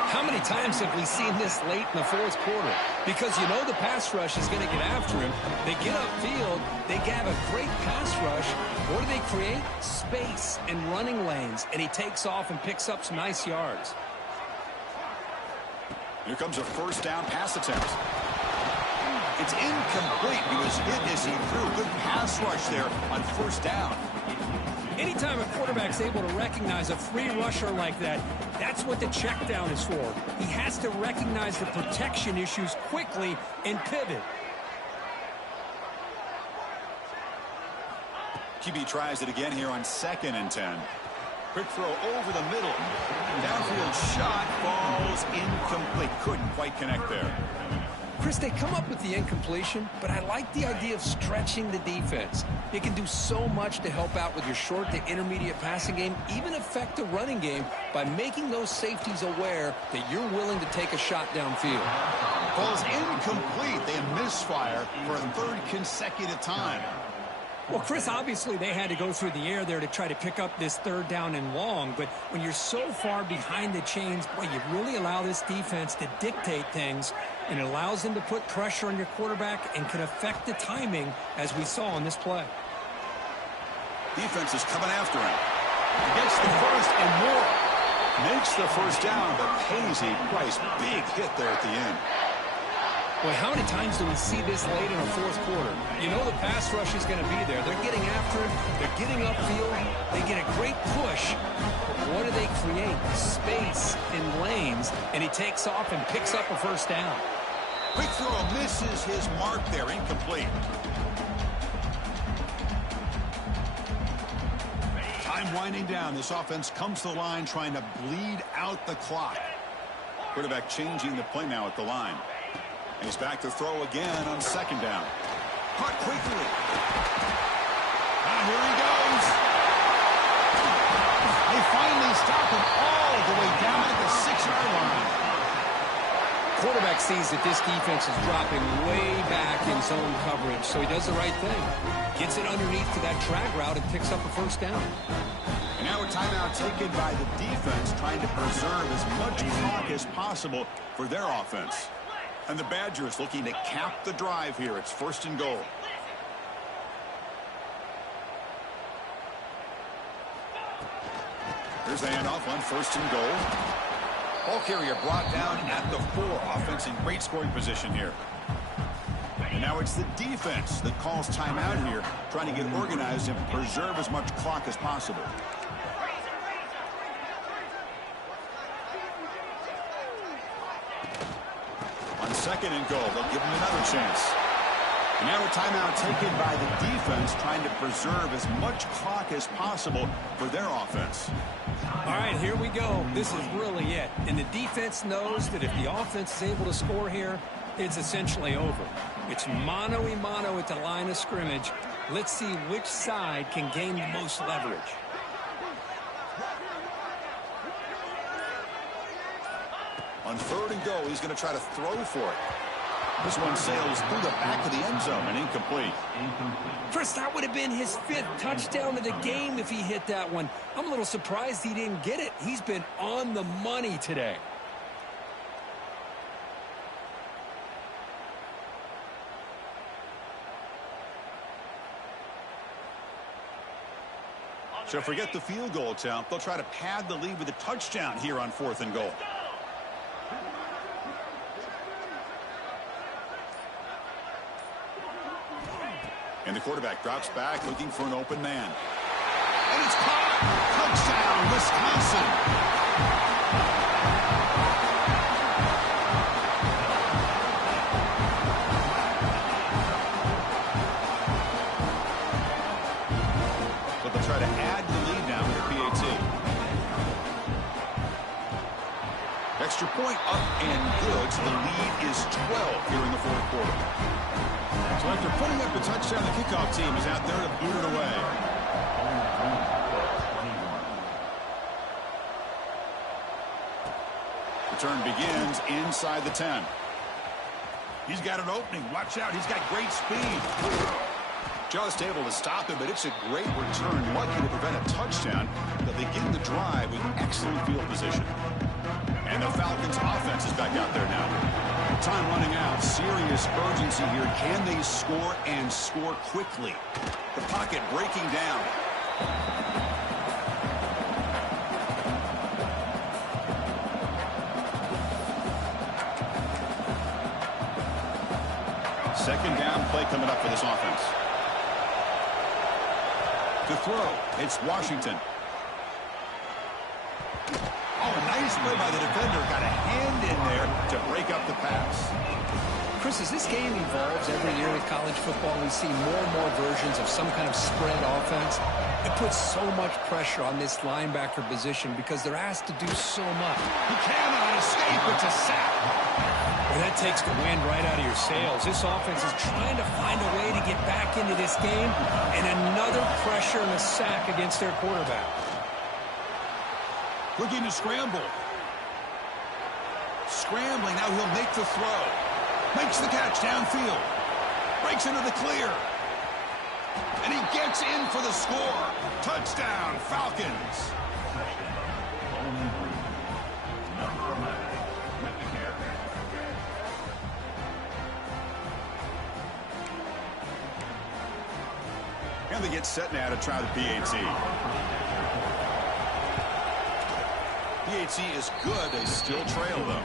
How many times have we seen this late in the fourth quarter? Because you know the pass rush is going to get after him. They get upfield. They have a great pass rush. What do they create? Space and running lanes. And he takes off and picks up some nice yards. Here comes a first down pass attempt. It's incomplete. He was hit as he threw. Good pass rush there on first down. Anytime a quarterback's able to recognize a free rusher like that, that's what the check down is for. He has to recognize the protection issues quickly and pivot. QB tries it again here on 2nd and 10. Quick throw over the middle. Downfield shot falls incomplete. Couldn't quite connect there. Chris, they come up with the incompletion, but I like the idea of stretching the defense. It can do so much to help out with your short to intermediate passing game, even affect the running game by making those safeties aware that you're willing to take a shot downfield. Falls incomplete. They misfire for a 3rd consecutive time. Well, Chris, obviously they had to go through the air there to try to pick up this 3rd down and long, but when you're so far behind the chains, boy, you really allow this defense to dictate things, and it allows them to put pressure on your quarterback and can affect the timing, as we saw on this play. Defense is coming after him. He gets the first and more. Makes the first down, but pays a price. Big hit there at the end. Boy, how many times do we see this late in the fourth quarter? You know the pass rush is going to be there. They're getting after him. They're getting upfield. They get a great push. But what do they create? Space in lanes. And he takes off and picks up a first down. Quick throw misses his mark there. Incomplete. Time winding down. This offense comes to the line trying to bleed out the clock. Quarterback changing the play now at the line. And he's back to throw again on 2nd down. Caught quickly. Here he goes. They finally stop him all the way down at the 6-yard line. Quarterback sees that this defense is dropping way back in zone coverage, so he does the right thing. Gets it underneath to that drag route and picks up a first down. And now a timeout taken by the defense, trying to preserve as much clock as possible for their offense. And the Badgers looking to cap the drive here. It's 1st and goal. Here's the handoff on 1st and goal. Ball carrier brought down at the 4. Offense in great scoring position here. And now it's the defense that calls timeout here, trying to get organized and preserve as much clock as possible. On 2nd and goal, they'll give him another chance. And now a timeout taken by the defense, trying to preserve as much clock as possible for their offense. All right, here we go. This is really it. And the defense knows that if the offense is able to score here, it's essentially over. It's mano-a-mano at the line of scrimmage. Let's see which side can gain the most leverage. On 3rd and goal, he's going to try to throw for it. This one sails through the back of the end zone and incomplete. Chris, that would have been his 5th touchdown of the game if he hit that one. I'm a little surprised he didn't get it. He's been on the money today. So forget the field goal attempt. They'll try to pad the lead with a touchdown here on 4th and goal. And the quarterback drops back looking for an open man. And it's caught. Touchdown, Wisconsin. So they'll try to add the lead now with the PAT. Extra point up and good. So the lead is 12 here in the 4th quarter. So after putting up the touchdown, the kickoff team is out there to boot it away. Return begins inside the 10. He's got an opening. Watch out. He's got great speed. Just able to stop him, but it's a great return. Lucky to prevent a touchdown, but they begin the drive with excellent field position. And the Falcons offense is back out there now. Time running out. Serious urgency here. Can they score and score quickly? The pocket breaking down. Second down play coming up for this offense. To throw, it's Washington. Oh, nice play by the defender. Got a hand in there to break up the pass. Chris, as this game evolves every year with college football, we see more and more versions of some kind of spread offense. It puts so much pressure on this linebacker position because they're asked to do so much. He cannot escape. It's a sack. Well, that takes the wind right out of your sails. This offense is trying to find a way to get back into this game, and another pressure and a sack against their quarterback. Looking to scramble. Scrambling. Now he'll make the throw. Makes the catch downfield. Breaks into the clear. And he gets in for the score. Touchdown, Falcons. And they get set now to try the PAT. PAT is good. They still trail, though.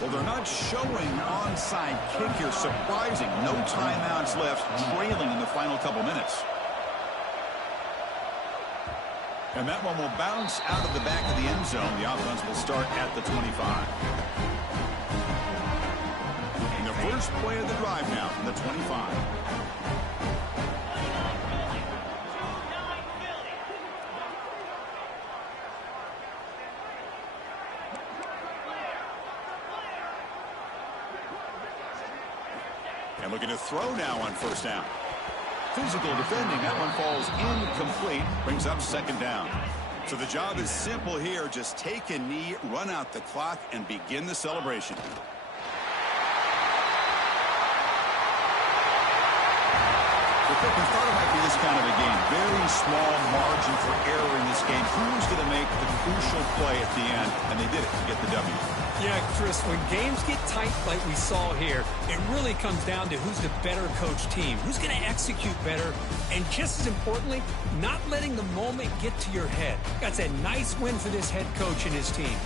Well, they're not showing onside kick here. Surprising. No timeouts left, trailing in the final couple minutes. And that one will bounce out of the back of the end zone. The offense will start at the 25. And the first play of the drive now from the 25. And looking to throw now on first down. Physical defending. That one falls incomplete. Brings up second down. So the job is simple here. Just take a knee, run out the clock, and begin the celebration. We thought it might be this kind of a game. Very small margin for error in this game. Who's going to make the crucial play at the end? And they did it to get the W. Yeah, Chris, when games get tight like we saw here, it really comes down to who's the better coached team, who's going to execute better, and just as importantly, not letting the moment get to your head. That's a nice win for this head coach and his team.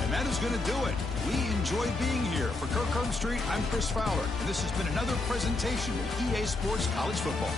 And that is going to do it. We enjoy being here. For Kirk Street, I'm Chris Fowler, and this has been another presentation of EA Sports College Football.